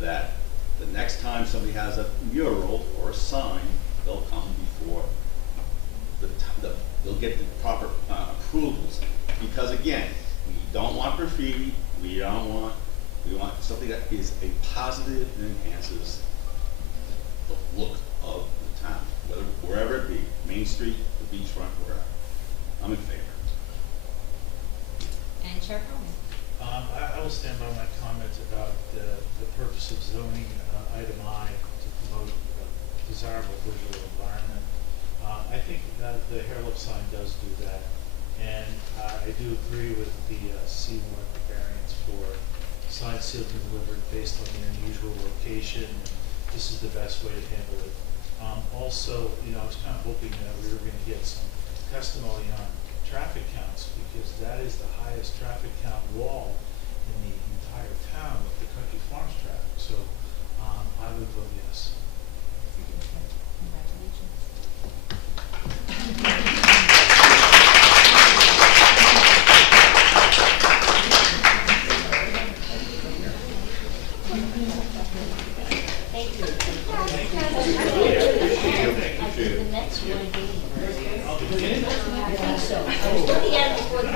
that the next time somebody has a mural or a sign, they'll come before they'll get the proper approvals. Because again, we don't want graffiti. We want something that is a positive and enhances the look of the town, wherever it be, Main Street, the beachfront, wherever. I'm in favor. And Chair Coleman? I will stand by my comments about the purpose of zoning item I to promote a desirable visual environment. I think that the Hair Love sign does do that, and I do agree with the C1 variance for signs sealed and delivered based on the unusual location, and this is the best way to handle it. Also, I was kind of hoping that we were going to get some testimony on traffic counts, because that is the highest traffic count wall in the entire town with the Country Farms traffic. So I would vote yes. Congratulations. so. I was looking at it before the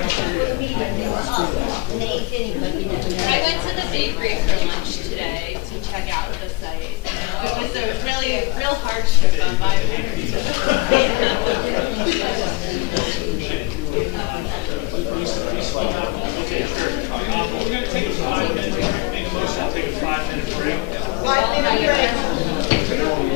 meeting, and they were up, and they ate dinner, but you never know. I went to the bakery for lunch today to check out the site. You know, it was a really real hardship on my part. Okay, sure. We're gonna take a 5-minute break, make a motion to take a 5-minute break. 5-minute break. Come on.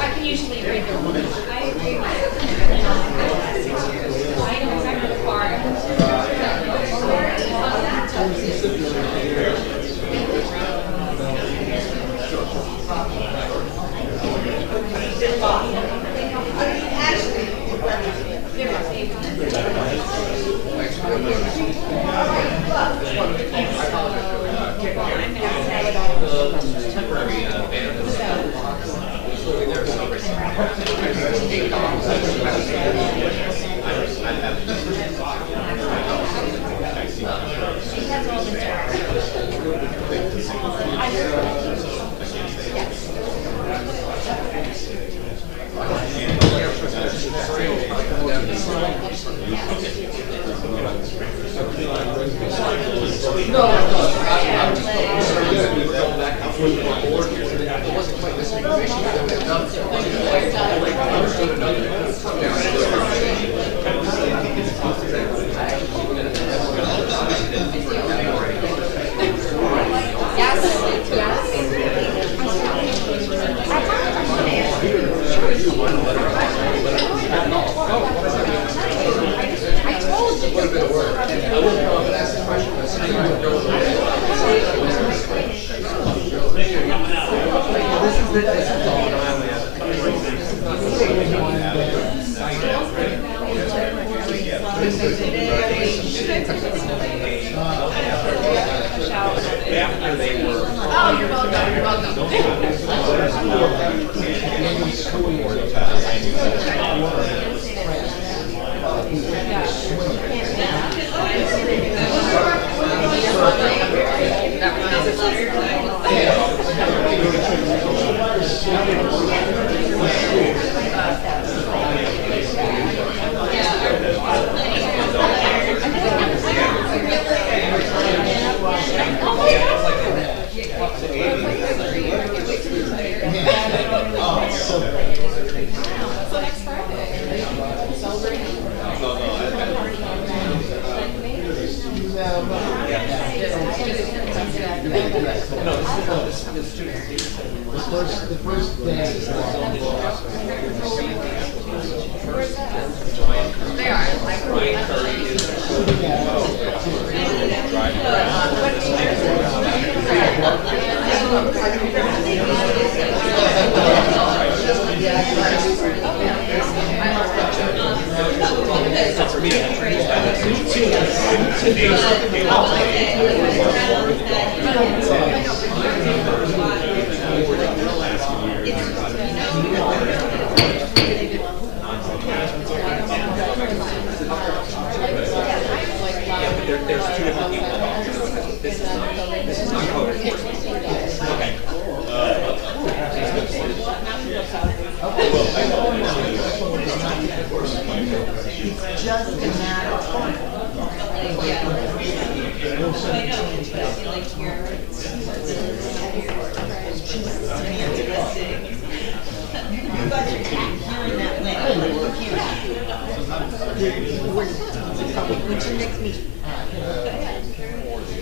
I can usually read the one. I agree. I know exactly the part.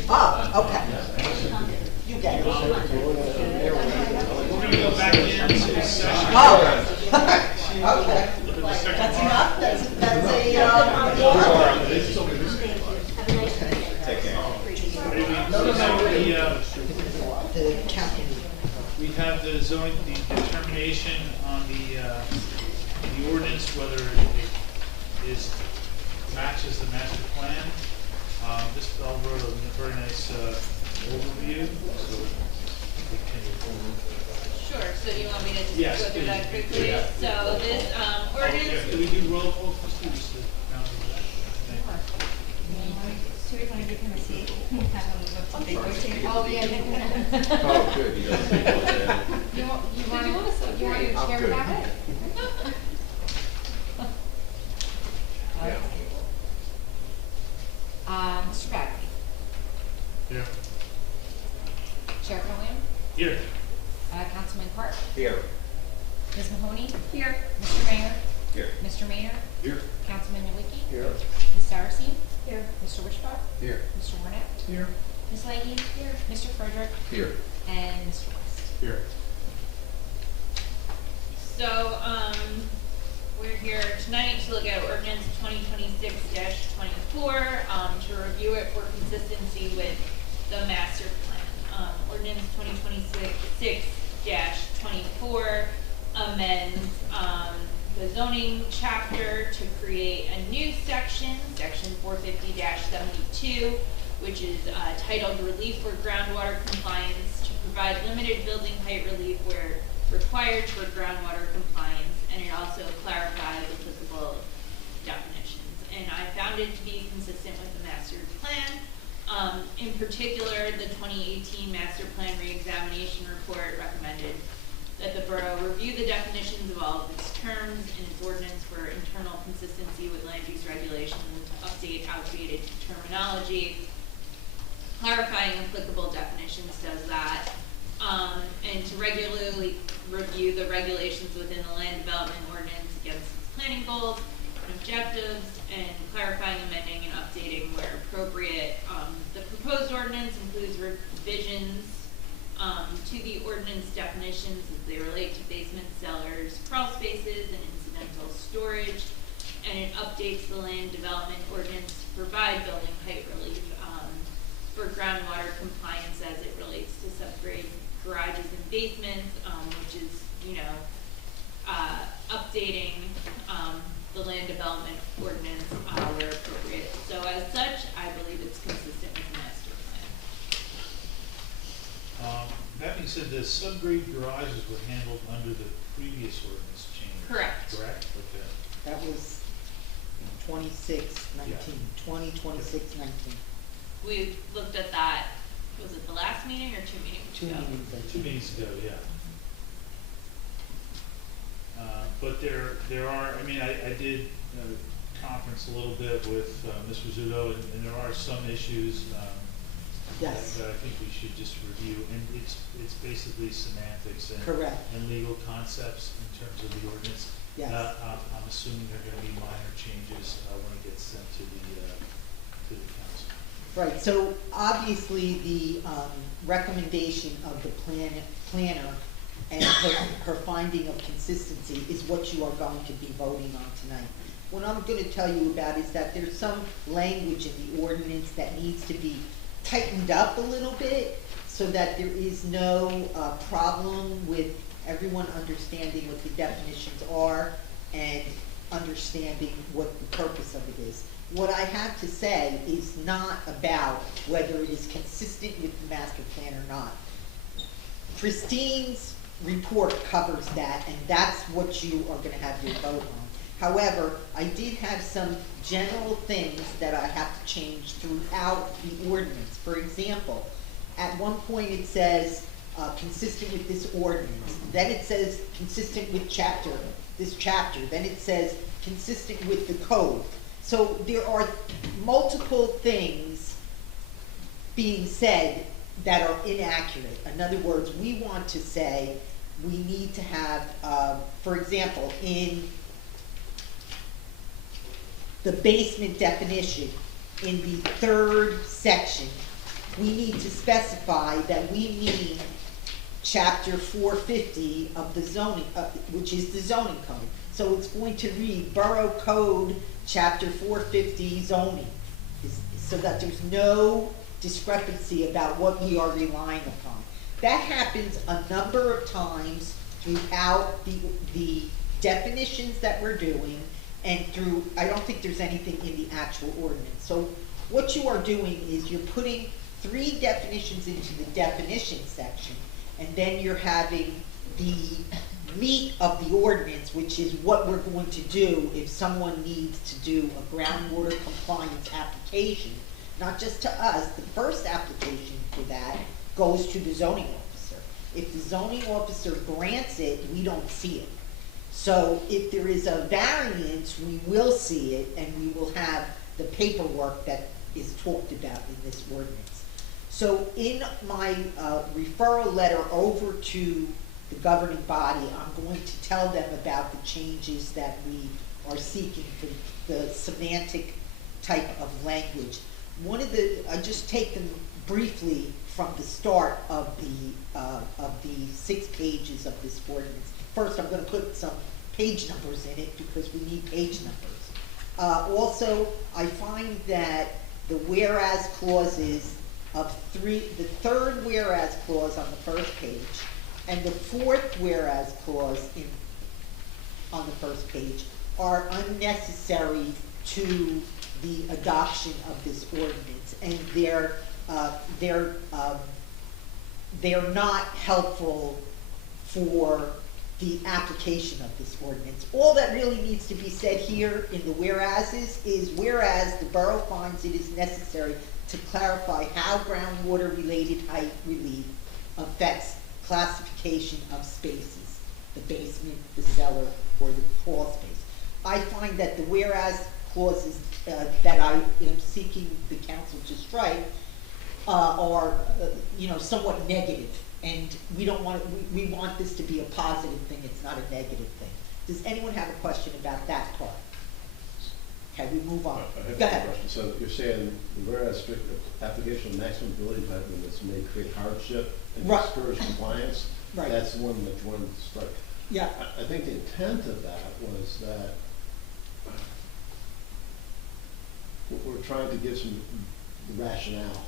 Oh, okay. You get it. We're gonna go back into session. Oh. Okay. That's enough? That's a, No, the county. We have the zoning, the determination on the ordinance, whether it is, matches the master plan. This all wrote a very nice overview, so we can. Sure, so you want me to just Yes, go through please. that quickly? Yeah. So this, Oh, ordinance. yeah, can we do roll call, Christie, just to round it up? So we want to give him a seat, have him look to big rotate. Oh, yeah. Oh, good, you got You want your I'm chair good. back? Yeah. Mr. Bagley, Here. Chair Cohen, Here. Councilman Park, Here. Ms. Mahoney, Here. Mr. Mayor, Here. Mr. Mayor, Here. Councilman Nowicki, Here. Ms. Saracen, Here. Mr. Wishbach, Here. Mr. Warnett, Here. Ms. Leahy, Mr. Frederick, Here. and Mr. West. Here. So, we're here tonight to look at ordinance 2026-24, to review it for consistency with the master plan. Ordinance 2026-24 amends, the zoning chapter to create a new section, section 450-72, which is, titled Relief for Groundwater Compliance, to provide limited building height relief where required for groundwater compliance, and it also clarifies applicable definitions. And I found it to be consistent with the master plan. In particular, the 2018 master plan reexamination report recommended that the borough review the definitions of all of its terms in its ordinance for internal consistency with land use regulations and to update outdated terminology. Clarifying applicable definitions does that. And to regularly review the regulations within the land development ordinance against its planning goals and objectives, and clarifying, amending, and updating where appropriate. The proposed ordinance includes revisions to the ordinance definitions as they relate to basement cellars, crawl spaces, and incidental storage, and it updates the land development ordinance to provide building height relief for groundwater compliance as it relates to subgrade garages and basements, which is, updating the land development ordinance where appropriate. So as such, I believe it's consistent with the master plan. That being said, the subgrade garages were handled under the previous ordinance change. Correct. Correct, okay. That was 2619, 2026-19. We looked at that, was it the last meeting or 2 meetings Two ago? meetings, I 2 think. meetings ago, yeah. But there are, I did conference a little bit with Ms. Rizzuto, and there are some issues Yes. that I think we should just review, and it's basically semantics and Correct. and legal concepts in terms of the ordinance. Yes. I'm assuming there are going to be minor changes when it gets sent to the council. Right, so obviously the recommendation of the planner and her finding of consistency is what you are going to be voting on tonight. What I'm going to tell you about is that there's some language in the ordinance that needs to be tightened up a little bit so that there is no problem with everyone understanding what the definitions are and understanding what the purpose of it is. What I have to say is not about whether it is consistent with the master plan or not. Christine's report covers that, and that's what you are going to have your vote on. However, I did have some general things that I have to change throughout the ordinance. For example, at one point it says consistent with this ordinance. Then it says consistent with this chapter. Then it says consistent with the code. So there are multiple things being said that are inaccurate. In other words, we want to say we need to have, for example, in the basement definition, in the third section, we need to specify that we mean chapter 450 of the zoning, which is the zoning code. So it's going to read Borough Code Chapter 450 zoning, so that there's no discrepancy about what we are relying upon. That happens a number of times throughout the definitions that we're doing and through, I don't think there's anything in the actual ordinance. So what you are doing is you're putting 3 definitions into the definition section, and then you're having the meat of the ordinance, which is what we're going to do if someone needs to do a groundwater compliance application. Not just to us, the first application for that goes to the zoning officer. If the zoning officer grants it, we don't see it. So if there is a variance, we will see it, and we will have the paperwork that is talked about in this ordinance. So in my referral letter over to the governing body, I'm going to tell them about the changes that we are seeking for the semantic type of language. I just take them briefly from the start of the 6 pages of this ordinance. First, I'm going to put some page numbers in it because we need page numbers. Also, I find that the whereas clauses of the 3rd whereas clause on the 1st page and the 4th whereas clause on the 1st page are unnecessary to the adoption of this ordinance, and they're not helpful for the application of this ordinance. All that really needs to be said here in the whereases is whereas the borough finds it is necessary to clarify how groundwater related height relief affects classification of spaces, the basement, the cellar, or the crawl space. I find that the whereas clauses that I am seeking the council to strike are somewhat negative, and we want this to be a positive thing. It's not a negative thing. Does anyone have a question about that part? Okay, we move on. I have Go a ahead. question. So you're saying whereas strict application of maximum building height limits may create hardship and Right. discourage compliance? Right. That's the one that you wanted to strike. Yeah. I think the intent of that was that we're trying to give some rationale.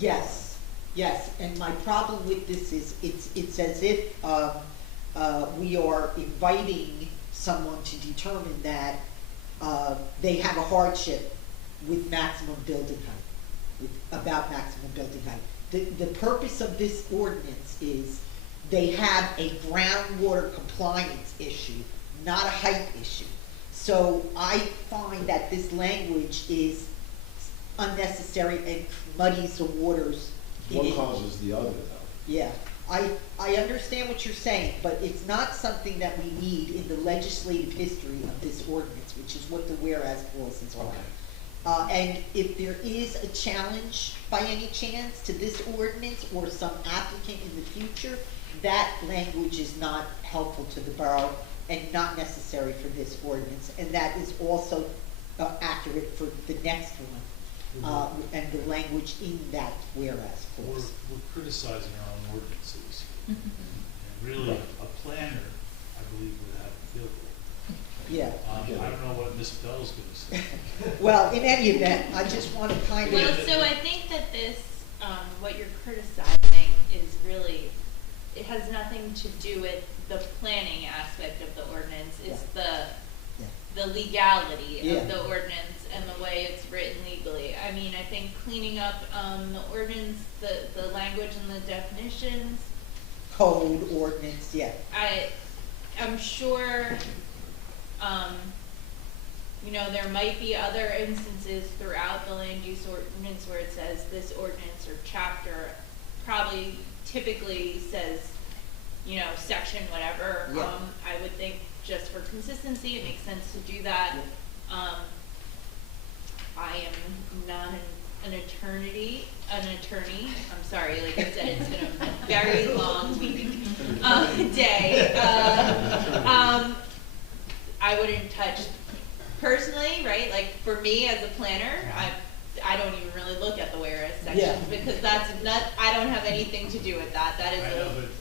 Yes, yes, and my problem with this is it's as if we are inviting someone to determine that they have a hardship with maximum building height, about maximum building height. The purpose of this ordinance is they have a groundwater compliance issue, not a height issue. So I find that this language is unnecessary and muddies the waters. One causes the other, though. Yeah, I understand what you're saying, but it's not something that we need in the legislative history of this ordinance, which is what the whereas clauses are. And if there is a challenge by any chance to this ordinance or some applicant in the future, that language is not helpful to the borough and not necessary for this ordinance. And that is also accurate for the next one, and the language in that whereas clause. We're criticizing our own ordinances. And really, a planner, I believe, would have a field day. Yeah. I don't know what Ms. Bell's gonna say. Well, in any event, I just want to kind of. Well, so I think that this, what you're criticizing is really, it has nothing to do with the planning aspect of the ordinance. It's the legality of the ordinance and the way it's written legally. I mean, I think cleaning up the ordinance, the language and the definitions. Code, ordinance, yeah. I'm sure, there might be other instances throughout the land use ordinance where it says this ordinance or chapter probably typically says, section whatever. Yeah. I would think just for consistency, it makes sense to do that. I am not an attorney. I'm sorry, like I said, it's been a very long day. I wouldn't touch personally, right? Like for me as a planner, I don't even really look at the whereas sections because that's not. I don't have anything to do with that. That is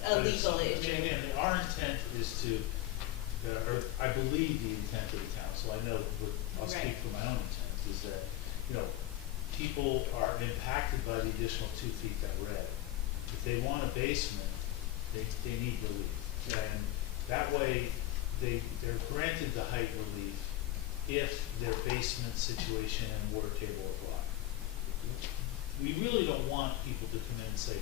a legal issue. Again, our intent is to, or I believe the intent of the council. I know, I'll speak for my own intent, is that people are impacted by the additional 2 feet that we're adding. If if they want a basement, they need relief. And that way, they're granted the height relief if their basement situation and water table apply. We really don't want people to come in and say,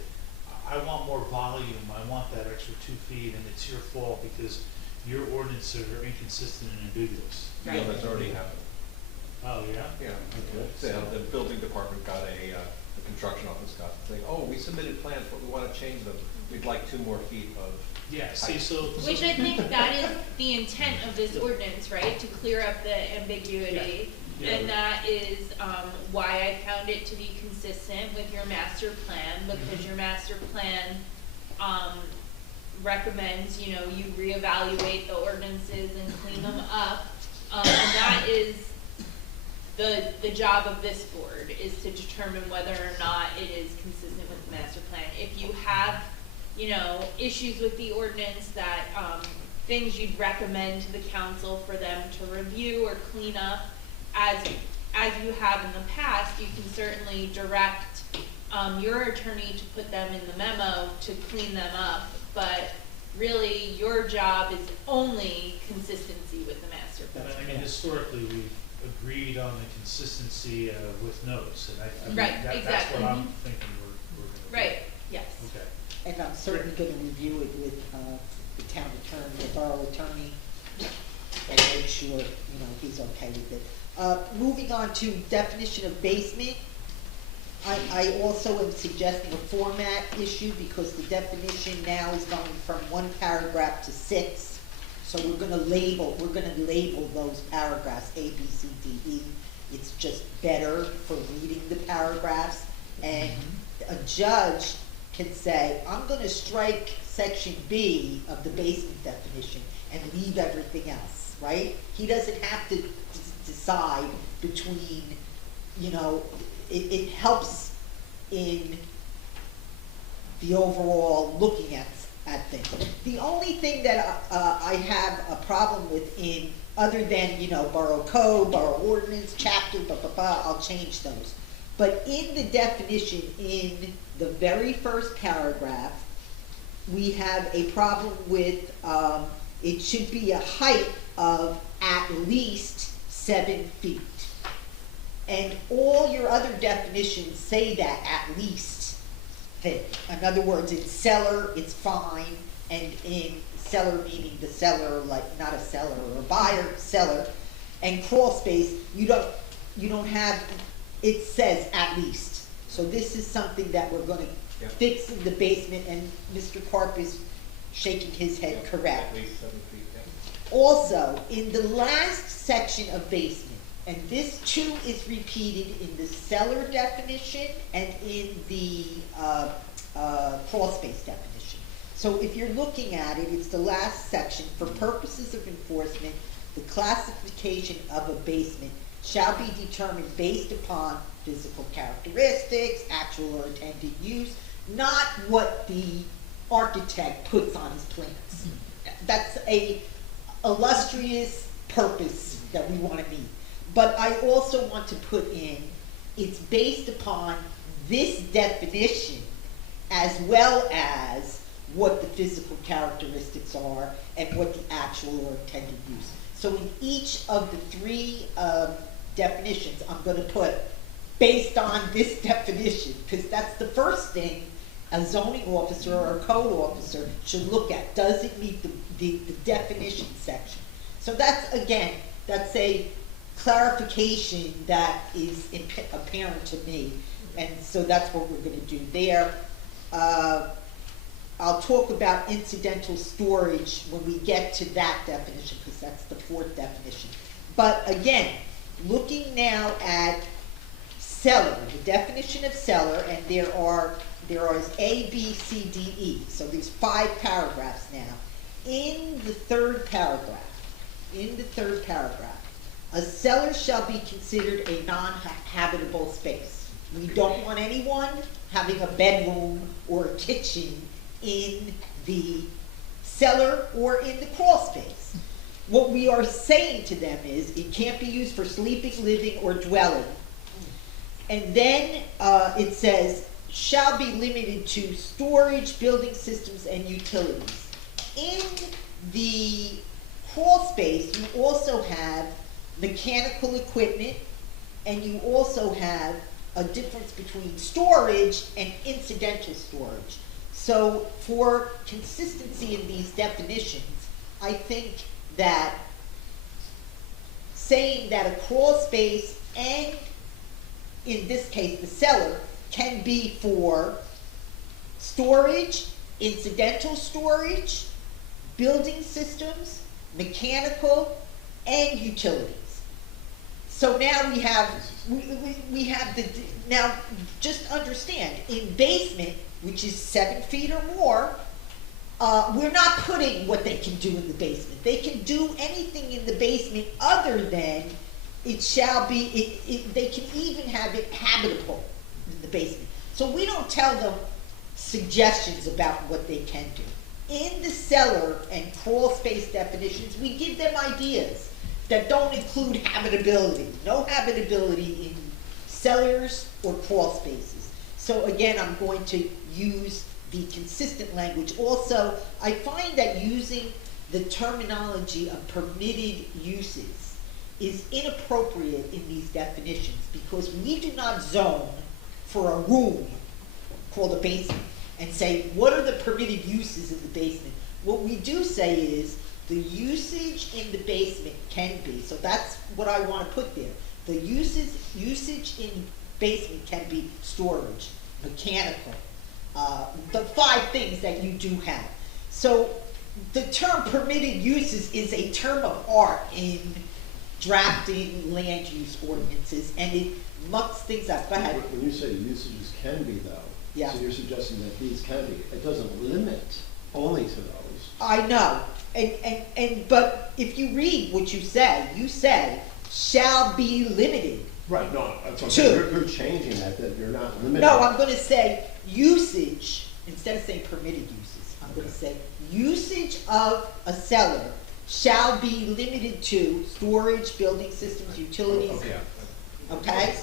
I want more volume, I want that extra 2 feet, and it's your fault because your ordinances are inconsistent and ambiguous. Yeah, that's already happened. Oh, yeah? Yeah, the building department got the construction office got saying, oh, we submitted plans, but we want to change them. We'd like 2 more feet of. Yeah, see, so. Which I think that is the intent of this ordinance, right, to clear up the ambiguity. Yeah. And that is, why I found it to be consistent with your master plan, because your master plan, recommends, you reevaluate the ordinances and clean them up. And that is the job of this board, is to determine whether or not it is consistent with the master plan. If you have, issues with the ordinance that, things you'd recommend to the council for them to review or clean up, as you have in the past, you can certainly direct, your attorney to put them in the memo to clean them up, but really, your job is only consistency with the master plan. I mean, historically, we've agreed on the consistency with notes, and I mean, Right, that's exactly. what I'm thinking we're gonna do. Right, yes. Okay. And I'm certainly gonna review it with, the town attorney, the borough attorney, and make sure, he's okay with it. Moving on to definition of basement, I also am suggesting a format issue because the definition now is going from 1 paragraph to 6. So we're gonna label those paragraphs A, B, C, D, E. It's just better for reading the paragraphs. And a judge can say, I'm gonna strike section B of the basement definition and leave everything else, right? He doesn't have to decide between, it helps in the overall looking at things. The only thing that I have a problem with other than, borough code, borough ordinance, chapter, I'll change those. But in the definition, in the very first paragraph, we have a problem with, it should be a height of at least 7 feet. And all your other definitions say that at least thing. In other words, in cellar, it's fine, and in cellar meaning the seller, like not a seller or a buyer, seller, and crawl space, you don't have, it says at least. So this is something that we're gonna fix in the basement, and Mr. Karp is shaking his head correct. At least 7 feet, yeah. Also, in the last section of basement, and this too is repeated in the cellar definition and in the crawl space definition. So if you're looking at it, it's the last section. For purposes of enforcement, the classification of a basement shall be determined based upon physical characteristics, actual or intended use, not what the architect puts on his plans. That's a illustrious purpose that we want to meet. But I also want to put in, it's based upon this definition as well as what the physical characteristics are and what the actual or intended use. So in each of the 3 definitions, I'm going to put based on this definition, because that's the first thing a zoning officer or a code officer should look at. Does it meet the definition section? So that's, again, that's a clarification that is apparent to me, and so that's what we're going to do there. I'll talk about incidental storage when we get to that definition, because that's the 4th definition. But again, looking now at cellar, the definition of cellar, and there is A, B, C, D, E. So there's 5 paragraphs now. In the third paragraph, a cellar shall be considered a non-habitable space. We don't want anyone having a bedroom or a kitchen in the cellar or in the crawl space. What we are saying to them is it can't be used for sleeping, living, or dwelling. And then it says shall be limited to storage, building systems, and utilities. In the crawl space, you also have mechanical equipment, and you also have a difference between storage and incidental storage. So for consistency in these definitions, I think that saying that a crawl space and, in this case, the cellar, can be for storage, incidental storage, building systems, mechanical, and utilities. So now we have, we have the, now just understand, in basement, which is 7 feet or more, we're not putting what they can do in the basement. They can do anything in the basement other than it shall be, they can even have it habitable in the basement. So we don't tell them suggestions about what they can do. In the cellar and crawl space definitions, we give them ideas that don't include habitability. No habitability in cellars or crawl spaces. So again, I'm going to use the consistent language. Also, I find that using the terminology of permitted uses is inappropriate in these definitions because we do not zone for a room called a basement and say, what are the permitted uses in the basement? What we do say is, the usage in the basement can be, so that's what I want to put there. The usage in basement can be storage, mechanical, the 5 things that you do have. So the term permitted uses is a term of art in drafting land use ordinances, and it mucks things up. Go ahead. When you say usages can be though, yeah. So you're suggesting that these can be, it doesn't limit only to those. I know, but if you read what you say shall be limited. Right, no, that's what I'm saying. You're changing that you're not limiting. No, I'm gonna say usage, instead of saying permitted uses, I'm gonna say usage of a cellar shall be limited to storage, building systems, utilities. Okay?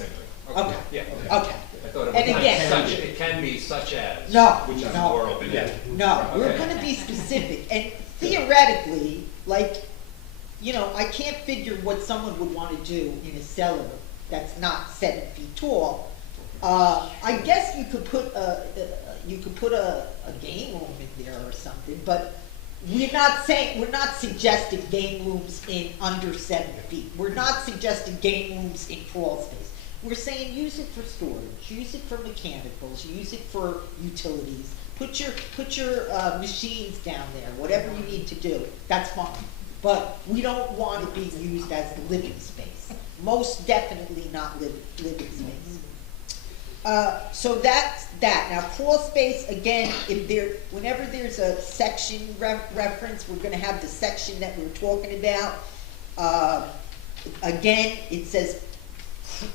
Okay. Yeah. Okay. I thought it And was again, such, it can be such as. No, Which is no, more open-ended. No, we're Okay. gonna be specific, and theoretically, like, you know, I can't figure what someone would wanna do in a cellar that's not 7 feet tall. I guess you could put a game room in there or something, but we're not suggesting game rooms in under 7 feet. We're not suggesting game rooms in crawl space. We're saying use it for storage, use it for mechanicals, use it for utilities. Put your machines down there, whatever you need to do, that's fine. But we don't want it being used as living space. Most definitely not living space. So that's that. Now crawl space, again, whenever there's a section reference, we're gonna have the section that we're talking about. Again, it says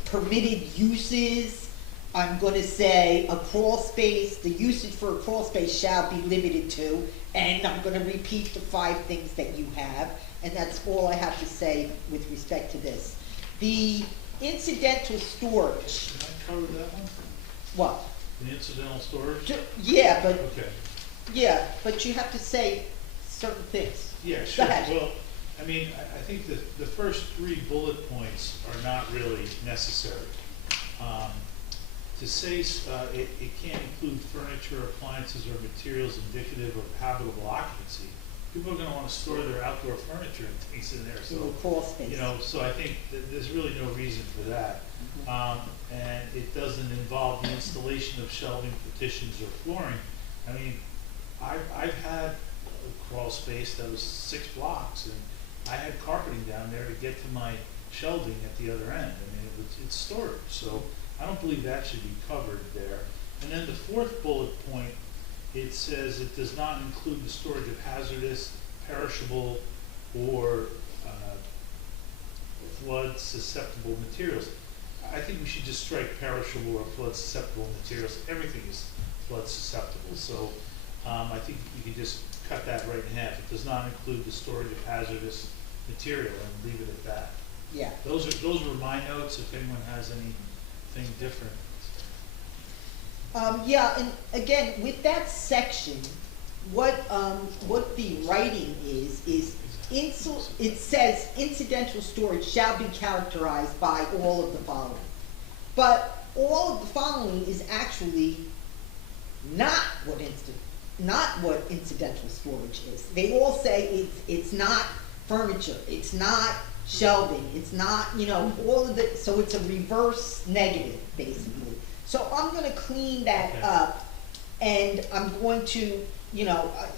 permitted uses. I'm gonna say a crawl space, the usage for a crawl space shall be limited to, and I'm gonna repeat the 5 things that you have, and that's all I have to say with respect to this. The incidental storage. Can I cover that one? What? The incidental storage? Yeah, but, Okay. yeah, but you have to say certain things. Yeah, sure. Go ahead. Well, I mean, I think the first 3 bullet points are not really necessary. To say it can't include furniture, appliances, or materials indicative of habitable occupancy, people are gonna wanna store their outdoor furniture and things in there, In so. the crawl space. You know, so I think that there's really no reason for that. And it doesn't involve the installation of shelving, partitions, or flooring. I mean, I've had a crawl space that was 6 blocks, and I had carpeting down there to get to my shelving at the other end. I mean, it's storage, so I don't believe that should be covered there. And then the 4th bullet point, it says it does not include the storage of hazardous, perishable, or flood susceptible materials. I think we should just strike perishable or flood susceptible materials. Everything is flood susceptible, so I think you can just cut that right in half. It does not include the storage of hazardous material, and leave it at that. Yeah. Those were my notes. If anyone has anything different. Yeah, and again, with that section, what the writing is it says incidental storage shall be characterized by all of the following. But all of the following is actually not what incidental storage is. They all say it's not furniture, it's not shelving, it's not, all of the, so it's a reverse negative, basically. So I'm gonna clean that up, and I'm going to,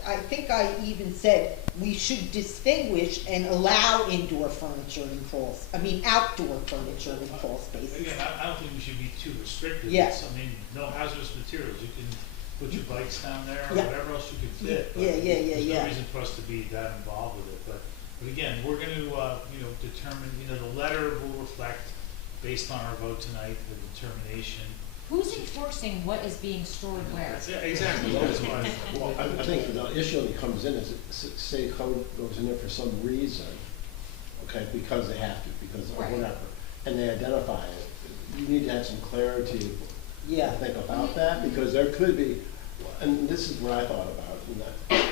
I think I even said we should distinguish and allow indoor furniture in outdoor furniture in crawl spaces. Again, I don't think we should be too restrictive. Yeah. No hazardous materials, you can put your bikes down there, or Yeah. whatever else you can fit. but Yeah. There's no reason for us to be that involved with it, but again, we're gonna, determine, the letter will reflect, based on our vote tonight, the determination. Who's enforcing what is being stored where? Yeah, exactly, that's why. Well, I think the issue that comes in is, say code goes in there for some reason, okay, because they have to, because of Right. whatever, and they identify it, you need to have some clarity, Yeah. I think, about that, because there could be, and this is what I thought about, and that,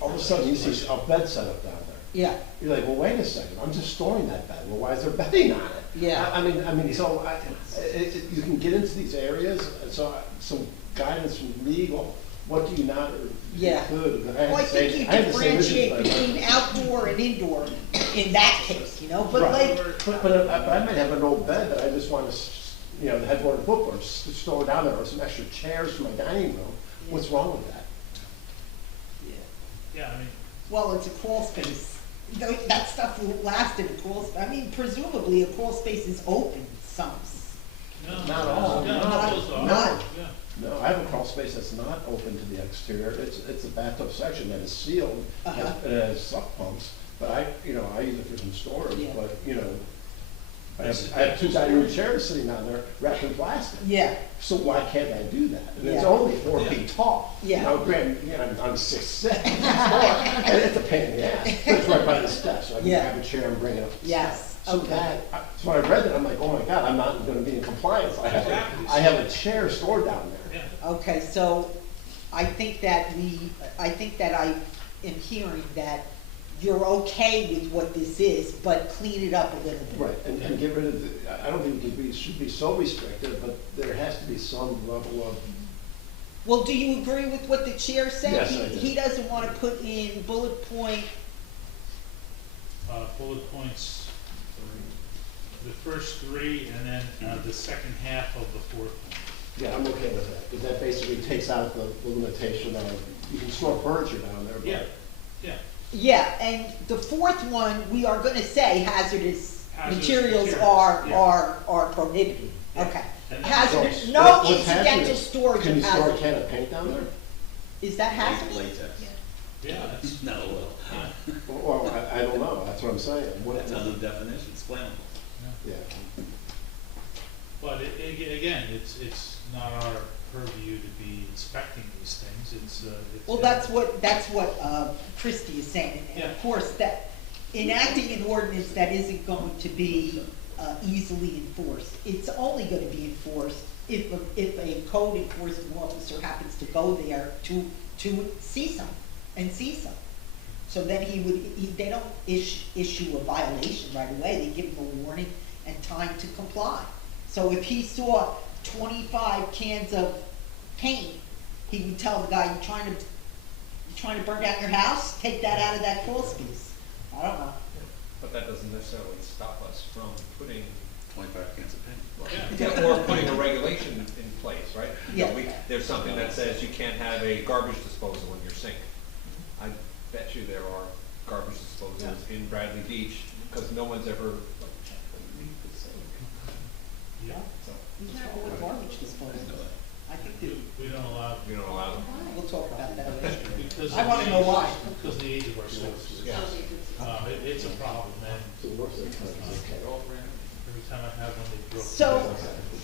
all of a sudden you see a bed set up down there. Yeah. You're like, well, wait a second, I'm just storing that bed, well, why is there bedding on it? Yeah. You can get into these areas, and so some guidance from legal, what do you not, or Yeah. include? Well, I think you differentiate between outdoor and indoor in that case, but Right. like, But I might have an old bed that I just want to, the headboard and footboard, just store down there, or some extra chairs for my dining room, what's wrong with that? Yeah, well, it's a crawl space. That stuff will last in a crawl space. Presumably a crawl space is open some. Not all, No, no. those are, Not- yeah. No, I have a crawl space that's not open to the exterior, it's a bathtub section that is sealed, Uh-huh. and it has suck pumps, but I use it for some storage, Yeah. but, I have two dining room chairs sitting down there wrapped in plastic. Yeah. So why can't I do that? And it's Yeah. only 4 feet tall. Yeah. Granted, I'm 6'6", and it's a pain in the ass, but it's right by the steps, so I can Yeah. grab a chair and bring it up. the Yes. steps. So Okay. so when I read that, I'm like, oh my God, I'm not gonna be in compliance. I have a chair stored down there. Okay, so I think that I am hearing that you're okay with what this is, but clean it up a little bit. Right, and get rid of I don't think it should be so restrictive, but there has to be some level of, Well, do you agree with what the chair said? Yes, I do. He doesn't want to put in bullet point, Bullet points, the first three, and then, the second half of the fourth one. yeah, I'm okay with that, because that basically takes out the limitation of, you can store furniture down there, but. Yeah. yeah, and the fourth one, we are gonna say hazardous Hazardous materials materials, yeah. are prohibited. Yeah. Okay. And Hazardous, So, no what's incidental hazardous? storage Can of you store a hazardous. can of paint down there? Is that hazardous? Latex. Yeah, that's, No, yeah. Well, I don't know, that's what I'm saying. that's under the definition, it's flammable. Yeah. But again, it's not our purview to be inspecting these things, it's. Well, that's what Christie is saying, and Yeah. of course, that enacting an ordinance that isn't going to be easily enforced, it's only gonna be enforced if a code enforcement officer happens to go there to see some. So then they don't issue a violation right away, they give him a warning and time to comply. So if he saw 25 cans of paint, he would tell the guy, you trying to burn down your house? Take that out of that crawl space. I don't know. But that doesn't necessarily stop us from putting, 25 cans of paint. Yeah. or putting a regulation in place, right? Yeah. There's something that says you can't have a garbage disposal in your sink. I bet you there are garbage disposals in Bradley Beach, because no one's ever like checked underneath the sink. Yeah. So, With garbage disposal. I think that, We don't allow. you don't allow them. we'll talk about that later. Because I of wanna the know age- why. Because of the age of our schools. Yeah. It's a problem, and every time I have one, they broke.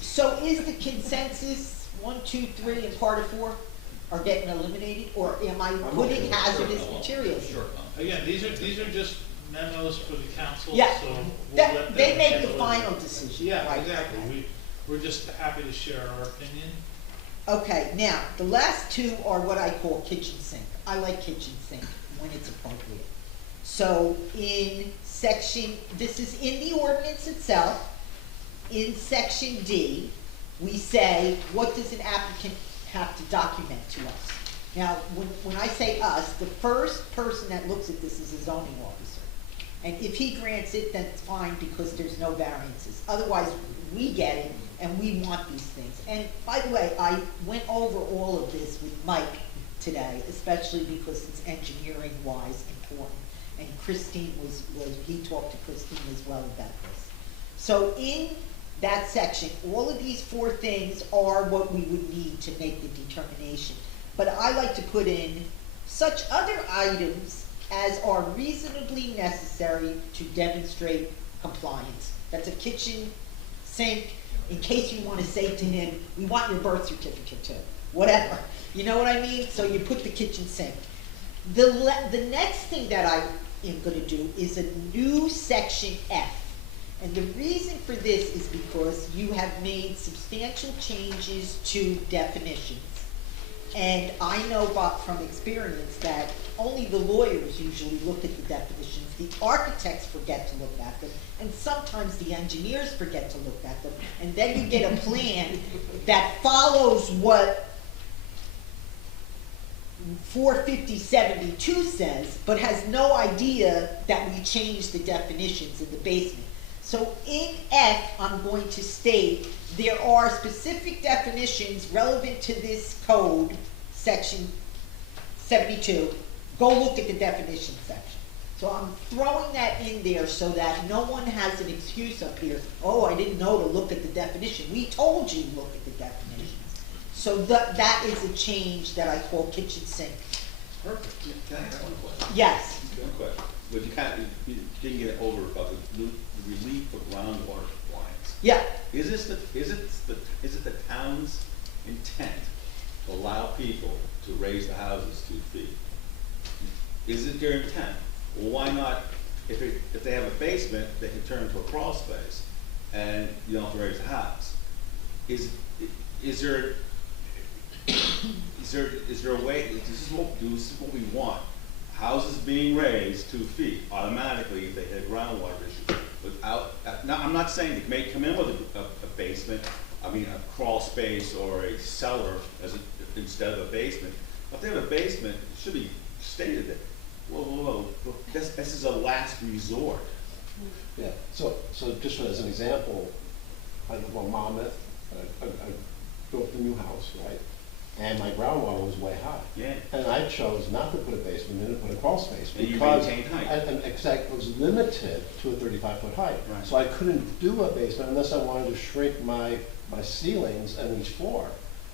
So is the consensus 1, 2, 3, and part of 4 are getting eliminated, or am I putting hazardous materials? Sure. Again, these are just memos for the council, so Yeah. we'll That- let them they make the handle it. final decision. Yeah, Right. exactly. We're just happy to share our opinion. Okay, now, the last two are what I call kitchen sink. I like kitchen sink when it's appropriate. So in section, this is in the ordinance itself, in section D, we say, what does an applicant have to document to us? Now, when I say us, the first person that looks at this is a zoning officer. And if he grants it, then it's fine because there's no variances. Otherwise, we get it and we want these things. And by the way, I went over all of this with Mike today, especially because it's engineering-wise important. And Christine he talked to Christine as well about this. So in that section, all of these four things are what we would need to make the determination. But I like to put in such other items as are reasonably necessary to demonstrate compliance. That's a kitchen sink, in case you want to say to him, we want your birth certificate too, whatever. You know what I mean? So you put the kitchen sink. The next thing that I am going to do is a new section F. And the reason for this is because you have made substantial changes to definitions. And I know from experience that only the lawyers usually look at the definitions. The architects forget to look at them, and sometimes the engineers forget to look at them. And then you get a plan that follows what 45072 says, but has no idea that we changed the definitions in the basement. So in F, I'm going to state there are specific definitions relevant to this code, section 72. Go look at the definition section. So I'm throwing that in there so that no one has an excuse up here. Oh, I didn't know to look at the definition. We told you to look at the definitions. So that is a change that I call kitchen sink. Perfect. Can I have one question? Yes. One question. But you didn't get over about the relief for groundwater compliance. Yeah. Is it the town's intent to allow people to raise the houses 2 feet? Is it their intent? Well, why not, if they have a basement, they can turn into a crawl space and you don't have to raise the house? Is there a way, this is what we want, houses being raised 2 feet automatically if they hit a groundwater issue without, now I'm not saying they may come in with a basement, I mean a crawl space or a cellar instead of a basement. If they have a basement, it should be stated that, whoa, this is a last resort. Yeah, so just as an example, I live on Monmouth, I built a new house, right? And my groundwater was way high. Yeah. And I chose not to put a basement in and put a crawl space And you because maintained height. and exact was limited to a 35-foot height. Right. So I couldn't do a basement unless I wanted to shrink my ceilings on each floor.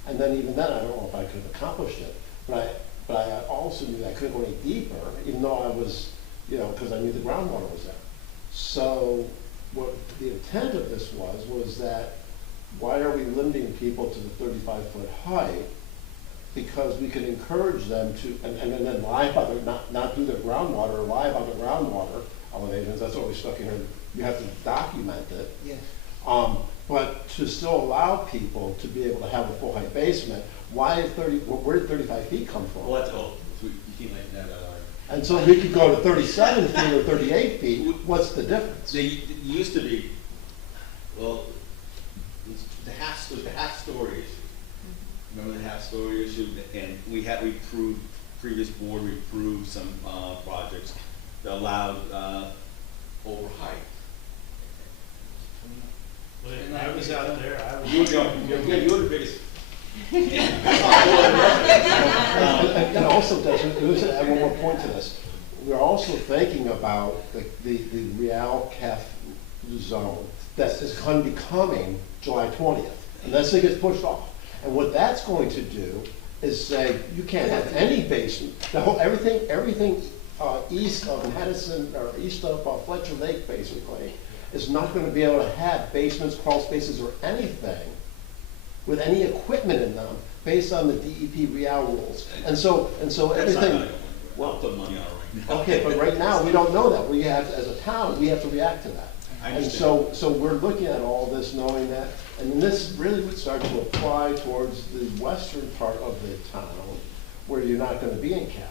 And then even then, I don't know if I could have accomplished it. But I also knew I couldn't go any deeper, even though I was, because I knew the groundwater was there. So what the intent of this was that why are we limiting people to the 35-foot height? Because we can encourage them to, and then lie about their, not do their groundwater, or lie about their groundwater elevations. That's what we stuck in here. You have to document it. Yeah. But to still allow people to be able to have a full height basement, why is where did 35 feet come from? Well, that's all. You can't make that out. And so we could go to 37 feet or 38 feet. What's the difference? They used to be, well, the half-story issue. Remember the half-story issue? And we proved, previous board, we proved some projects that allowed over height. I was out there, You were the biggest. And also, add one more point to this. We're also thinking about the Real CAF zone that is going to be coming July 20th, and this thing gets pushed off. And what that's going to do is say you can't have any basement. Everything east of Madison or east of Fletcher Lake, basically, is not going to be able to have basements, crawl spaces, or anything with any equipment in them based on the DEP Real rules. And so everything. Well, I'll put money on it right now. Okay, but right now we don't know that. We have, as a town, we have to react to that. And understand. so we're looking at all this knowing that, and then this really would start to apply towards the western part of the town where you're not gonna be in CAF.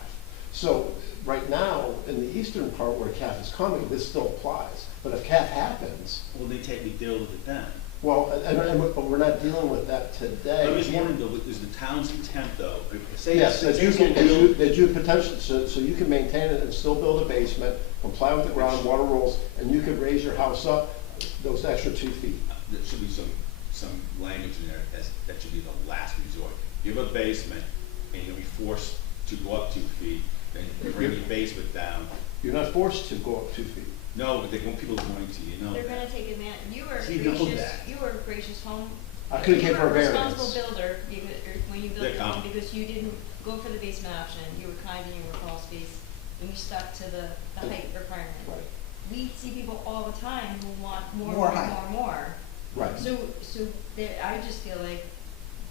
So right now, in the eastern part where CAF is coming, this still applies. But if CAF happens, Well, they take, we deal with it then. well, but we're not dealing with that today. I'm just wondering though, is the town's intent though, say, Yes, say that you it's can, a real- that you potentially, so you can maintain it and still build a basement, comply with the groundwater rules, and you could raise your house up those extra 2 feet. there should be some language in there that should be the last resort. You have a basement and you'll be forced to go up 2 feet, then you bring your basement down. You're not forced to go up 2 feet. No, but they want people going to, you know They're that. gonna take advantage, you were You know gracious, that. you were a gracious home. I could've came for a You were a variance. responsible builder, when you built They're your home, calm. because you didn't go for the basement option, you were kind and you were crawl space, and you stuck to the height requirement. Right. We see people all the time who want more, More more, height. more. Right. So there, I just feel like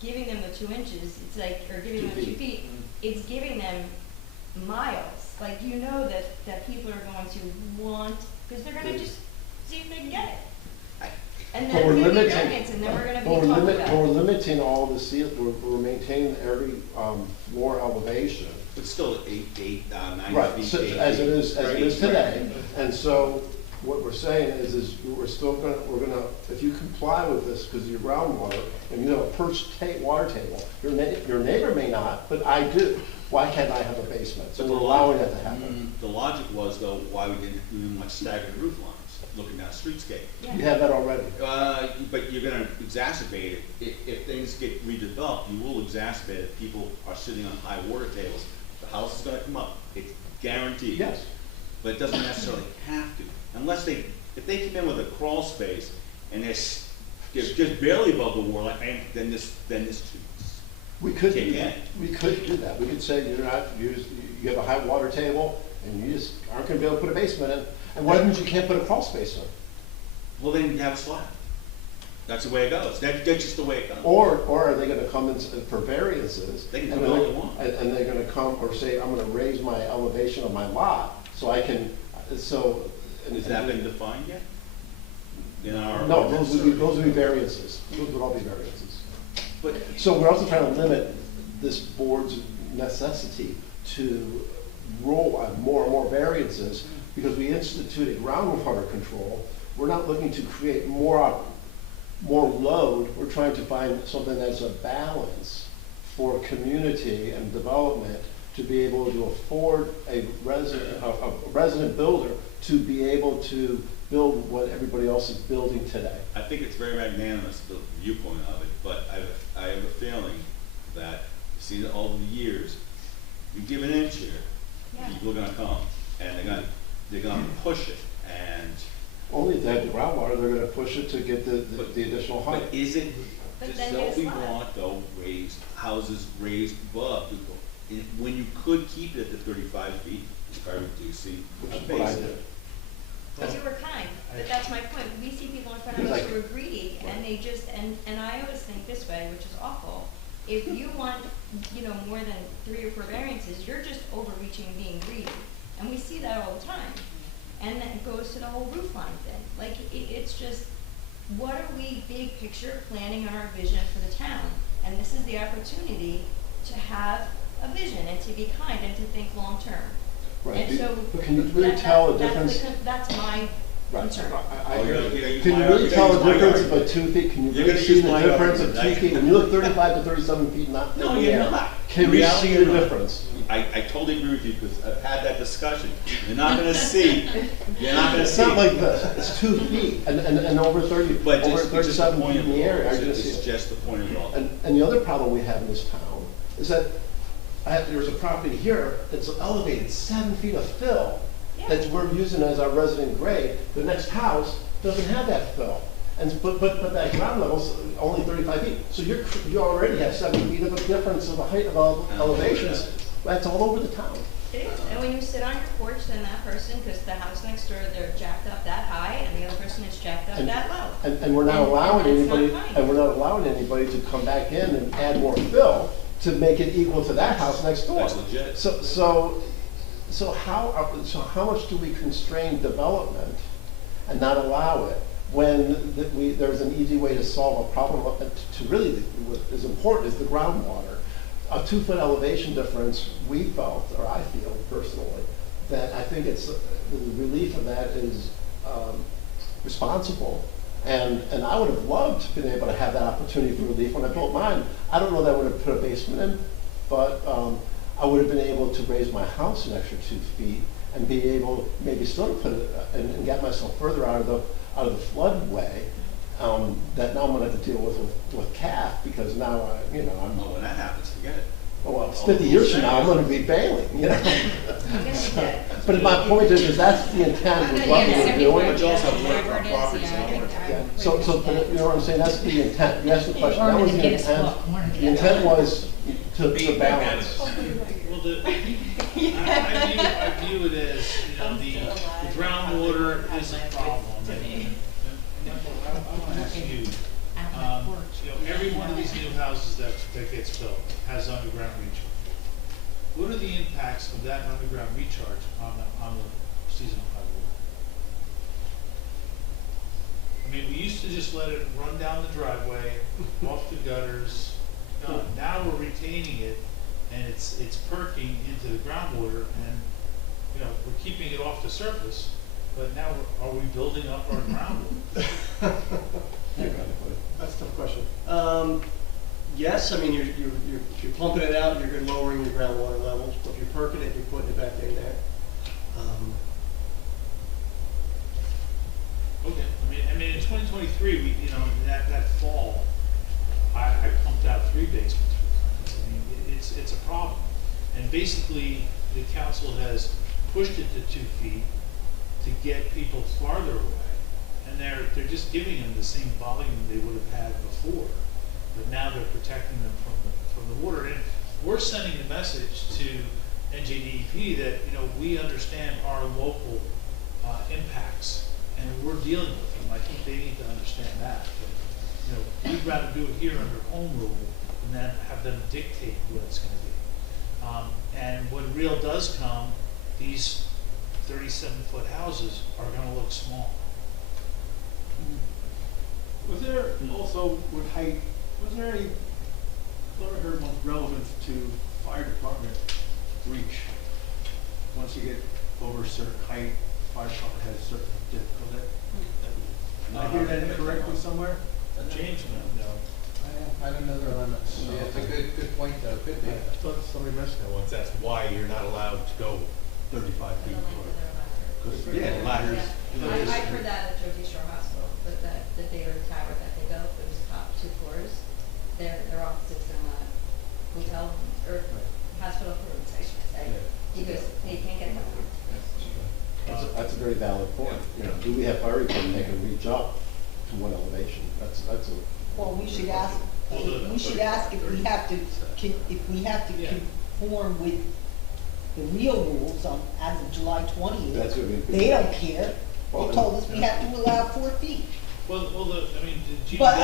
giving them the 2 inches, it's like, or giving 2 them 2 feet. feet, it's giving them miles. Like, you know that people are going to want, because they're gonna just see if they can get it. And But then we're it's gonna be limiting, variance, and then we're gonna be but we're talking limit, about we're it. limiting all the seal, we're maintaining every, floor elevation. But still 9 Right, feet, so 8 as it feet. is, as it Right, is right. today, and so what we're saying is we're still gonna, if you comply with this, because of your groundwater, and you have a perched water table, your neighbor may not, but I do. Why can't I have a basement? So But we're the allowing logic- that to happen. The logic was though, why we didn't want staggered roof lines, looking down streetscape. You have that already. But you're gonna exacerbate it, if things get redeveloped, you will exacerbate it, people are sitting on high water tables, the house is gonna come up, it's guaranteed. Yes. But it doesn't necessarily have to, unless if they come in with a crawl space, and they're just barely above the water line, then this We could kick do in. that. We could do that. We could say you have a high water table, and you just aren't gonna be able to put a basement in. And what happens if you can't put a crawl space in? Well, then you have a slab. That's the way it goes, that's just the way it goes. Or are they gonna come in for variances? They can and come all they're- they want. And they're gonna come or say, I'm gonna raise my elevation of my lot, so I can, so. Has that been defined yet? In our No, ordinance, those would be variances. Those would all be variances. But So we're also trying to limit this board's necessity to roll on more and more variances, because we instituted groundwater control. We're not looking to create more load. We're trying to find something that's a balance for community and development to be able to afford a resident builder to be able to build what everybody else is building today. I think it's very magnanimous, the viewpoint of it, but I have a feeling that, see, over the years, you give an inch here, people are gonna come, and they're gonna push it, and. Only if they have the groundwater, they're gonna push it to get the additional height. But is it, But does then we there's slab. want though, houses raised above people? When you could keep it at the 35 feet, by reducing Which a is what I basement. did. Because you were kind, but that's my point. We see people in front of us who are greedy, and they just, and I always think this way, which is awful. If you want, more than 3 or 4 variances, you're just overreaching and being greedy. And we see that all the time. And that goes to the whole roof line thing. Like, it's just, what are we big picture planning on our vision for the town? And this is the opportunity to have a vision and to be kind and to think long-term. Right, And so. but can you really tell a that's difference? That's my Right. concern. Oh, you're gonna use Can you my really argument. tell You're the gonna use my difference of argument. 2 feet? Can you You're really gonna see use the my difference of argument. 2 feet? When you look 35 to 37 feet, not in No, the you're air, not. can In we reality, see you're the not. difference? I totally agree with you, because I've had that discussion. You're not gonna see, you're not gonna It's see. not like this, it's 2 feet, and over 30, But over it's just the 37 point feet of in the it all. air, I just It's see it. just the point of it all. And the other problem we have in this town is that there's a property here that's elevated 7 feet of fill that we're using as our resident grade. The next house doesn't have that fill. But that ground level's only 35 feet. So you already have 7 feet of a difference of the height of elevations. That's all over the town. It is, and when you sit on your porch, then that person, because the house next door, they're jacked up that high, and the other person is jacked up that low. And we're not allowing and that's anybody, not kind. and we're not allowing anybody to come back in and add more fill to make it equal to that house next door. That's legit. So how much do we constrain development? and not allow it, when there's an easy way to solve a problem to really, what is important is the groundwater. A 2-foot elevation difference, we felt, or I feel personally, that I think it's, the relief of that is responsible. And I would have loved to been able to have that opportunity for relief when I built mine. I don't know that I would have put a basement in, but I would have been able to raise my house an extra 2 feet and be able maybe still to put it and get myself further out of the floodway. That now I'm going to have to deal with CAF because now I'm. Well, when that happens, forget it. Oh, well, it's 50 years from now, I'm going to be bailing, So, but my point is that's the intent with what we're doing. But you also have waterfront properties and all that. Yeah. So, you know what I'm saying? That's the intent. You asked the question. That was the intent. The intent was to balance. Well, I view it as, the groundwater is a problem. I want to ask you, every one of these new houses that gets built has underground recharge. What are the impacts of that underground recharge on the seasonal high water? I mean, we used to just let it run down the driveway, off the gutters, done. Now we're retaining it, and it's perking into the groundwater, and we're keeping it off the surface. But now, are we building up our groundwater? That's a tough question. Yes, I mean, you're pumping it out, you're lowering your groundwater levels, but if you're perking it, you're putting it back in there. Okay, I mean, in 2023, that fall, I pumped out 3 basements. I mean, it's a problem. And basically, the council has pushed it to 2 feet to get people farther away. And they're just giving them the same volume they would have had before. But now they're protecting them from the water. And we're sending the message to NJDEP that, we understand our local impacts, and we're dealing with them. I think they need to understand that. But, we'd rather do it here under home rule than then have them dictate what it's going to be. And when real does come, these 37-foot houses are going to look small. Was there also with height, was there any, what I heard was relevance to fire department reach? Once you get over a certain height, fire department has a certain difficulty. Did I hear that incorrectly somewhere? James, no. I don't know the limits. Yeah, it's a good point, though, could be. I thought somebody missed that once, that's why you're not allowed to go 35 feet. Because, yeah, ladders. I heard that at Jersey Shore Hospital, but that the data tower that they built, those top 2 floors, their offices in a hotel or hospital rooms, I should say, because they can't get that far. That's a very valid point. Do we have fire equipment that can reach up to one elevation? That's a. Well, we should ask if we have to, conform with the real rules as of July 20th. That's what we. They don't care. Well, They told us we have to allow 4 feet. The GW But,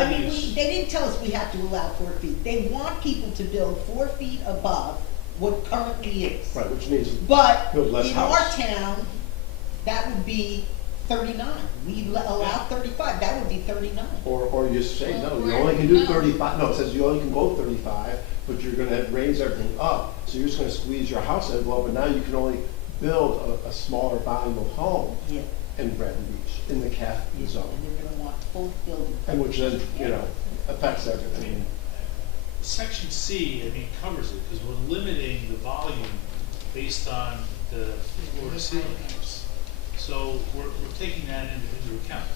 they didn't tell us we have to allow 4 feet. They want people to build 4 feet above what currently is. Right, which means. But build less in house. our town, that would be 39. We allow 35, that would be 39. Or you say, no, you only can do 35, no, it says you only can go 35, but you're gonna raise everything up, so you're just gonna squeeze your house envelope, and now you can only build a smaller volume of home Yeah. in Bradley Beach, in the CAF zone. And they're gonna want full building. And which then, affects everything. Section C, covers it, because we're limiting the volume based on the floor to ceiling heights. So we're taking that into account.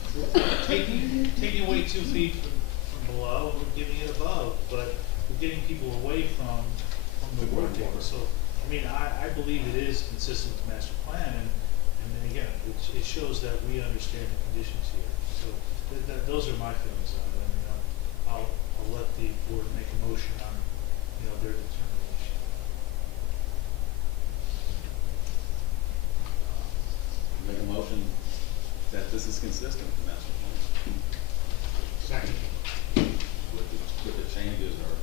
Taking away 2 feet from below, we're giving it above, but we're getting people away from the water table. So, I believe it is consistent with the master plan, and then again, it shows that we understand the conditions here. So those are my feelings on it. I'll let the board make a motion on, their determination. Make a motion that this is consistent with the master plan. Second. With the changes or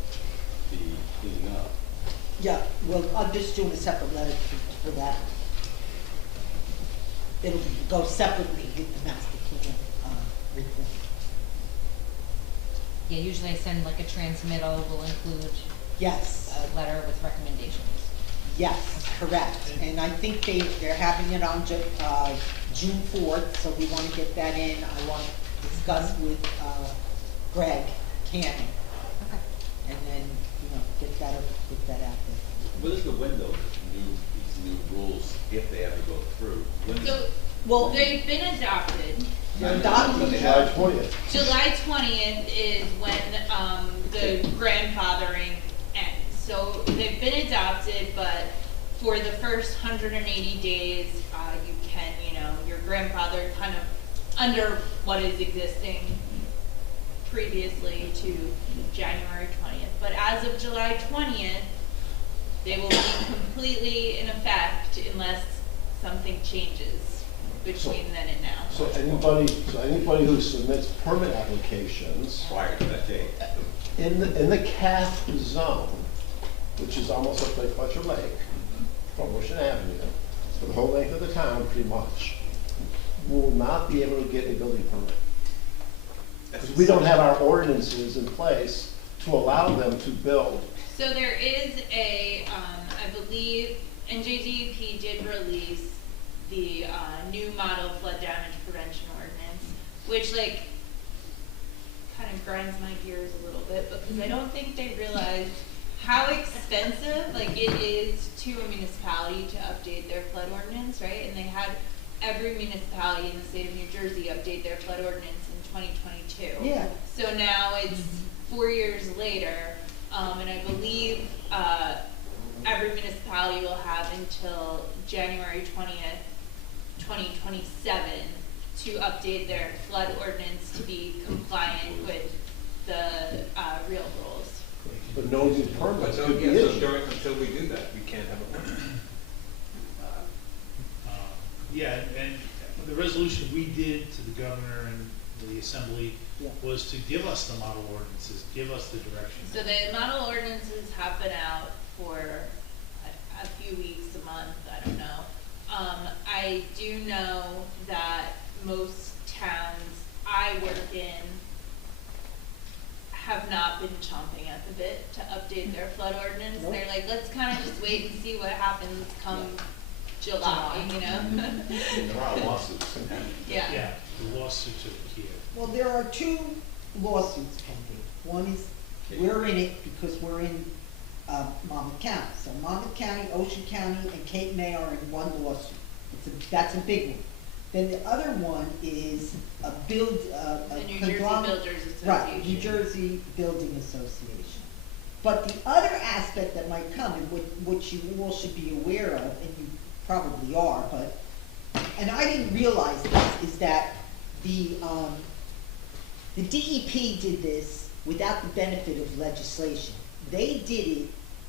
the cleaning up. Yeah, well, I'm just doing a separate letter for that. It'll go separately with the master can't, report. Yeah, usually I send like a transmittal, will include Yes. a letter with recommendations. Yes, correct, and I think they're having it on June 4th, so we wanna get that in, I want to discuss with, Greg Cannon, Okay. and then, get that out there. What is the window, these new rules, if they ever go through? When is- So, Well, they've been adopted. they're But adopted. they July have- 20th. July 20th is when, the grandfathering ends. So they've been adopted, but for the first 180 days, you can, your grandfather kind of under what is existing previously to January 20th. But as of July 20th, they will be completely in effect unless something changes between then and now. So anybody who submits permit applications Prior to that date. in the CAF zone, which is almost like Fletcher Lake, from Ocean Avenue, for the whole length of the town, pretty much, will not be able to get a building permit. Because we don't have our ordinances in place to allow them to build. So there is I believe NJDEP did release the new model flood damage prevention ordinance, which kind of grinds my gears a little bit because I don't think they realize how expensive it is to a municipality to update their flood ordinance, right? And they had every municipality in the state of New Jersey update their flood ordinance in 2022. Yeah. So now it's 4 years later, and I believe every municipality will have until January 20th, 2027 to update their flood ordinance to be compliant with the real rules. But no new But permits no, could be yeah, so issued. until we do that, we can't have a permit. Yeah, and the resolution we did to the governor and the assembly Yeah. was to give us the model ordinances, give us the direction. So the model ordinances have been out for a few weeks, a month, I don't know. I do know that most towns I work in have not been chomping at the bit to update their flood ordinance. Nope. They're like, let's kind of just wait and see what happens come July, And there are lawsuits. Yeah. Yeah, the lawsuits are here. Well, there are two lawsuits pending. One is, we're in it because we're in, Monmouth County. So Monmouth County, Ocean County, and Cape May are in one lawsuit. That's a big one. Then the other one is a The New Jersey conglomerate- Builders Association. Right, New Jersey Building Association. But the other aspect that might come, and which you all should be aware of, and you probably are, and I didn't realize this, is that the DEP did this without the benefit of legislation. They did it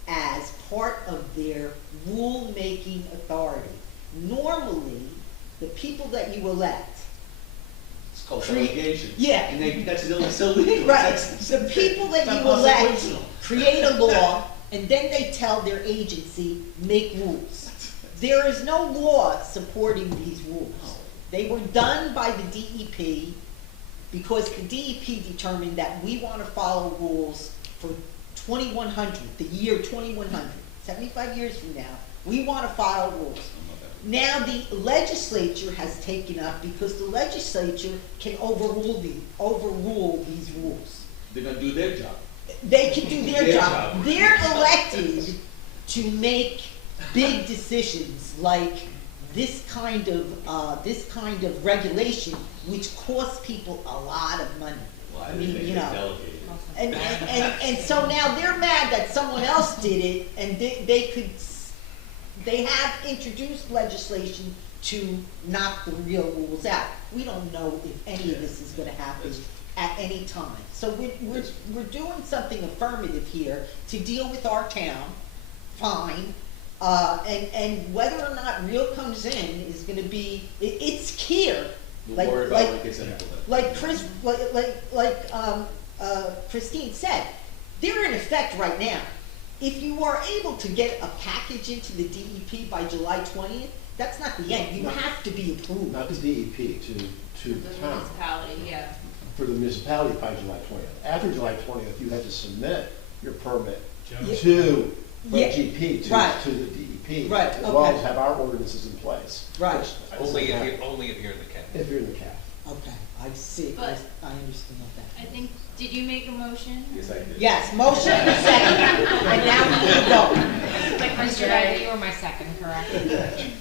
as part of their rule-making authority. Normally, the people that you elect. It's called Create- delegation. Yeah. And that's illegal. Right, That's- the people that it's you not elect constitutional. create a law, and then they tell their agency, make rules. There is no law supporting these rules. They were done by the DEP because the DEP determined that we want to follow rules for 2100, the year 2100, 75 years from now. We want to follow rules. Now the legislature has taken up, because the legislature can overrule these rules. They're gonna do their job. They can do their Their job. job. They're elected to make big decisions like this kind of regulation, which costs people a lot of money. Well, I I didn't mean, think you they know. delegated. And so now they're mad that someone else did it, and they have introduced legislation to knock the real rules out. We don't know if any of this is gonna happen at any time. So we're doing something affirmative here to deal with our town, fine. And whether or not real comes in is gonna be, it's here. We'll worry about when it gets implemented. Like Christine said, they're in effect right now. If you are able to get a package into the DEP by July 20th, that's not the end. You have to be approved. Not the DEP, to the town. Municipality, yeah. For the municipality by July 20th. After July 20th, you had to submit your permit to Yeah. GP, Right. to the DEP. Right, As well okay. as have our ordinances in place. Right. Only if you're in the cabinet. If you're in the CAF. Okay, I see. I But- understand that. I think, did you make a motion? Yes, I did. Yes, motion and second, and now we can go. Like Mr. Riley, you were my second, correct?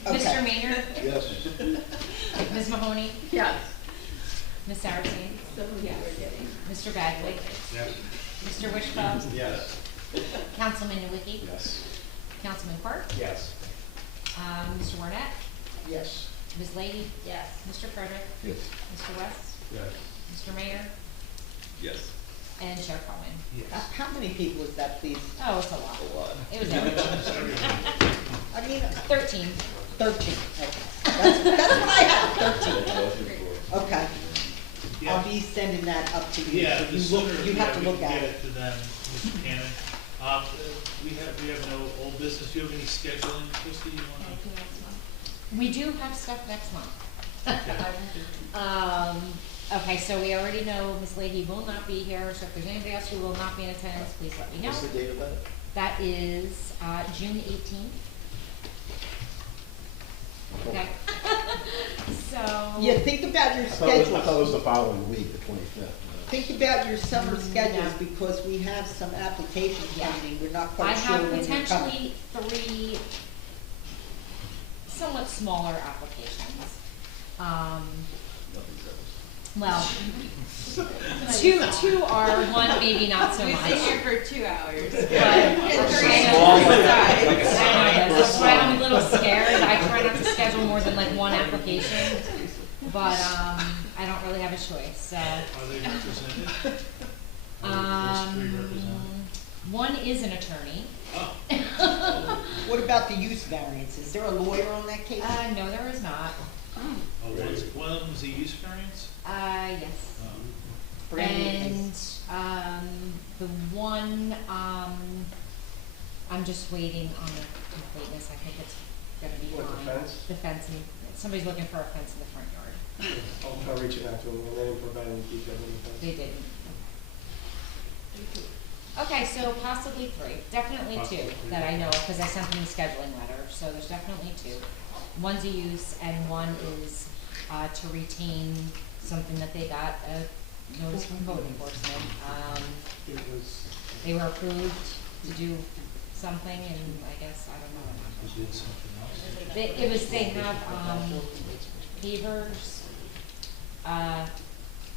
Mr. Maynard, Yes. Ms. Mahoney, Yes. Ms. Saracen, Mr. Bagley, Yes. Mr. Wishbone, Yes. Councilman Nowicki, Yes. Councilman Quirk, Yes. Mr. Warnett, Yes. Ms. Lady, Yes. Mr. Frederick, Yes. Mr. West, Yes. Mr. Mayor, Yes. and Chair Cohen. How many people is that, please? Oh, it's a lot. A lot. It was everyone. I mean, 13. 13, okay. That's what I have, 13. Okay. Yeah. I'll be sending that up to you. Yeah, so the you sooner look, you have to we look can at get it. it to them, Mr. Cannon. We have no old business. Do you have any scheduling, Christie, you want to? We do have stuff next month. Okay. Okay, so we already know Ms. Leahy will not be here, so if there's anybody else who will not be in attendance, please let me know. What's the date of that? That is, June 18th. Okay. So. Yeah, think about your I thought it was schedules. the following week, the 25th. Think about your summer schedules, Yeah. because we have some applications Yeah. pending. We're not I quite sure have when they're coming. potentially 3 somewhat smaller applications. Well, two are, one maybe not so We've much. been here for 2 hours. But that's why I'm a little scared. I try not to schedule more than like one application, but I don't really have a choice, so. Are they represented? Or those 3 represented? One is an attorney. Oh. What about the use variance? Is there a lawyer on that case? No, there is not. Oh, one of them was a use variance? Yes. For any of And, these? the one, I'm just waiting on the completeness, I think it's gonna be fine. What, the fence? The fence, and somebody's looking for a fence in the front yard. I'll try reaching out to them, and they didn't provide any details on the fence. They didn't. Okay, so possibly 3, definitely 2 Possibly 3. that I know of, cause I sent them the scheduling letter, so there's definitely 2. One's a use and one is, to retain something that they got a notice from code enforcement. It was, They were approved to do something and I guess, I don't know what happened. They did something else? They have, pavers,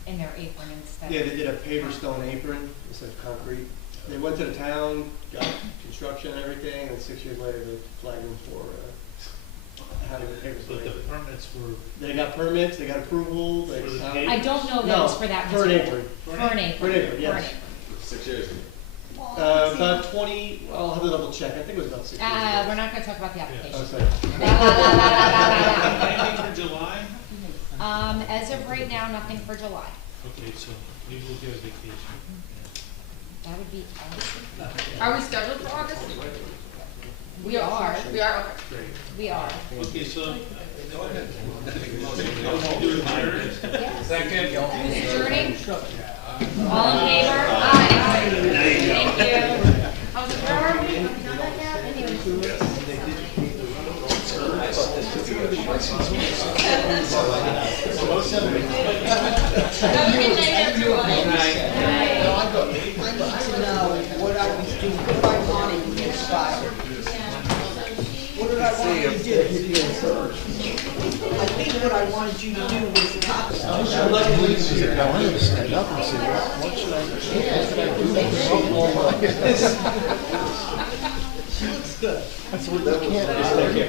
in their apron instead. yeah, they did a paver stone apron instead of concrete. They went to the town, got construction and everything, and 6 years later, they flagged them for, having a paver stone But the apron. permits were, They got permits, they got approval, they. For the signed- pavers? I don't know that No, was for that for an material. apron. For an apron. For an apron, yes. For an apron. 6 years ago. About 20, well, I'll have to double check, I think it was about 6 years ago. We're not gonna talk about the Oh, application. sorry. anything for July? As of right now, nothing for July. Okay, so maybe we'll get a vacation. That would be awesome. Are we scheduled for August? We are, We are, okay. Great. we are. Okay, so. Second. Adjourning? All in favor? Aye. Thank you. How's it going? Have a good night, everyone. I need to know what I was doing, what I wanted to inspire. What did I want you to do? I think what I wanted you to do was copy. I wanted to stand up and say, what should I do? She looks good. That's what, that can't,